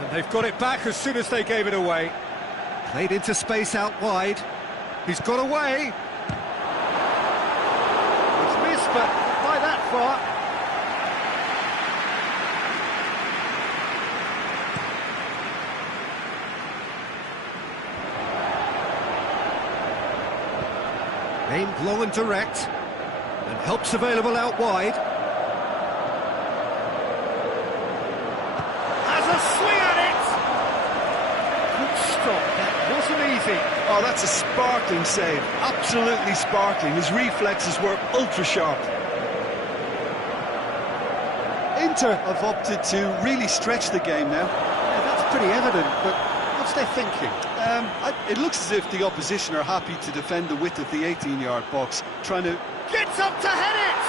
And they've got it back as soon as they gave it away. Played into space out wide. He's got away. He's missed, but not by that far. Aimed long and direct. And help's available out wide. That wasn't easy. Oh, that's a sparkling save. Absolutely sparkling. His reflexes were ultra sharp. Inter have opted to really stretch the game now. Yeah, that's pretty evident, but what's their thinking? It looks as if the opposition are happy to defend the width of the 18-yard box, trying to... Gets up to head it!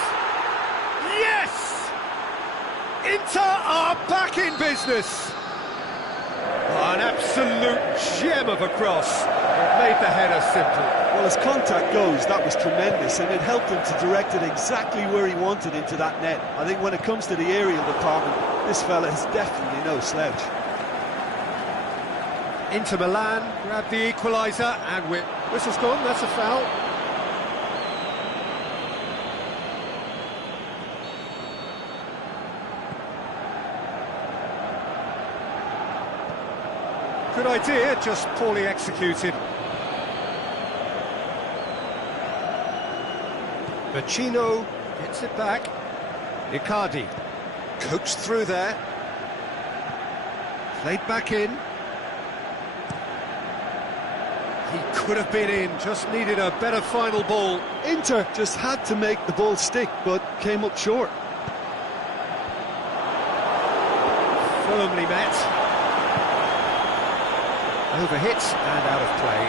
Yes! Inter are back in business! Oh, an absolute gem of a cross. It made the header simple. Well, as contact goes, that was tremendous, and it helped him to direct it exactly where he wanted into that net. I think when it comes to the aerial department, this fella is definitely no slouch. Inter Milan grabbed the equaliser, and whistle's gone, that's a foul. Good idea, just poorly executed. Vecino gets it back. Icardi coached through there. Played back in. He could have been in, just needed a better final ball. Inter just had to make the ball stick, but came up short. Firmly met. Overhit and out of play.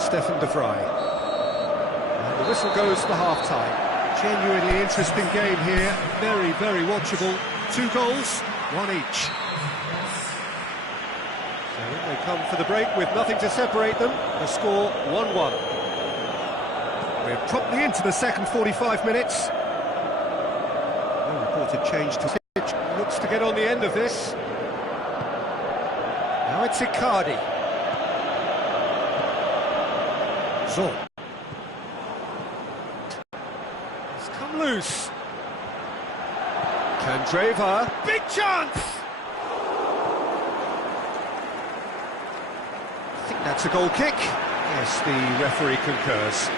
Stefan de Vrij. And the whistle goes for half-time. Genuinely interesting game here. Very, very watchable. 2 goals, 1 each. They come for the break with nothing to separate them. The score 1-1. We're promptly into the second 45 minutes. No reported change to pitch. Looks to get on the end of this. Now it's Icardi. Zorc. It's come loose. Candreva. Big chance! That's a goal kick. Yes, the referee concurs.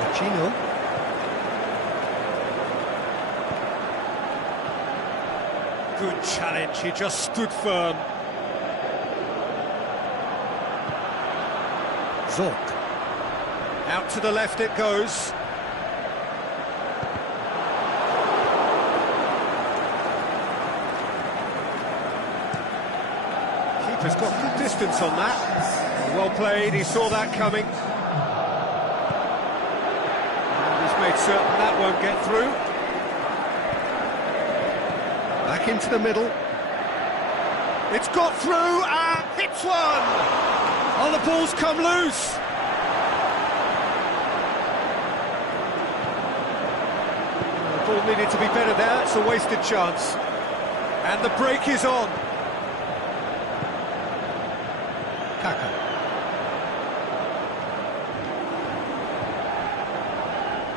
Vecino. Good challenge, he just stood firm. Zorc. Out to the left it goes. Keeper's got good distance on that. Well played, he saw that coming. And he's made certain that won't get through. Back into the middle. It's got through and hits one! Oh, the ball's come loose! The ball needed to be better there, it's a wasted chance. And the break is on. Kaka.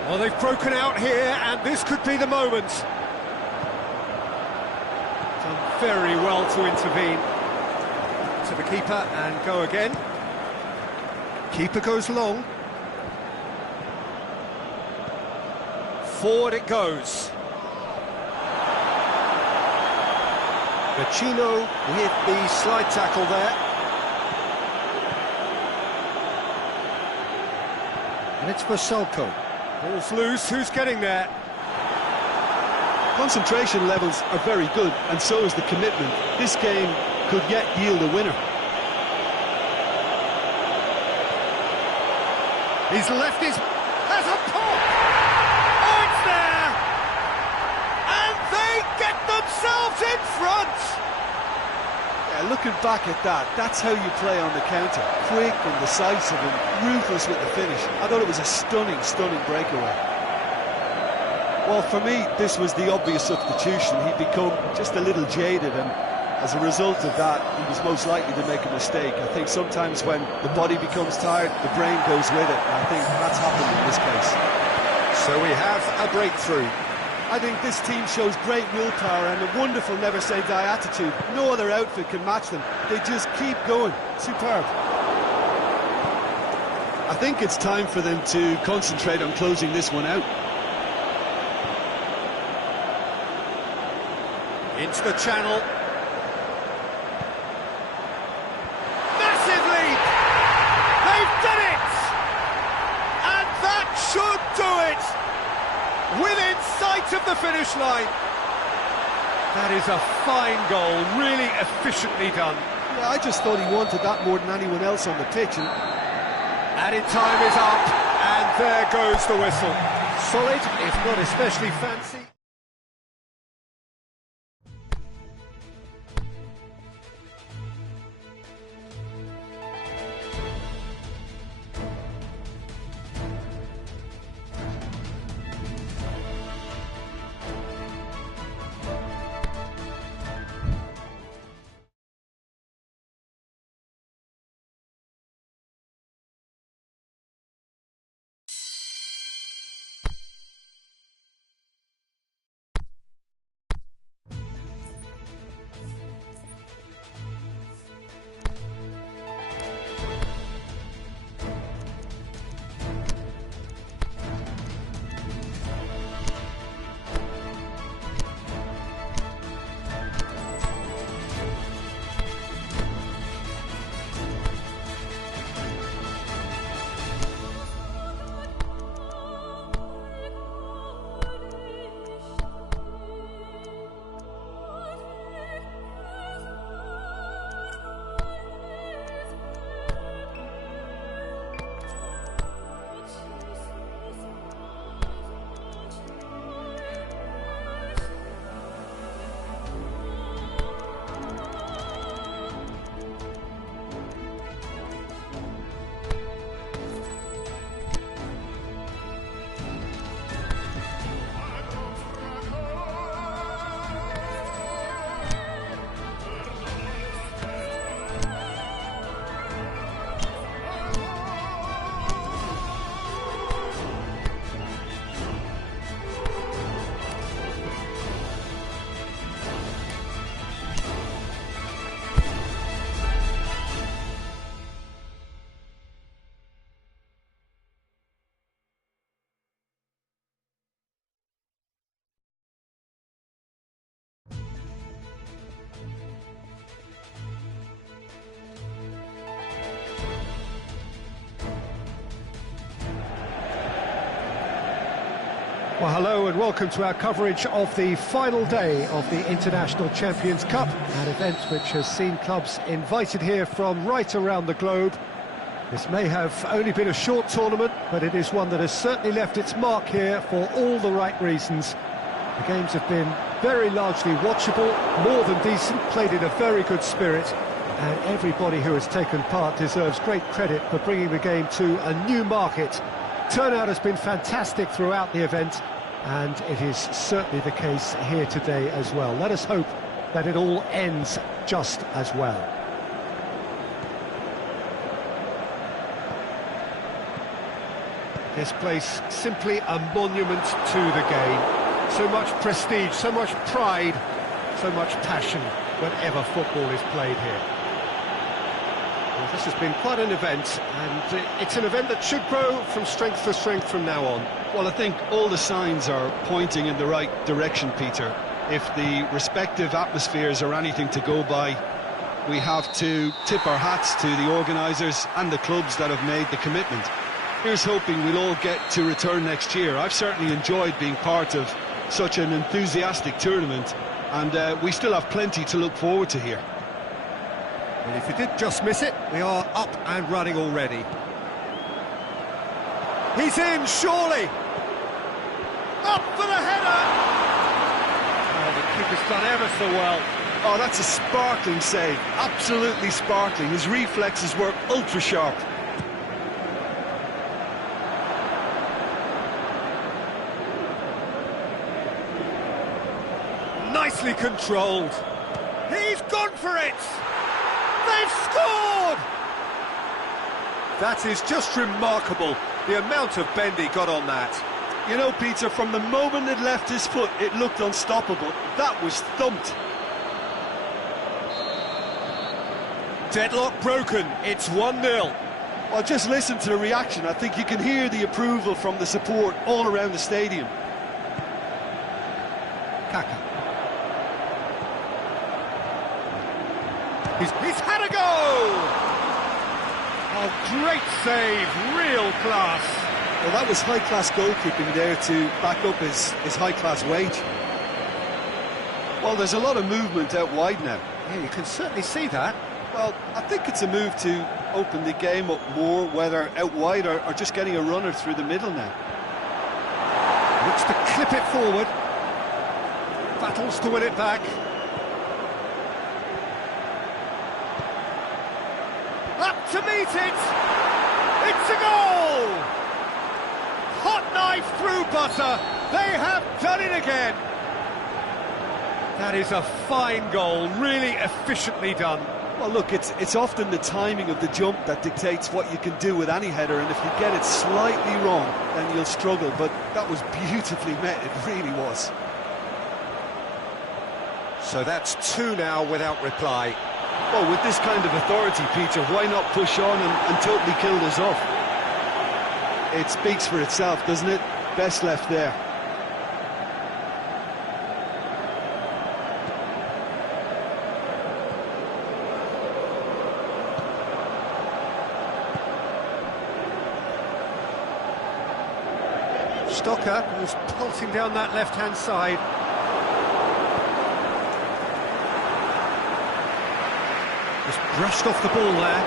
Well, they've broken out here, and this could be the moment. Done very well to intervene. To the keeper, and go again. Keeper goes long. Forward it goes. Vecino with the slide tackle there. And it's for Salko. Ball's loose, who's getting there? Concentration levels are very good, and so is the commitment. This game could yet yield a winner. He's left his... has a pop! Oh, it's there! And they get themselves in front! Yeah, looking back at that, that's how you play on the counter. Quick and decisive and ruthless with the finish. I thought it was a stunning, stunning breakaway. Well, for me, this was the obvious substitution. He'd become just a little jaded, and as a result of that, he was most likely to make a mistake. I think sometimes when the body becomes tired, the brain goes with it, and I think that's happened in this case. So we have a breakthrough. I think this team shows great willpower and a wonderful never-say-die attitude. No other outfit can match them. They just keep going. Superb. I think it's time for them to concentrate on closing this one out. Into the channel. Massive leap! They've done it! And that should do it! Within sight of the finish line. That is a fine goal, really efficiently done. Yeah, I just thought he wanted that more than anyone else on the pitch. Added time is up, and there goes the whistle. Solid, if not especially fancy. Well, hello and welcome to our coverage of the final day of the International Champions Cup, an event which has seen clubs invited here from right around the globe. This may have only been a short tournament, but it is one that has certainly left its mark here for all the right reasons. The games have been very largely watchable, more than decent, played in a very good spirit, and everybody who has taken part deserves great credit for bringing the game to a new market. Turnout has been fantastic throughout the event, and it is certainly the case here today as well. Let us hope that it all ends just as well. This place simply a monument to the game. So much prestige, so much pride, so much passion whenever football is played here. Well, this has been quite an event, and it's an event that should grow from strength to strength from now on. Well, I think all the signs are pointing in the right direction, Peter. If the respective atmospheres are anything to go by, we have to tip our hats to the organisers and the clubs that have made the commitment. Here's hoping we'll all get to return next year. I've certainly enjoyed being part of such an enthusiastic tournament, and we still have plenty to look forward to here. And if you did just miss it, we are up and running already. He's in, surely! Up for the header! Oh, the keeper's done ever so well. Oh, that's a sparkling save, absolutely sparkling. His reflexes were ultra sharp. Nicely controlled. He's gone for it! They've scored! That is just remarkable, the amount of bend he got on that. You know, Peter, from the moment it left his foot, it looked unstoppable. That was thumped. Deadlock broken, it's 1-0. Well, just listen to the reaction. I think you can hear the approval from the support all around the stadium. Kaka. He's had a go! Oh, great save, real class. Well, that was high-class goalkeeping there to back up his high-class wage. Well, there's a lot of movement out wide now. Yeah, you can certainly see that. Well, I think it's a move to open the game up more, whether out wide or just getting a runner through the middle now. Looks to clip it forward. Battles to win it back. Up to meet it! It's a goal! Hot knife through butter! They have done it again! That is a fine goal, really efficiently done. Well, look, it's often the timing of the jump that dictates what you can do with any header, and if you get it slightly wrong, then you'll struggle, but that was beautifully met, it really was. So that's 2 now without reply. Well, with this kind of authority, Peter, why not push on and totally kill this off? It speaks for itself, doesn't it? Best left there. Stocker was pulsing down that left-hand side. Just brushed off the ball there.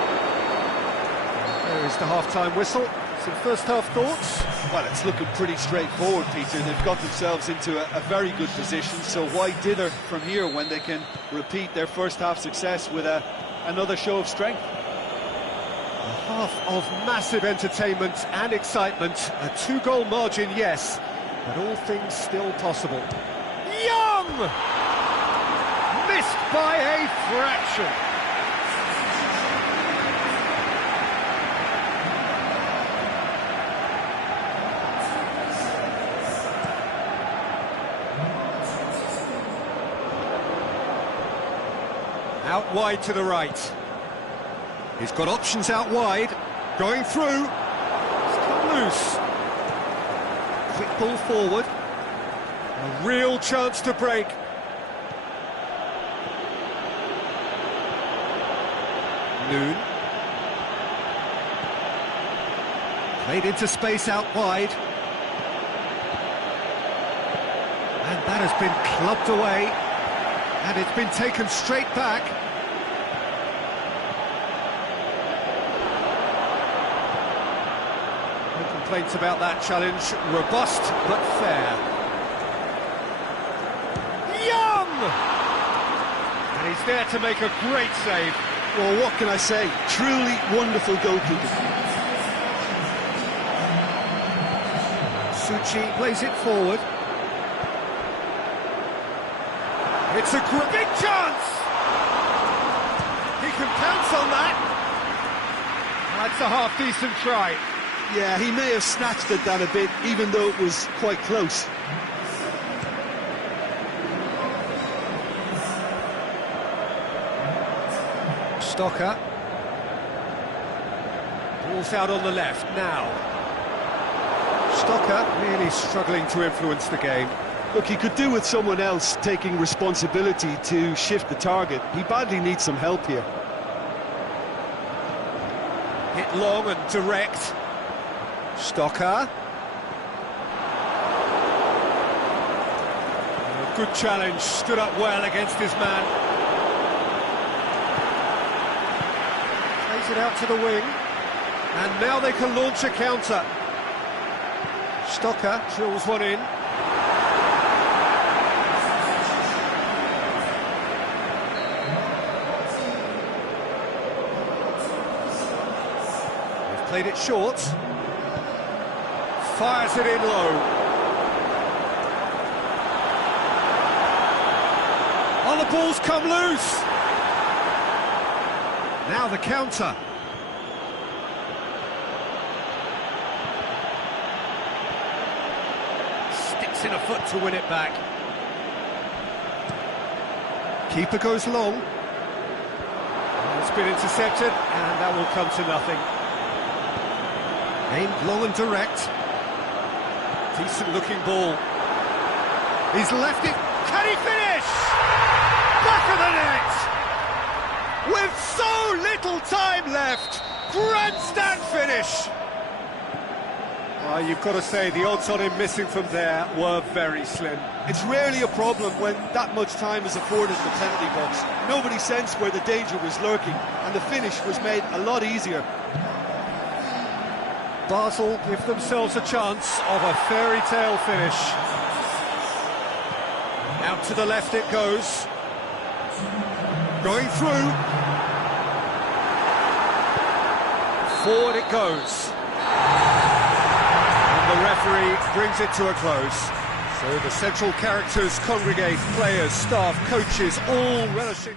There is the half-time whistle. Some first-half thoughts? Well, it's looking pretty straightforward, Peter. They've got themselves into a very good position, so why dither from here when they can repeat their first-half success with another show of strength? A half of massive entertainment and excitement. A 2-goal margin, yes, but all things still possible. Young! Missed by a fraction. Out wide to the right. He's got options out wide. Going through. It's come loose. Quick ball forward. A real chance to break. Noon. Played into space out wide. That has been clubbed away, and it's been taken straight back. No complaints about that challenge. Robust, but fair. Young! And he's there to make a great save. Well, what can I say? Truly wonderful goalkeeping. Suchi plays it forward. It's a big chance! He can pounce on that. That's a half-decent try. Yeah, he may have snatched at that a bit, even though it was quite close. Stocker. Ball's out on the left now. Stocker really struggling to influence the game. Look, he could do with someone else taking responsibility to shift the target. He badly needs some help here. Hit long and direct. Stocker. A good challenge, stood up well against his man. Plays it out to the wing. And now they can launch a counter. Stocker drills one in. They've played it short. Fires it in low. Oh, the ball's come loose. Now the counter. Sticks in a foot to win it back. Keeper goes long. It's been intercepted, and that will come to nothing. Aimed long and direct. Decent looking ball. He's left it. Can he finish? Back of the net! With so little time left. Grandstand finish. You've got to say, the odds on him missing from there were very slim. It's rarely a problem when that much time is afforded in the penalty box. Nobody sensed where the danger was lurking, and the finish was made a lot easier. Basel give themselves a chance of a fairy tale finish. Out to the left it goes. Going through. Forward it goes. And the referee brings it to a close. So the central characters congregate, players, staff, coaches, all relishing...